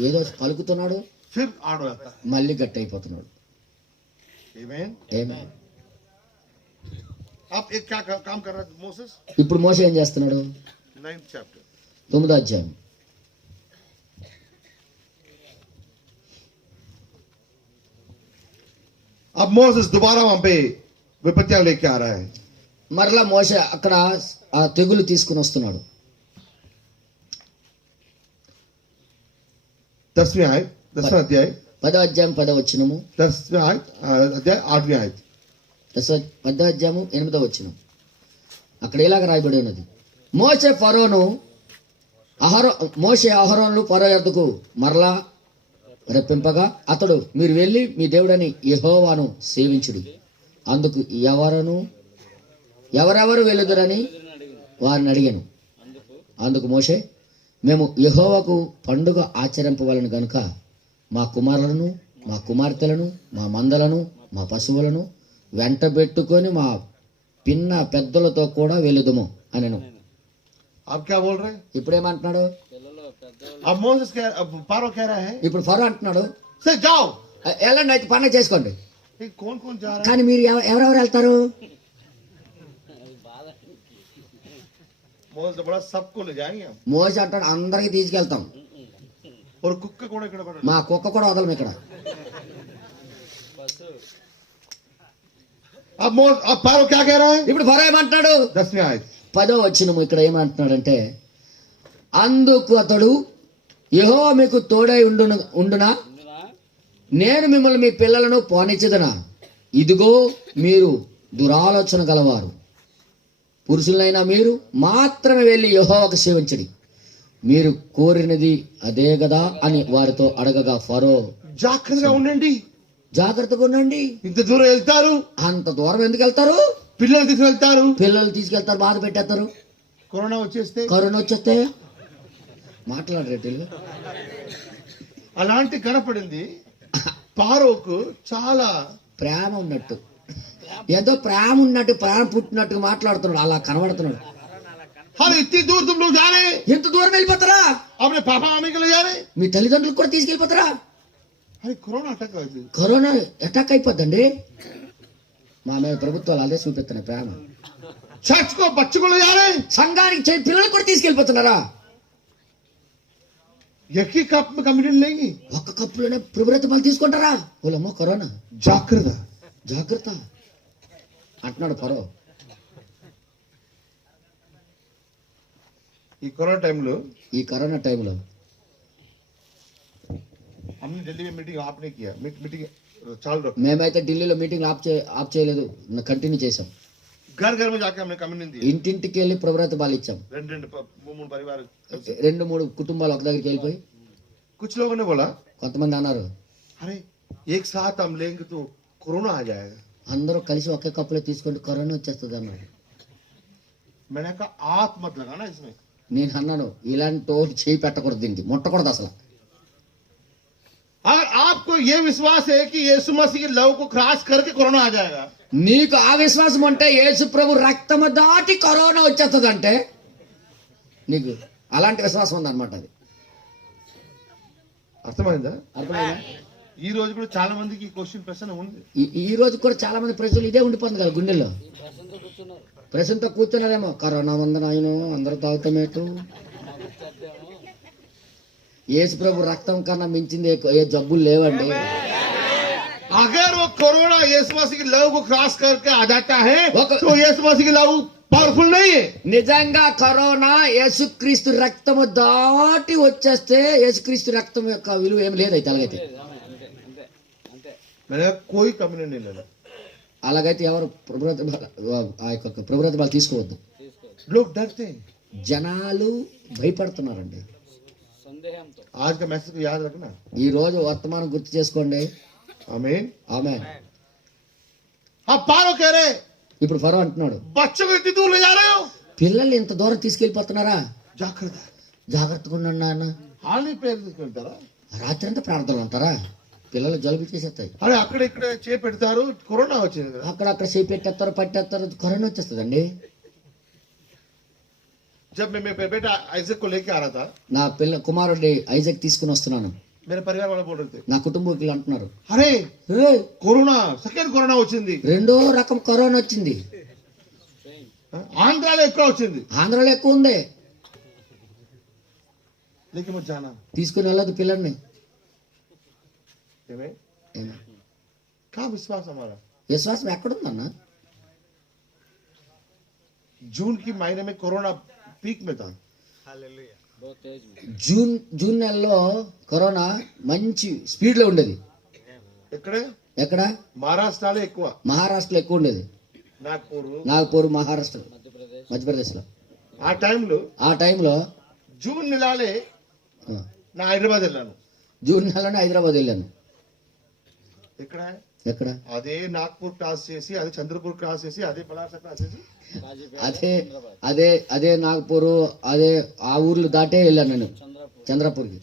ఏదో పలుకుతున్నాడు, फिर आड़ हो जाता है। మళ్ళీ గట్టి అయిపోతున్నాడు. Amen? ఏమే अब एक क्या काम कर रहा है मोसेस? ఇప్పుడు మోసే ఏం చేస్తున్నాడు? 9th chapter 9వ అధ్యాయం. अब मोसेस दोबारा वहां पे विपत्तियां लेके आ रहा है। మరలా మోసే అక్కడ ఆ తెగులు తీసుకుని వస్తున్నాడు. 10वीं आयत 10वां अध्याय 10వ అధ్యాయం 10వ వచనము, 10वां आयत अध्याय 8वीं आयत 10వ అధ్యాయము 8వ వచనం. అక్కడ ఇలాగ రాయబడి ఉన్నది, మోసే అహరోనులు ఫరో యొద్దకు మరలా రప్పింపగా అతడు, మీరు వెళ్ళి మీ దేవుడని యెహోవాను సేవించుడి. అందుకు ఎవరెవరు వెళ్ళుదురని వారిని అడిగాను. అందుకు మోషే, మేము యెహోవాకు పండుగ ఆచరింపవలను గనుక మా కుమారులను, మా కుమార్తెలను, మా మందలను, మా పశువులను వెంటబెట్టుకొని మా పిన్న పెద్దలతో కూడా వెళుదుము అనెను. अब क्या बोल रहे हैं? ఇప్పుడేమంటున్నాడు? పిల్లలు పెద్దవాళ్ళు अब मोसेस अब पारो कह रहा है, ఇప్పుడు ఫరో అంటున్నాడు, से जाओ। వెళ్ళండి అయితే పండుగ చేసుకోండి. कौन कौन जा रहा है? కానీ మీరు ఎవరెవరు వెళ్తారు? मोसेस तो बड़ा सबको ले जाएंगे हम, మోసే అంటాడు, అందరికి తీసుకెళ్తాం, और कुक्का कोड़ा इकड़ा पड़ा। మా కుక్క కూడా వదలం ఇక్కడ. పశు अब पारो क्या कह रहा है? ఇప్పుడు ఫరో ఏమంటున్నాడు? 10वीं आयत 10వ వచనము ఇక్కడ ఏమంటున్నాడంటే, అందుకు అతడు, యెహోవా మీకు తోడై ఉండునా, ఇందునా నేను మిమ్మల్ని మీ పిల్లలను పోనిచ్చేదనా? ఇదిగో మీరు దురాలోచన గలవారు, పురుషులైనా మీరు మాత్రమే వెళ్ళి యెహోవాకు సేవించడి, మీరు కోరినది అదే గదా అని వారితో అడగగా ఫరో, జాగ్రత్తగా ఉండండి, జాగ్రత్తగా ఉండండి. ఇంత దూరం వెళ్తారు, అంత దూరం ఎందుకు వెళ్తారు? పిల్లలు తీసుకు వెళ్తారు, పిల్లలు తీసుకెళ్తారు, బాధ పెట్టేస్తారు, కరోనా వచ్చేస్తే కరోనా వచ్చేస్తే మాట్లాడరేటు. అలాంటి కనపడింది పారోకు చాలా ప్రేమ ఉన్నట్టు, ఏదో ప్రేమ ఉన్నట్టు, ప్రేమ పుట్టినట్టు మాట్లాడుతున్నాడు, అలా కనబడుతున్నాడు. हाँ इतनी दूर तुम लोग जा रहे हैं, ఎంత దూరం వెళ్ళిపోతారా? अपने पापा मम्मी के लिए जा रहे हैं। మీ తల్లిదండ్రులు కూడా తీసుకెళ్ళిపోతారా? अरे कोरोना अटैक हुआ, కరోనా అటాక్ అయిపోద్దండి. మా మీద ప్రభుత్వాలు అదే చూపిస్తున్నాయి ప్రేమ. चर्च को बच्चों को ले जा रहे हैं, సంఘానికి పిల్లలు కూడా తీసుకెళ్ళిపోతున్నారా? एक ही कप में कम्युनिटी लेंगे। ఒక్క కప్పులోనే ప్రభుత్వ వాళ్ళు తీసుకుంటారా? ఓలమ్మో కరోనా, జాగ్రత్త జాగ్రత్త అంటున్నాడు ఫరో. ఈ కరోనా టైంలో ఈ కరోనా టైంలో हमने दिल्ली में मीटिंग आपने किया, मीटिंग चालू रखा, మేమైతే ఢిల్లీలో మీటింగ్ ఆఫ్ చేయలేదు, కంటిన్యూ చేసాం. घर घर में जाके हमने कम्युनिटी दी, ఇంటింటికి వెళ్ళి ప్రభుత్వ బాలు ఇచ్చాం. రెండు మూడు పరివాर। 2-3 కుటుంబాలు ఒక దగ్గరికి వెళ్ళిపోయి, कुछ लोगों ने बोला, కొంతమంది అన్నారు, अरे एक साथ हम लेंगे तो कोरोना आ जाएगा। అందరూ కలిసి ఒకే కప్పులో తీసుకుంటే కరోనా వచ్చేస్తుంది అన్నారు. मैंने कहा आप मत लगाना इसमें, నేను అన్నాను, ఇలాంటి టోల్ చేయి పెట్టకూడదు, దీనికి ముట్టకూడదు అసలు. अगर आपको ये विश्वास है कि यीशु मसीह के लहू को क्रॉस करके कोरोना आ जाएगा, నీకు ఆ విశ్వాసం ఉంటే యేసు ప్రభు రక్తము దాటి కరోనా వచ్చేస్తుంది అంటే, నీకు అలాంటి విశ్వాసం ఉందన్నమాట. అది అర్థమైందా? అర్థమైందా? ఈ రోజు కూడా చాలా మందికి ఈ క్వశ్చన్ ప్రశ్న ఉంది. ఈ రోజు కూడా చాలా మంది ప్రజలు ఇదే ఉండిపోతుంది కదా గుండెల్లో. ప్రశ్నతో కూర్చున్నారు. ప్రజలతో కూర్చున్నారేమో, కరోనా ఉంది నాయన, అందరూ తాగుతామేటు, యేసు ప్రభు రక్తం కన్నా మించింది ఏ జబ్బులు లేవండి. अगर वो कोरोना यीशु मसीह के लहू को क्रॉस करके आ जाता है वो- तो यीशु मसीह के लहू पावरफुल नहीं है। నిజంగా కరోనా యేసుక్రీస్తు రక్తము దాటి వచ్చేస్తే యేసుక్రీస్తు రక్తం యొక్క విలువ ఏం లేదైతే అలాగైతే. అంతే అంతే అంతే. मैंने कोई कमी नहीं लेना। అలాగైతే ఎవరు ఆ యొక్క ప్రభుత్వాలు తీసుకోవద్దు. తీసుకోవచ్చు लोग डरते हैं। జనాలు భయపడుతున్నారండి. సందేహంతో. आज का मैसेज को याद रखना। ఈ రోజు వర్తమానం గుర్తు చేసుకోండి. आमीन। ఆమేన్. अब पारो कह रहे ఇప్పుడు ఫరో అంటున్నాడు, बच्चों को इतनी दूर ले जा रहे हो, పిల్లల్ని ఇంత దూరం తీసుకెళ్ళిపోతున్నారా, जागृता జాగ్రత్తగా ఉండండి నాన్న. हाल नहीं प्रेयर करता। రాత్రి అంతా ప్రార్థనలు ఉంటారా, పిల్లలు జలుబు చేసేస్తాయి. అరే అక్కడ ఇక్కడ చేపెడతారు, కరోనా వచ్చింది కదా. అక్కడ చేపెట్టేస్తారు, పట్టేస్తారు, కరోనా వచ్చేస్తుందండి. जब मैं बेटा आइजक को लेके आ रहा था, నా కుమారుడి ఐజాక్ తీసుకుని వస్తున్నాను, मेरे परिवार वाले बोल रहे थे, నా కుటుంబీకులు అంటున్నారు, అరే "ఏయ్, कोरोना సెకండ్ కరోనా వచ్చింది, రెండో రకం కరోనా వచ్చింది, ఆంధ్రాలో ఎక్కువ వచ్చింది, ఆంధ్రలో ఎక్కువ ఉంది, లేక మत जाना। తీసుకుని వెళ్ళదు పిల్లల్ని." ఏమే ఏమి? का विश्वास हमारा। విశ్వాసం ఎక్కడుందన్న? जून की महीने में कोरोना पीक में था। बहुत तेज में. జూన్ నెలలో కరోనా మంచి స్పీడ్ లో ఉండేది. ఇక్కడే ఎక్కడ? మహారాష్ట్రలో ఎక్కువ, మహారాష్ట్రలో ఎక్కువ ఉండేది. నాగ్పూర్ మహారాష్ట్ర, మధ్యప్రదేశ్. మధ్యప్రదేశ్ లో. ఆ టైంలో జూన్ నెలలే నా హైదరాబాద్ వెళ్ళాను. జూన్ నెలలోనే హైదరాబాద్ వెళ్ళాను. ఇక్కడ ఎక్కడ? అదే నాగ్పూర్ క్రాస్ చేసి, అదే చంద్రపూర్ క్రాస్ చేసి, అదే పలాస క్రాస్ చేసి, అదే అదే అదే నాగపూర్, అదే ఆ ఊర్లు దాటే వెళ్ళాను నేను చంద్రపూర్. చంద్రపూర్కి.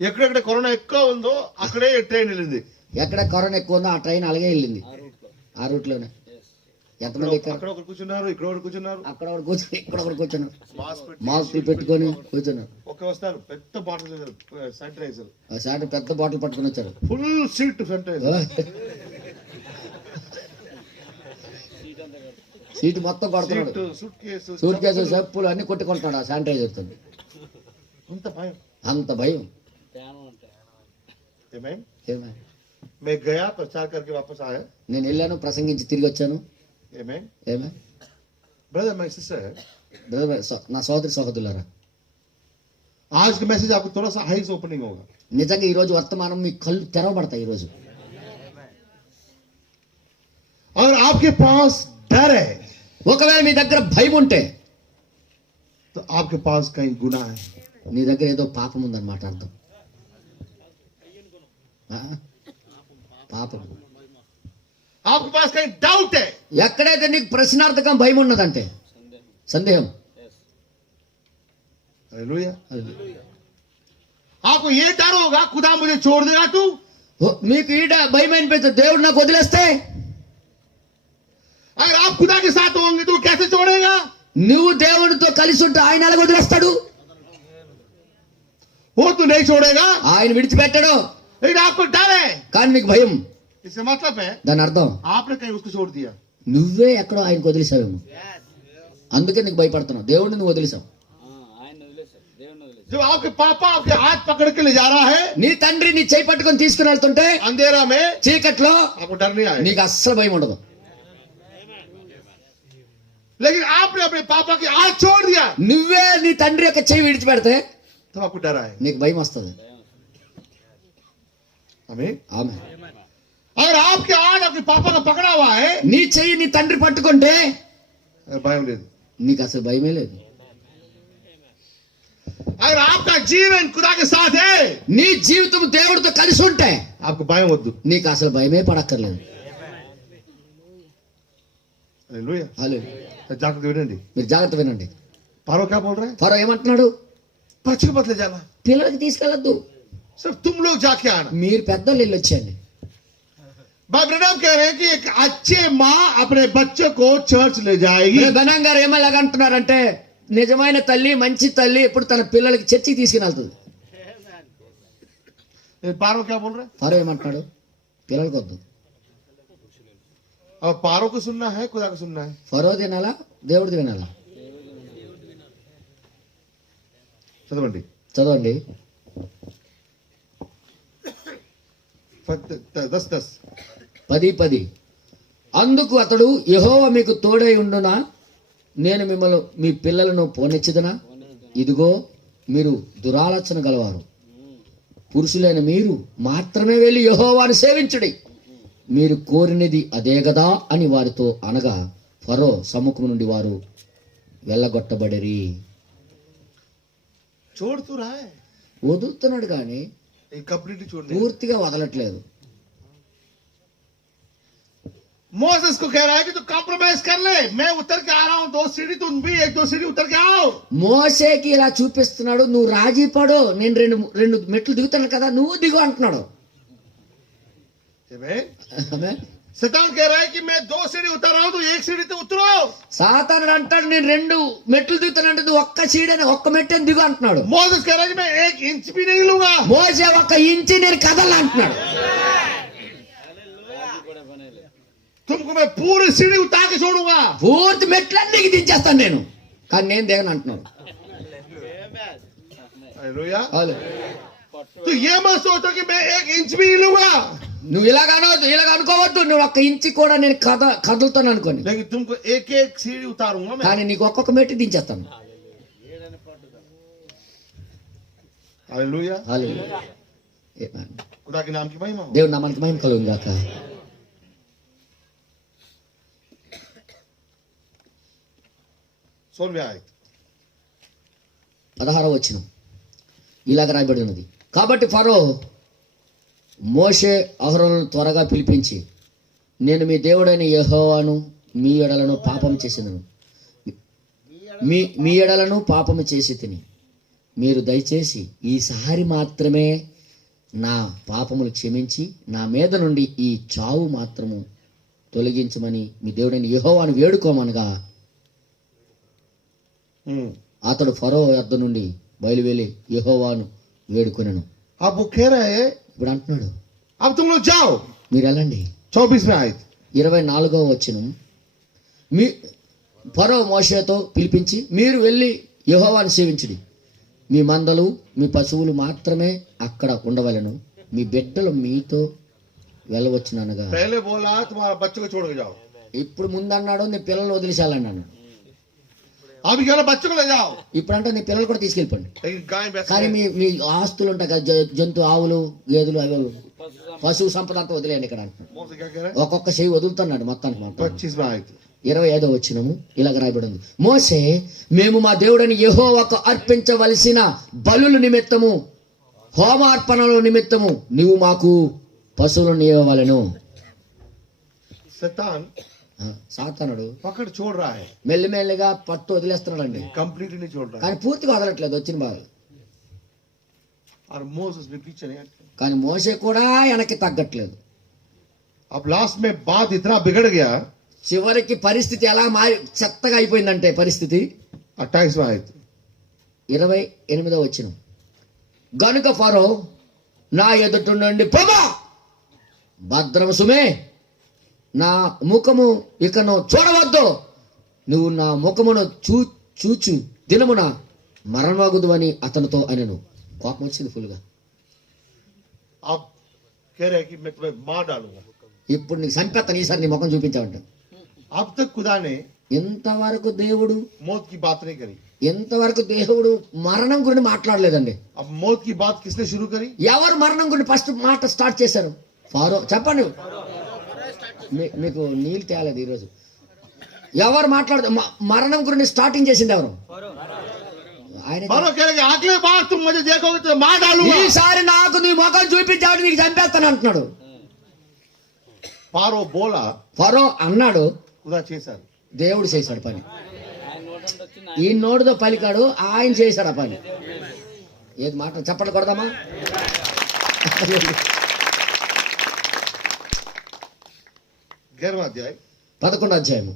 ఎక్కడెక్కడ కరోనా ఎక్కువ ఉందో అక్కడే ట్రైన్ వెళ్ళింది. ఎక్కడ కరోనా ఎక్కువ ఉందో ఆ ట్రైన్ అలాగే వెళ్ళింది, ఆ రూట్లో. ఆ రూట్ లోనే. Yes. ఎంతమంది ఎక్కారు? అక్కడ ఒకరు కూర్చున్నారు, ఇక్కడ ఒకరు కూర్చున్నారు, అక్కడ ఒకడు కూర్చొని ఇక్కడ ఒకడు కూర్చున్నారు, మాస్క్ పెట్టి మాస్కులు పెట్టుకొని కూర్చున్నారు. ఒక వస్తారు పెద్ద బాటిల్ శానిటైజర్, ఆ సాటి పెద్ద బాటిల్ పట్టుకొని వచ్చారు. ఫుల్ సీట్ శానిటైజర్, సీటు మొత్తం కొడుతున్నాడు, సూట్ కేసు, సూట్ కేసు, చెప్పులు అన్ని కొట్టుకుంటున్నాడు ఆ శానిటైజర్ తో. అంత భయం. అంత భయం. ధ్యానం అంటే. ఏమై ఏమే? मैं गया प्रचार करके वापस आया। నేను వెళ్ళాను, ప్రసంగించి తిరిగి వచ్చాను. ఏమై ఏమే? ब्रदर माय सिस्टर, నా సోదరి సహోదరులారా, आज का मैसेज आपको थोड़ा सा आईज ओपनिंग होगा। నిజంగా ఈ రోజు వర్తమానం మీ కళ్ళు తెరవబడతాయి. ఈ రోజు और आपके पास डर है ఒకవేళ మీ దగ్గర భయం ఉంటే तो आपके पास कहीं गुनाह है। నీ దగ్గర ఏదో పాపం ఉందన్నమాట అర్థం. ఆ? పాపం. आपके पास कहीं डाउट है, ఎక్కడైతే నీకు ప్రశ్నార్థకం భయం ఉన్నదంటే, సందేహం. Yes. हालेलुया। అది. आपको ये डर होगा खुदा मुझे छोड़ देगा तू, మీకు ఈడ భయం అనిపిస్తుంది, దేవుడు నాకు వదిలేస్తే. अगर आप खुदा के साथ होंगे तो वो कैसे छोड़ेगा। నువ్వు దేవుడితో కలిసి ఉంటే ఆయన ఎలాగ వదిలేస్తాడు? वो तो नहीं छोड़ेगा, ఆయన విడిచిపెట్టాడు. लेकिन आपको डर है। కానీ నీకు భయం. इसका मतलब है దాని అర్థం आपने कहीं उसको छोड़ दिया। నువ్వే ఎక్కడో ఆయనకు వదిలేసావేమో, అందుకే నీకు భయపడుతున్నావు. దేవుడిని నువ్వు వదిలేసావు. ఆయన వదిలేశారు, దేవుని వదిలేశారు. जब आपके पापा आपके हाथ पकड़ के ले जा रहा है నీ తండ్రి నీ చేయి పట్టుకొని తీసుకుని వెళ్తుంటే अंधेरा में, చీకట్లో आपको डर नहीं आएगा। నీకు అస్సలు భయం ఉండదు. लेकिन आपने अपने पापा के हाथ छोड़ दिया నువ్వే నీ తండ్రి యొక్క చేయి విడిచిపెడితే तो आपको डर आएगा। నీకు భయం వస్తుంది. आमीन। ఆమె. अगर आपके हाथ आपके पापा का पकड़ा हुआ है, నీ చెయ్యి నీ తండ్రి పట్టుకుంటే भయం లేదు। నీకు అసలు భయమే లేదు. अगर आपका जीवन खुदा के साथ है, నీ జీవితం దేవుడితో కలిసి ఉంటే आपको భయం వద్దు। నీకు అసలు భయమే పడక్కర్లేదు. हालेलुया। హల్లెలూయా. जागृत వినండి। మీరు జాగ్రత్త వినండి. पारो क्या बोल रहा है, ఫరో ఏమంటున్నాడు? बच्चे को मत ले जाना, పిల్లలకి తీసుకెళ్ళొద్దు, सिर्फ तुम लोग जाके आना। మీరు పెద్దోళ్ళు వెళ్ళి వచ్చేయండి. भाई ब्रैनम कह रहे हैं कि एक अच्छे माँ अपने बच्चे को चर्च ले जाएगी। బెనాం గారు ఏమలాగా అంటున్నారంటే, నిజమైన తల్లి, మంచి తల్లి ఎప్పుడు తన పిల్లలకి చర్చికి తీసుకుని వెళ్తుంది. पारो क्या बोल रहा है, ఫరో ఏమంటున్నాడు? పిల్లలకి వద్దు. अब पारो को सुनना है खुदा को सुनना है। ఫరో తినాలా, దేవుడిది వినాలా? చదవండి చదవండి. 10:10 10:10. అందుకు అతడు, యెహోవా మీకు తోడై ఉండునా, నేను మిమ్మల్ని మీ పిల్లలను పోనిచ్చిదనా? ఇదిగో మీరు దురాలోచన గలవారు, పురుషులైన మీరు మాత్రమే వెళ్ళి యెహోవాను సేవించుడి, మీరు కోరినది అదే గదా అని వారితో అనగా ఫరో సముఖం నుండి వారు వెళ్ళగొట్టబడిరి. छोड़ तो रहा है, వదులుతున్నాడు కానీ कंप्लीटली छोड़ नहीं। పూర్తిగా వదలట్లేదు. मोसेस को कह रहा है कि तू कॉम्प्रोमाइज कर ले, मैं उतर के आ रहा हूँ, 2 सीढ़ी तुम भी 1-2 सीढ़ी उतर के आओ। మోషేకి ఇలా చూపిస్తున్నాడు, నువ్వు రాజీ పడు, నేను రెండు మెట్లు దిగుతాను కదా, నువ్వు దిగు అంటున్నాడు. Amen? ఆమేన్. शैतान कह रहा है कि मैं 2 सीढ़ी उतर रहा हूँ, तो 1 सीढ़ी तो उतरो। సాతానుడు అంటాడు, నేను 2 మెట్లు దిగుతానంటే నువ్వు ఒక్క మెట్టని దిగు అంటున్నాడు. मोसेस कह रहा है कि मैं 1 इंच भी नहीं लूंगा। మోషే 1 ఇంచి నేను కదలను అంటున్నాడు. तुमको मैं पूरी सीढ़ी उतार के छोड़ूंगा। పూర్తి మెట్లన్నీ దించేస్తాను నేను, కానీ నేను దిగను అంటున్నాడు. हालेलुया। హల్లెలూయా. तो ये मत सोचो कि मैं 1 इंच भी नहीं लूंगा, నువ్వు ఇలాగ అనవద్దు, ఇలాగ అనుకోవద్దు, నువ్వు 1 ఇంచి కూడా నేను కదులుతాను అనుకోని, लेकिन तुमको 1-1 सीढ़ी उतारूंगा मैं। కానీ నీకు ఒక్కొక్క మెట్టు దించేస్తాను. हालेलुया। హల్లెలూయా. ఆమేన్. खुदा के नाम की महिमा हो। దేవుడి నామానికి మహిమ కలుగును గాక. 16वें आयत। 16వ వచనం ఇలాగ రాయబడి ఉన్నది. కాబట్టి ఫరో మోషే అహరోనును త్వరగా పిలిపించి, నేను మీ దేవుడైన యెహోవాను మీ ఎడలను పాపం చేసినను, మీ ఎడలను పాపము చేసి తిని, మీరు దయచేసి ఈసారి మాత్రమే నా పాపములు క్షమించి నా మీద నుండి ఈ చావు మాత్రము తొలగించమని మీ దేవుడైన యెహోవాను వేడుకోమనగా అతడు ఫరో యొద్ద నుండి బయలువెళ్ళి యెహోవాను వేడుకొనెను. अब वो कह रहा है ఇప్పుడు అంటున్నాడు, अब तुम लोग जाओ। మీరు వెళ్ళండి. 24वें आयत। 24వ వచనం, మీ ఫరో మోషేతో పిలిపించి, మీరు వెళ్ళి యెహోవాను సేవించుడి, మీ మందలు మీ పశువులు మాత్రమే అక్కడ ఉండవలెను, మీ బిడ్డలు మీతో వెళ్ళవచ్చుననగా. पहले बोला तुम्हारा बच्चों को छोड़ के जाओ, ఇప్పుడు ముందన్నాడు నీ పిల్లలు వదిలేసాలన్నాడు. अभी कह रहा बच्चों को ले जाओ, ఇప్పుడు అంటే నీ పిల్లలు కూడా తీసుకెళ్ళిపోండి, लेकिन गाय भैंस కానీ మీ ఆస్తులు ఉంటాయి కదా, జంతు ఆవులు గేదెలు అవి పశువు సంపద అంతా వదిలేయండి ఇక్కడ అంటున్నాడు. मोसे क्या कह रहा है? ఒక్కొక్క చెయ్యి వదులుతున్నాడు మొత్తానికి మొత్తం. 25वें आयत। 25వ వచనము ఇలాగ రాయబడి ఉంది. మోషే, మేము మా దేవుడని యెహోవాకు అర్పించవలసిన బలుల నిమిత్తము హోమార్పణల నిమిత్తము నీవు మాకు పశువులను ఇవ్వవలెను. शैतान సాతానుడు पकड़ छोड़ रहा है, మెల్లిమెల్లిగా పట్టు వదిలేస్తున్నాడండి, कंप्लीटली नहीं छोड़ रहा है। కానీ పూర్తిగా వదలట్లేదు వచ్చిన బాధలు. और मोसेस भी पीछे नहीं हटते। కానీ మోషే కూడా వెనక్కి తగ్గట్లేదు. अब लास्ट में बात इतना बिगड़ गया। చివరికి పరిస్థితి ఎలా మారి చెత్తగా అయిపోయిందంటే పరిస్థితి 28वां आयत। 28వ వచనం, గనుక ఫరో నా ఎదుట నుండి పొగా భద్రము సుమే, నా ముఖము ఇకను చూడవద్దు, నువ్వు నా ముఖమును చూచు దినమున మరణమగుదు అని అతనితో అనెను. కోపం వచ్చింది ఫుల్గా. अब कह रहे हैं कि मैं तुम्हें मार डालूंगा। ఇప్పుడు నీకు సంపెత్తను, ఈసారి నీ ముఖం చూపించావంట. अब तक खुदा ने ఎంతవరకు దేవుడు मौत की बात नहीं करी। ఎంతవరకు దేవుడు మరణం గురించి మాట్లాడలేదండి. अब मौत की बात किसने शुरू करी? ఎవరు మరణం గురించి ఫస్ట్ మాట స్టార్ట్ చేశారు? ఫారో. చెప్పండి, మీకు నీళ్ళు తేలేదు ఈరోజు. ఎవరు మాట్లాడు మరణం గురించి స్టార్టింగ్ చేసింది ఎవరు? ఆయన. फरो कह रहे हैं कि अगले बार तुम मुझे देखोगे तो मार डालूंगा। ఈసారి నాకు నీ ముఖం చూపించాడు, నీకు చంపేస్తాను అంటున్నాడు. फारो बोला, ఫరో అన్నాడు, खुदा చేశారు। దేవుడు చేశాడు పని. ఆయన నోట నుండి వచ్చిన ఈ నోటితో పలికాడు, ఆయన చేశాడు ఆ పని. ఏది మాట చెప్పండి కొడదామా? 11वां अध्याय 11వ అధ్యాయము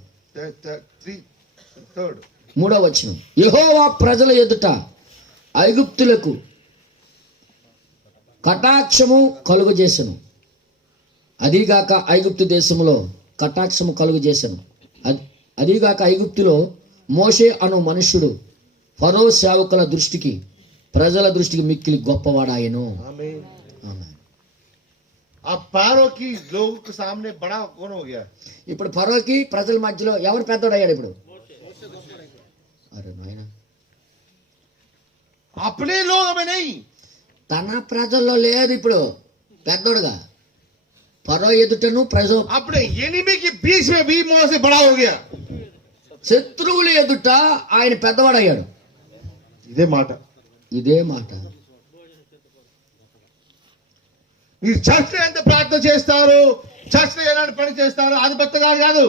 3rd 3వ వచనం, యెహోవా ప్రజల ఎదుట ఐగుప్తులకు కటాక్షము కలుగు చేసెను, అదిగాక ఐగుప్తు దేశములో కటాక్షము కలుగు చేసెను, అదిగాక ఐగుప్తులో మోషే అను మనుష్యుడు ఫరో సేవకుల దృష్టికి ప్రజల దృష్టికి మిక్కిలి గొప్పవాడాయను. आमीन। ఆమేన్. अब फारो की लोगों के सामने बड़ा कौन हो गया? ఇప్పుడు ఫరోకి ప్రజల మధ్యలో ఎవరు పెద్దోడయ్యాడు? ఇప్పుడు అరే నాయన, अपने लोग में नहीं, తన ప్రజల్లో లేదు ఇప్పుడు పెద్దోడుగా. ఫరో ఎదుటను अपने एनिमी के बीच में भी मोह से बड़ा हो गया. శత్రువులు ఎదుట ఆయన పెద్దవాడయ్యాడు. ఇదే మాట. ఇదే మాట. మీరు చర్చ్ లో ఎంత ప్రార్థన చేస్తారు, చర్చ్ లో ఎలాంటి పని చేస్తారు, అది పెద్దగా కాదు.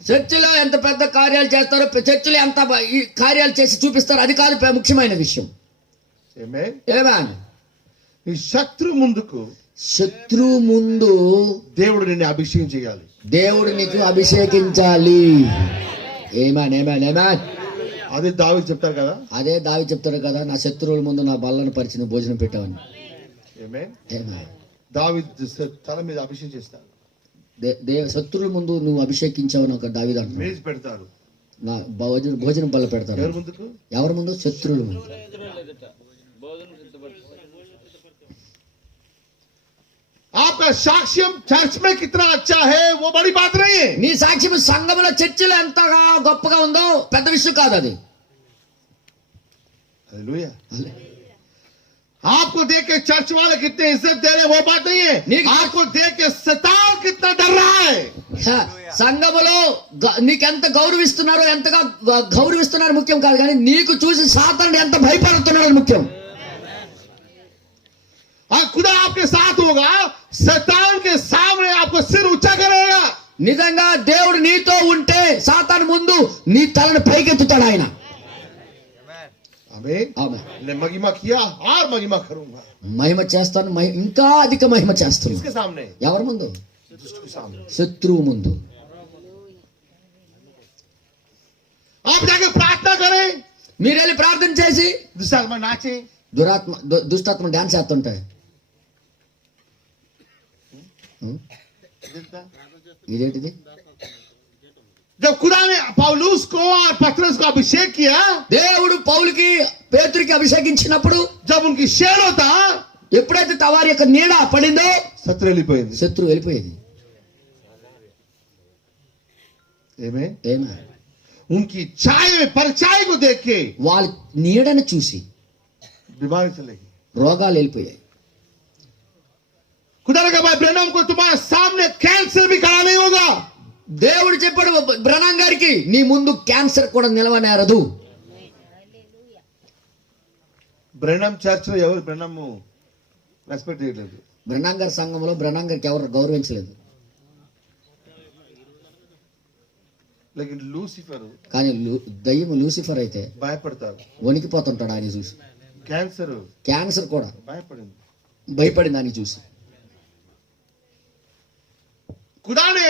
చర్చిలో ఎంత పెద్ద కార్యాలు చేస్తారో, చర్చిలో ఎంత ఈ కార్యాలు చేసి చూపిస్తారు, అది కాదు ముఖ్యమైన విషయం. ఆమేన్. ఏమేన్? నీ శత్రు ముందుకు శత్రువు ముందు దేవుడు నిన్ను అభిషేకం చేయాలి. దేవుడు నీకు అభిషేకించాలి. Amen amen amen. అదే దావీదు చెప్తారు కదా, అదే దావీదు చెప్తాడు కదా, నా శత్రువుల ముందు నా బల్లను పరిచి నువ్వు భోజనం పెట్టావని. ఆమేన్. ఏమేన్. దావీదు తల మీద అభిషేకం చేస్తారు, శత్రువుల ముందు నువ్వు అభిషేకించావని ఒక దావీదు అంటున్నాడు. మేజ్ పెడతారు. నా భోజనం బల్ల పెడతారు. ఎవరి ముందుకు? ఎవరి ముందు? శత్రువుల ముందు. భోజనం సిద్ధపడుతుంది. आपका साक्ष्यम चर्च में कितना अच्छा है वो बड़ी बात नहीं है. నీ సాక్ష్యం సంఘంలో చర్చిలో ఎంతగా గొప్పగా ఉందో పెద్ద విషయం కాదు అది. हालेलुया. आपको देख के चर्च वाले कितने इज्जत दे रहे हैं वो बात नहीं है. आपको देख के शैतान कितना डर रहा है. సంఘములో నీకెంత గౌరవిస్తున్నారో, ఎంతగా గౌరవిస్తున్నారు ముఖ్యం కాదు, కానీ నీకు చూసి సాతానుడు ఎంత భయపడుతున్నాడు ముఖ్యం. और खुदा आपके साथ होगा, शैतान के सामने आपको सिर ऊंचा करेगा. నిజంగా దేవుడు నీతో ఉంటే సాతాను ముందు నీ తలను పైకెత్తుతాడు ఆయన. आमीन. ఆమేన్. ने महिमा किया और महिमा करूंगा. మహిమ చేస్తాను, ఇంకా అధిక మహిమ చేస్తాను. इसके सामने, ఎవరి ముందు? दुष्ट के सामने. శత్రువు ముందు. आप जाके प्रार्थना करें, మీరు వెళ్ళి ప్రార్థన చేసి दुष्टात्मा नाचे. దుష్టాత్మ డాన్స్ చేస్తుంటాయి. ఇదేంటిది? जब खुदा ने पौलुस को और पतरस को अभिषेक किया, దేవుడు పౌలుకి పేతురుకి అభిషేకించినప్పుడు, जब उनकी शेर होता, ఎప్పుడైతే తవారి యొక్క నీడ పడిందో शत्रु వెళ్ళిపోయింది. శత్రువు వెళ్ళిపోయేది. आमीन. ఏమే? उनकी छाया में परछाई को देख के వాళ్ళ నీడను చూసి बीमारी चलेगी. రోగాలు వెళ్ళిపోయాయి. खुदा ने कहा ब्रैनम को तुम्हारे सामने कैंसर भी खड़ा नहीं होगा. దేవుడు చెప్పాడు బ్రహ్నాం గారికి, నీ ముందు క్యాన్సర్ కూడా నిలవనేరదు. బ్రహ్నం చర్చ్ లో ఎవరు బ్రహ్నం రెస్పెక్ట్ చేయట్లేదు. బ్రహ్నాం గారి సంఘంలో బ్రహ్నాం గారికి ఎవరు గౌరవించలేదు. लेकिन లూసిఫర్ కానీ దయ్యం లూసిఫర్ అయితే భయపడతారు, వణికిపోతుంటాడు ఆయన చూసి. క్యాన్సర్ కూడా భయపడింది, భయపడింది ఆయన చూసి. खुदा ने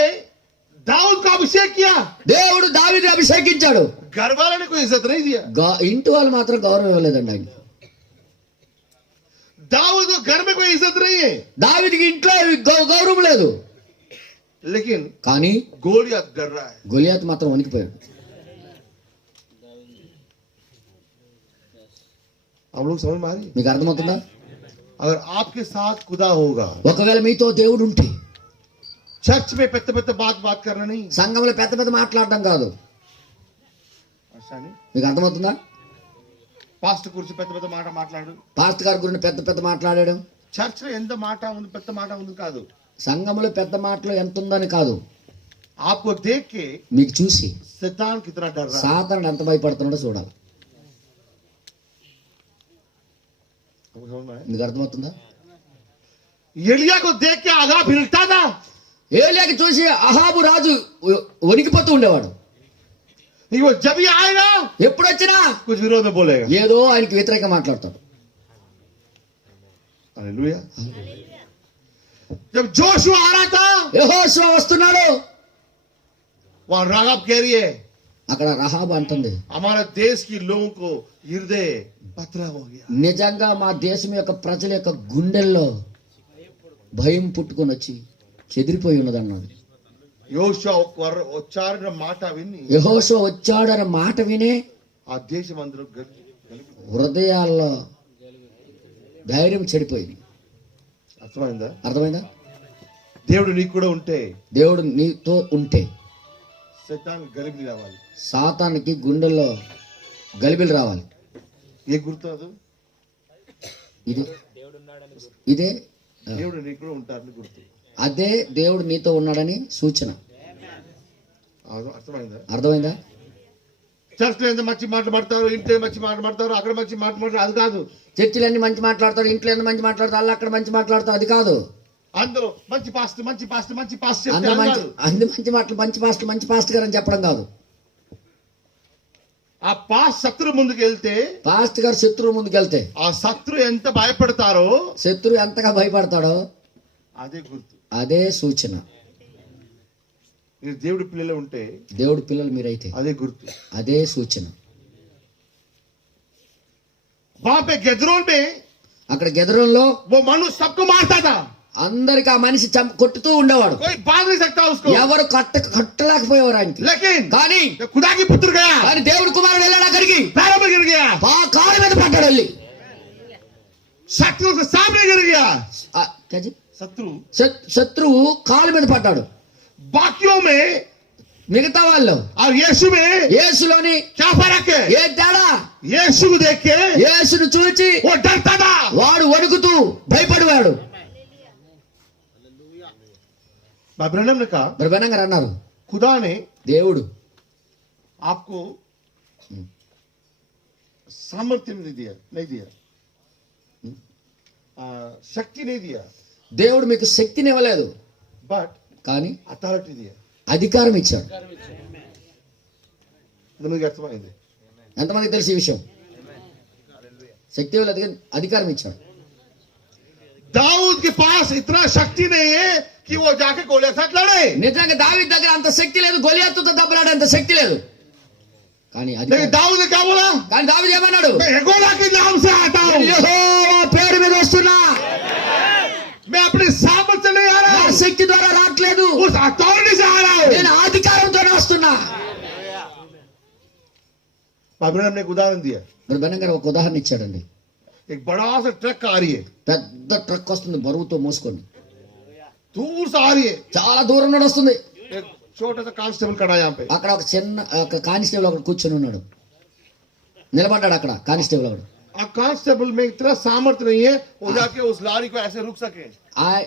दाऊद का अभिषेक किया, దేవుడు దావీదుని అభిషేకించాడు. घर वाले ने कोई इज्जत नहीं दिया. ఇంటి వాళ్ళు మాత్రం గౌరవం ఇవ్వలేదండి ఆయన. दाऊद को घर में कोई इज्जत नहीं है, దావీదుకి ఇంట్లో గౌరవం లేదు. लेकिन కానీ गोलियत डर रहा है. గొలియాతు మాత్రం వణికిపోయాడు. आप लोग समझ में आ रही है? మీకు అర్థమవుతుందా? अगर आपके साथ खुदा होगा, ఒకవేళ మీతో దేవుడు ఉంటే, चर्च में పెద్ద పెద్ద बात करना नहीं. సంఘంలో పెద్ద పెద్ద మాట్లాడడం కాదు. ऐसा नहीं. మీకు అర్థమవుతుందా? పాస్టర్ గురించి పెద్ద పెద్ద మాట మాట్లాడు, పాస్టర్ గారి గురించి పెద్ద పెద్ద మాట్లాడడం, చర్చ్ లో ఎంత మాట ఉంది, పెద్ద మాట ఉంది కాదు. సంఘంలో పెద్ద మాటలు ఎంత ఉందని కాదు. आपको देख के మీకు చూసి शैतान कितना डर रहा है. సాతానుడు ఎంత భయపడుతున్నాడో చూడాలి. आपको समझ में आया? మీకు అర్థమవుతుందా? एलिया को देख के आगाह हिलता था. ఏలియాకి చూసి అహాబు రాజు వణికిపోతూ ఉండేవాడు. वो जब ही आएगा ఎప్పుడొచ్చినా कुछ विरोध में बोलेगा. ఏదో ఆయనకి వ్యతిరేకంగా మాట్లాడతాడు. हालेलुया. जब जोशुआ आ रहा था, యెహోషువ వస్తున్నాడు, वहां रागाब कह रही है, అక్కడ రహాబు అంటుంది, हमारे देश की लोगों को हृदय पथरा हो गया. నిజంగా మా దేశం యొక్క ప్రజల యొక్క గుండెల్లో భయం పుట్టుకొని వచ్చి చెదిరిపోయి ఉన్నదన్నాడు. యోషువ ఉచ్చారణ మాట విని యెహోషువ వచ్చాడన్న మాట వినే ఆ దేశం అందరూ హృదయాల్లో ధైర్యం చెడిపోయింది. అర్థమైందా? అర్థమైందా? దేవుడు నీకు కూడా ఉంటే, దేవుడు నీతో ఉంటే శైతాన్ గలిబిలి రావాలి. సాతానికి గుండెల్లో గలిబిలి రావాలి. ఏ గుర్తు అది? ఇది ఇదే దేవుడు నీకు కూడా ఉంటారని గుర్తు. అదే దేవుడు నీతో ఉన్నాడని సూచన. అర్థమైందా? అర్థమైందా? చర్చలో ఎంత మంచి మాట్లాడతారు, ఇంట్లో మంచి మాట్లాడతారు, అక్కడ మంచి మాట్లాడతారు, అది కాదు. చర్చిలు అన్ని మంచి మాట్లాడతారు, ఇంట్లో ఎన్ని మంచి మాట్లాడతారు, అలా అక్కడ మంచి మాట్లాడతారు, అది కాదు. అందరూ మంచి పాస్ట్ మంచి పాస్ట్ మంచి పాస్ట్ అందరూ మంచి మాటలు మంచి పాస్ట్ గారు అని చెప్పడం కాదు. ఆ పాస్ట్ శత్రు ముందుకు వెళ్తే, పాస్ట్ గారు శత్రువు ముందుకెళ్తే ఆ శత్రు ఎంత భయపడతారో, శత్రువు ఎంతగా భయపడతాడో అదే గుర్తు, అదే సూచన. మీరు దేవుడి పిల్లలు ఉంటే, దేవుడి పిల్లలు మీరైతే అదే గుర్తు, అదే సూచన. वहां पे गेदरोन में అక్కడ గెదరోన్లో वो मनुष्य सबको मारता था, అందరికి ఆ మనిషి కొట్టుతూ ఉండేవాడు. कोई बांध नहीं सकता उसको, ఎవరు కట్టలేకపోయేవారు ఆయనకి. लेकिन కానీ जब खुदा की पुत्र गया, కానీ దేవుడి కుమారుడు వెళ్ళాడు అక్కడికి, पैरों में गिर गया, కాలు మీద పడ్డాడు వెళ్ళి. शत्रु के सामने गिर गया, ఆ, క్యాజీ? शत्रु శత్రువు కాలు మీద పడ్డాడు. बाकियों में మిగతా వాళ్ళు और यीशु में యేసులోని क्या फर्क है? ఏ తేడా? यीशु को देख के యేసును చూచి वो डरता था, వాడు వణుకుతూ భయపడివాడు. अब्राहम ने कहा, బ్రహ్మణం గారు అన్నారు, खुदा ने దేవుడు आपको सामर्थ्य नहीं दिया, शक्ति नहीं दिया, దేవుడు మీకు శక్తిని ఇవ్వలేదు, बट కానీ अथॉरिटी दिया. అధికారం ఇచ్చాడు. మనకి అర్థమైంది. ఎంతమందికి తెలుసు ఈ విషయం? శక్తి ఇవ్వలేదు కానీ అధికారం ఇచ్చాడు. दाऊद के पास इतना शक्ति नहीं है कि वो जाके गोलियत साथ लड़े, నిజంగా దావీదు దగ్గర అంత శక్తి లేదు, గొలియాతుతో దెబ్బలాడే అంత శక్తి లేదు. కానీ लेकिन दाऊद ने क्या बोला? కానీ దావీదు ఏమన్నాడు? मैं यहोवा के नाम से आता हूँ, యెహోవా పేరు మీద వస్తున్నా, मैं अपनी सामर्थ्य नहीं आ रहा నా हूँ, శక్తి ద్వారా రావట్లేదు, उस अथॉरिटी से आ रहा हूँ. నేను అధికారంతోనే వస్తున్నా. अब्राहम ने एक उदाहरण दिया. బ్రహ్మణం గారు ఒక ఉదాహరణ ఇచ్చాడండి. एक बड़ा सा ट्रक आ रही है, పెద్ద ట్రక్ వస్తుంది బరువుతో మోసుకొని, दूर से आ रही है, చాలా దూరం నుండి వస్తుంది. एक छोटा सा कांस्टेबल खड़ा है यहाँ पे, అక్కడ ఒక చిన్న ఒక కానిస్టేబుల్ అక్కడ కూర్చొని ఉన్నాడు, నిలబడ్డాడు అక్కడ కానిస్టేబుల్ అక్కడ. और कांस्टेबल में इतना सामर्थ्य नहीं है वो जाके उस लारी को ऐसे रुक सके.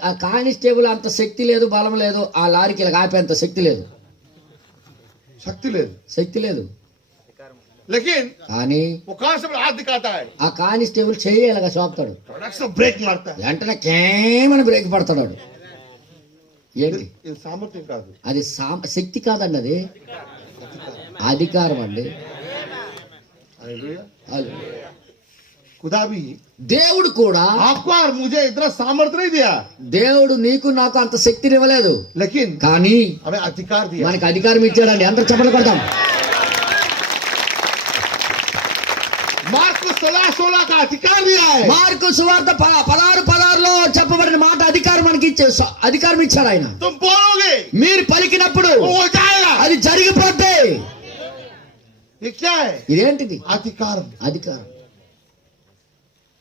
ఆ కానిస్టేబుల్ అంత శక్తి లేదు, బలం లేదు, ఆ లారీకి ఇలా ఆపేంత శక్తి లేదు, शक्ति ले, శక్తి లేదు. लेकिन కానీ वो कांस्टेबल हाथ दिखाता है, ఆ కానిస్టేబుల్ చెయ్యి ఇలాగా సోపుతాడు, फटाक से ब्रेक मारता है. వెంటనే కేమని బ్రేక్ పడతాడు వాడు. ఏంటి ये सामर्थ्य का అది? శక్తి కాదండి, అది అధికారం అండి. हालेलुया. అది खुदा भी దేవుడు కూడా आपको और मुझे इतना सामर्थ्य नहीं दिया, దేవుడు నీకు నాకు అంత శక్తిని ఇవ్వలేదు, लेकिन కానీ हमें अधिकार दिया. మనకి అధికారం ఇచ్చాడండి. అందరూ చప్పట్లు కొడతాం. मार्को 16:16 का अधिकार दिया है. మార్కు సువార్త 16:16లో చెప్పబడిన మాట అధికారం మనకి అధికారం ఇచ్చాడు ఆయన. तुम बोलोगे మీరు పలికినప్పుడు वो हो जाएगा. అది జరిగిపోద్ది. ये क्या है? ఇదేంటిది? अधिकार. అధికారం.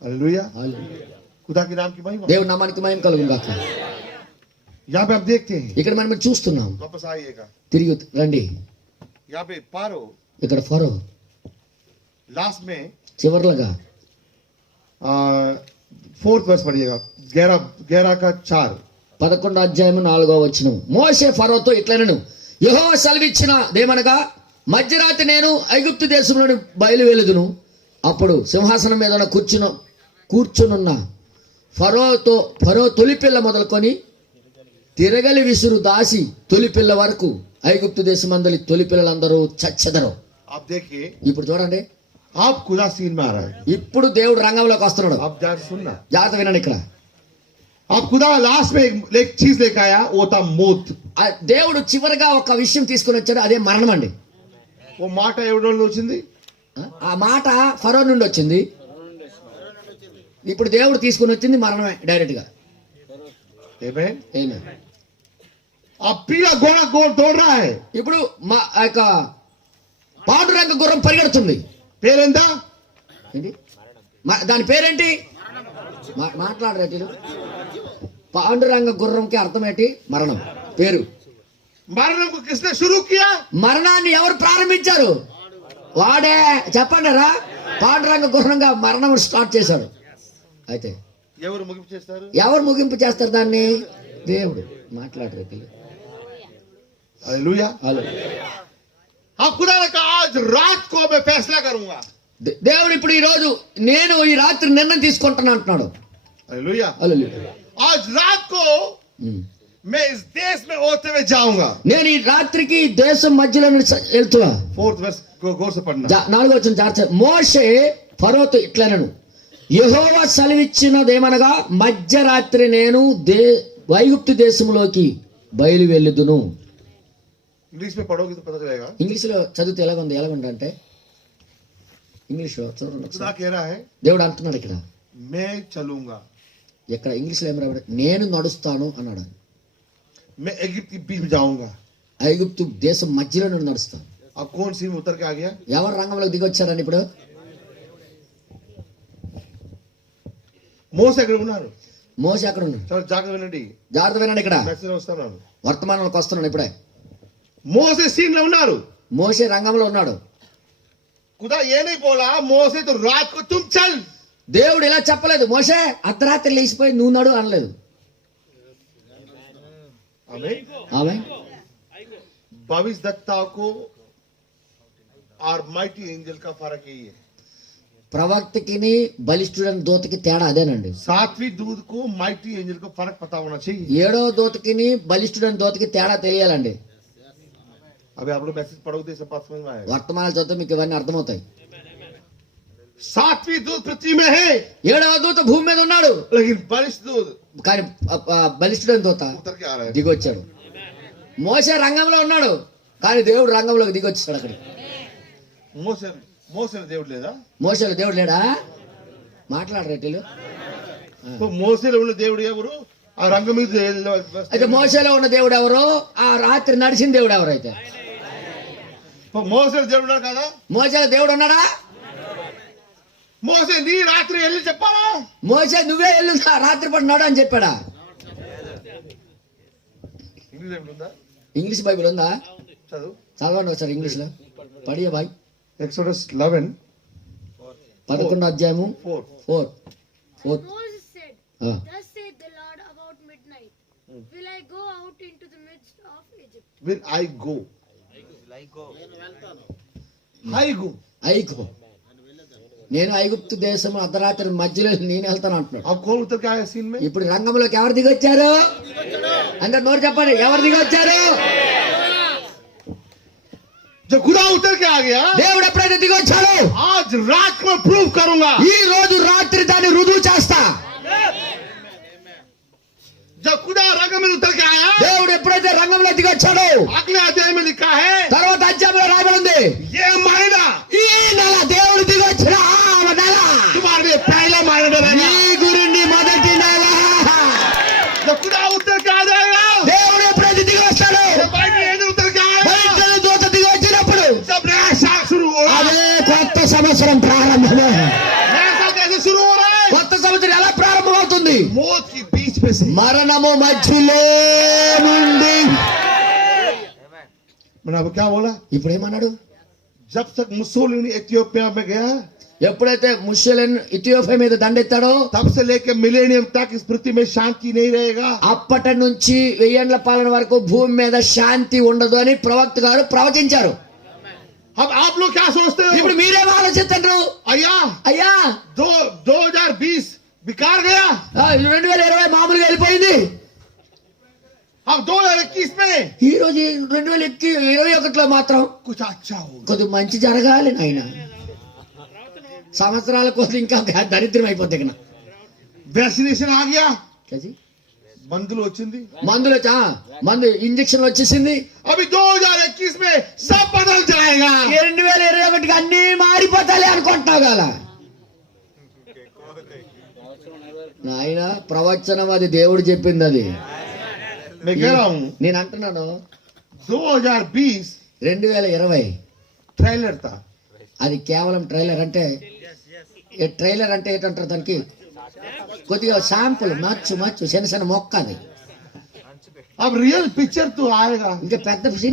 हालेलुया. హల్లెలూయా. खुदा के नाम की महिमा. దేవుని నామానికి మహిమ కలుగును గాక. यहाँ पे आप देखते हैं, ఇక్కడ మనం చూస్తున్నాం. वापस आइएगा. తిరిగి రండి. यहाँ पे पारो ఇక్కడ ఫరో लास्ट में చివర్లుగా 4th वर्ष पढ़िएगा, 11 का 4. 11వ అధ్యాయం 4వ వచనం. మోషే ఫరోతో ఇట్లనెను, యెహోవా సెలవిచ్చినదేమనగా, మధ్యరాత్రి నేను ఐగుప్తు దేశంలోని బయలువెలుదును, అప్పుడు సింహాసనం మీద కూర్చునున్న ఫరో తొలిపిల్ల మొదలుకొని తిరగలి విసురు దాసి తొలిపిల్ల వరకు ఐగుప్తు దేశమందలి తొలిపిల్లలందరూ చచ్చెదరు. आप देखिए, ఇప్పుడు చూడండి, आप खुदा सीन में आ रहा है. ఇప్పుడు దేవుడు రంగంలోకి వస్తున్నాడు. आप जाकर सुनना. జాగ్రత్త వినండి. ఇక్కడ आप खुदा लास्ट में एक चीज लेकर आया, वो था मौत. ఆ దేవుడు చివరిగా ఒక విషయం తీసుకొని వచ్చాడు, అదే మరణం అండి. वो మాట ఎవరి వచ్చింది? ఆ మాట ఫరో నుండి వచ్చింది. ఇప్పుడు దేవుడు తీసుకుని వచ్చింది మరణమే డైరెక్ట్ గా. Amen. Amen. अब पीला घोड़ा दौड़ रहा है. ఇప్పుడు ఆ యొక్క పాండురంగ గుర్రం పరిగెడుతుంది. పేరేందా? ఏంటి దాని పేరేంటి? మాట్లాడరేటి. పాండురంగ గుర్రంకి అర్థం ఏంటి? మరణం పేరు. मरण को किसने शुरू किया? మరణాన్ని ఎవరు ప్రారంభించారు? వాడే చెప్పండి రా పాండురంగ గుర్రంగా మరణం స్టార్ట్ చేశాడు. అయితే ఎవరు ముగింపు చేస్తారు? ఎవరు ముగింపు చేస్తారు దాన్ని? దేవుడు. మాట్లాడరు పిల్లలు. हालेलुया। హలో. हाँ, खुदा ने कहा आज रात को मैं फैसला करूंगा। దేవుడు ఇప్పుడు ఈ రోజు నేను ఈ రాత్రి నిర్ణయం తీసుకుంటాను అంటున్నాడు. हालेलुया। హల్లెలూయా. आज रात को मैं इस देश में होते हुए जाऊंगा। నేను ఈ రాత్రికి ఈ దేశం మధ్యలో వెళ్తున్నా. 4th verse गौर से पढ़ना। 4వ వచనం జాగ్రత్త. మోషే ఫరోతో ఇట్లనను, యెహోవా సెలవిచ్చినదేమనగా మధ్యరాత్రి నేను ఐగుప్తు దేశంలోకి బయలు వెళ్ళుదును. इंग्लिश में पढ़ोगे तो पता चलेगा। ఇంగ్లీష్లో చదివితే ఎలాగుంది అంటే ఇంగ్లీష్లో చూడండి खुदा ఒకసారి. कह रहा है దేవుడు అంటున్నాడు ఇక్కడ. मैं चलूंगा। ఇక్కడ ఇంగ్లీష్లో ఏం రాబడి నేను నడుస్తాను అన్నాడు. मैं इजिप्ट के बीच में जाऊंगा। ఐగుప్తు దేశం మధ్యలో నేను నడుస్తాను. अब कौन सी में उतर के आ गया? ఎవరు రంగంలోకి దిగొచ్చారని ఇప్పుడు? మోసే అక్కడ ఉన్నారు. మోసే అక్కడ ఉన్నాడు. చాలా జాగ్రత్త వినండి. జాగ్రత్త వినండి. ఇక్కడ మెసేజ్ వస్తున్నాను. వర్తమానంలోకి వస్తున్నాను ఇప్పుడే. మోసే సీన్ లో ఉన్నారు. మోసే రంగంలో ఉన్నాడు. खुदा ये नहीं बोला మోసే तो रात को तुम चल। దేవుడు ఇలా చెప్పలేదు, మోసే అర్ధరాత్రి లేచిపోయి నువ్వు నడు అనలేదు. आमीन। ఆమె 22 दत्ता को और माइटी एंजल का फर्क यही है। ప్రవక్తకిని బలిష్ఠుడైన దూతకి తేడా అదేనండి. 7वीं दूत को माइटी एंजल को फर्क पता होना चाहिए। 7వ దూతకిని బలిష్ఠుడైన దూతకి తేడా తెలియాలండి. अभी आप लोग मैसेज पढ़ोगे तो सब बात समझ में आएगा। వర్తమానాలు చదివితే మీకు ఇవన్నీ అర్థమవుతాయి. 7वीं दूत पृथ्वी में है 7వ దూత భూమి మీద ఉన్నాడు, लेकिन बलिष्ठ दूत కానీ బలిష్ఠుడైన దూత उतर के आ रहा है। దిగొచ్చాడు. మోసే రంగంలో ఉన్నాడు, కానీ దేవుడు రంగంలోకి దిగొచ్చాడు. అక్కడికి మోసే దేవుడు లేదా? మోసేలో దేవుడు లేడా? మాట్లాడరేటీలు. మోసేలో ఉన్న దేవుడు ఎవరు? ఆ రంగం మీద అయితే మోసేలో ఉన్న దేవుడు ఎవరు? ఆ రాత్రి నడిచిన దేవుడు ఎవరైతే? మోసేలో దేవుడు ఉన్నాడు కదా? మోసేలో దేవుడు ఉన్నాడా? మోసే నీ రాత్రి వెళ్ళి చెప్పాలా? మోసే నువ్వే వెళ్ళు రాత్రి పడి నడు అని చెప్పాడా? ఇంగ్లీష్ ఉందా? ఇంగ్లీష్ బైబిల్ ఉందా? చదువు, చదవండి ఒకసారి ఇంగ్లీష్ లో. పడియా బాయ్. Exodus 11 11వ అధ్యాయము 4. 4. Moses said, Ah. Thus saith the Lord about midnight, will I go out into the midst of Egypt. Will I go? I go. ఐగుప్తు, నేను ఐగుప్తు దేశం అర్ధరాత్రి మధ్యలో నేను వెళ్తాను అంటున్నాడు. अब कौन उतर के आया सीन में? ఇప్పుడు రంగంలోకి ఎవరు దిగొచ్చారు? అందరు నోరు చెప్పండి, ఎవరు దిగొచ్చారు? जब खुदा उतर के आ गया, దేవుడు ఎప్పుడైతే దిగొచ్చాడు, आज रात में प्रूव करूंगा। ఈ రోజు రాత్రి దాన్ని రుజువు చేస్తా. जब खुदा रंग में उतर के आया, దేవుడు ఎప్పుడైతే రంగంలో దిగొచ్చాడు, अगले अध्याय में लिखा है తర్వాత అధ్యాయంలో రాయబడి ఉంది, ये महीना ఈ నెల దేవుడు దిగొచ్చిన ఆ నెల तुम्हारे लिए पहला महीना నీ रहेगा। గురించి మొదటి నెల. जब खुदा उतर के आ जाएगा, దేవుడు ఎప్పుడైతే దిగొచ్చాడు, जब माइटी एंजल उतर के आएगा, బయట దూత దిగొచ్చినప్పుడు जब नया साल शुरू हो रहा है। అదే కొత్త సంవత్సరం ప్రారంభమే. नया साल कैसे शुरू हो रहा है? కొత్త సంవత్సరం ఎలా ప్రారంభమవుతుంది? मौत की बीच में से। మరణము మధ్యలో నుండి. मैंने अब क्या बोला? ఇప్పుడు ఏమన్నాడు? जब तक मुसोलिनी इथियोपिया में गया, ఎప్పుడైతే ముస్లిం ఇథియోపియా మీద దండెత్తాడో तब से लेकर मिलेनियम तक इस पृथ्वी में शांति नहीं रहेगा। అప్పటి నుంచి 1000 ఏళ్ల పాలన వరకు భూమి మీద శాంతి ఉండదు అని ప్రవక్త గారు ప్రవచించారు. अब आप लोग क्या सोचते हो? ఇప్పుడు మీరేం ఆలోచిస్తున్నారు? अय्या అయ్యా 2020 बेकार गया। 2020 మామూలుగా వెళ్ళిపోయింది. अब 2021 में ఈ రోజు 2021లో మాత్రం कुछ अच्छा होगा। కొద్ది మంచి జరగాలి నాయన. సంవత్సరాల కొద్ది ఇంకా దరిద్రం అయిపోతే ఇక. वैक्सीनेशन आ गया, కజీ मंदुल వచ్చింది, మందులు మందు ఇంజక్షన్ వచ్చేసింది. अभी 2021 में सब बदल जाएगा। 2021కి అన్ని మారిపోతాయి అనుకుంటున్నావు కదా నాయన. ప్రవచనం అది దేవుడు చెప్పింది. అది मैं कह रहा हूँ నేను అంటున్నాను 2020 2020 ट्रेलर था। అది కేవలం ట్రైలర్. అంటే ట్రైలర్ అంటే ఏంటంటారు దానికి? కొద్దిగా శాంపుల్ మచ్చు చిన్న చిన్న మొక్క. అది अब रियल पिक्चर तो आएगा। ఇంకా పెద్ద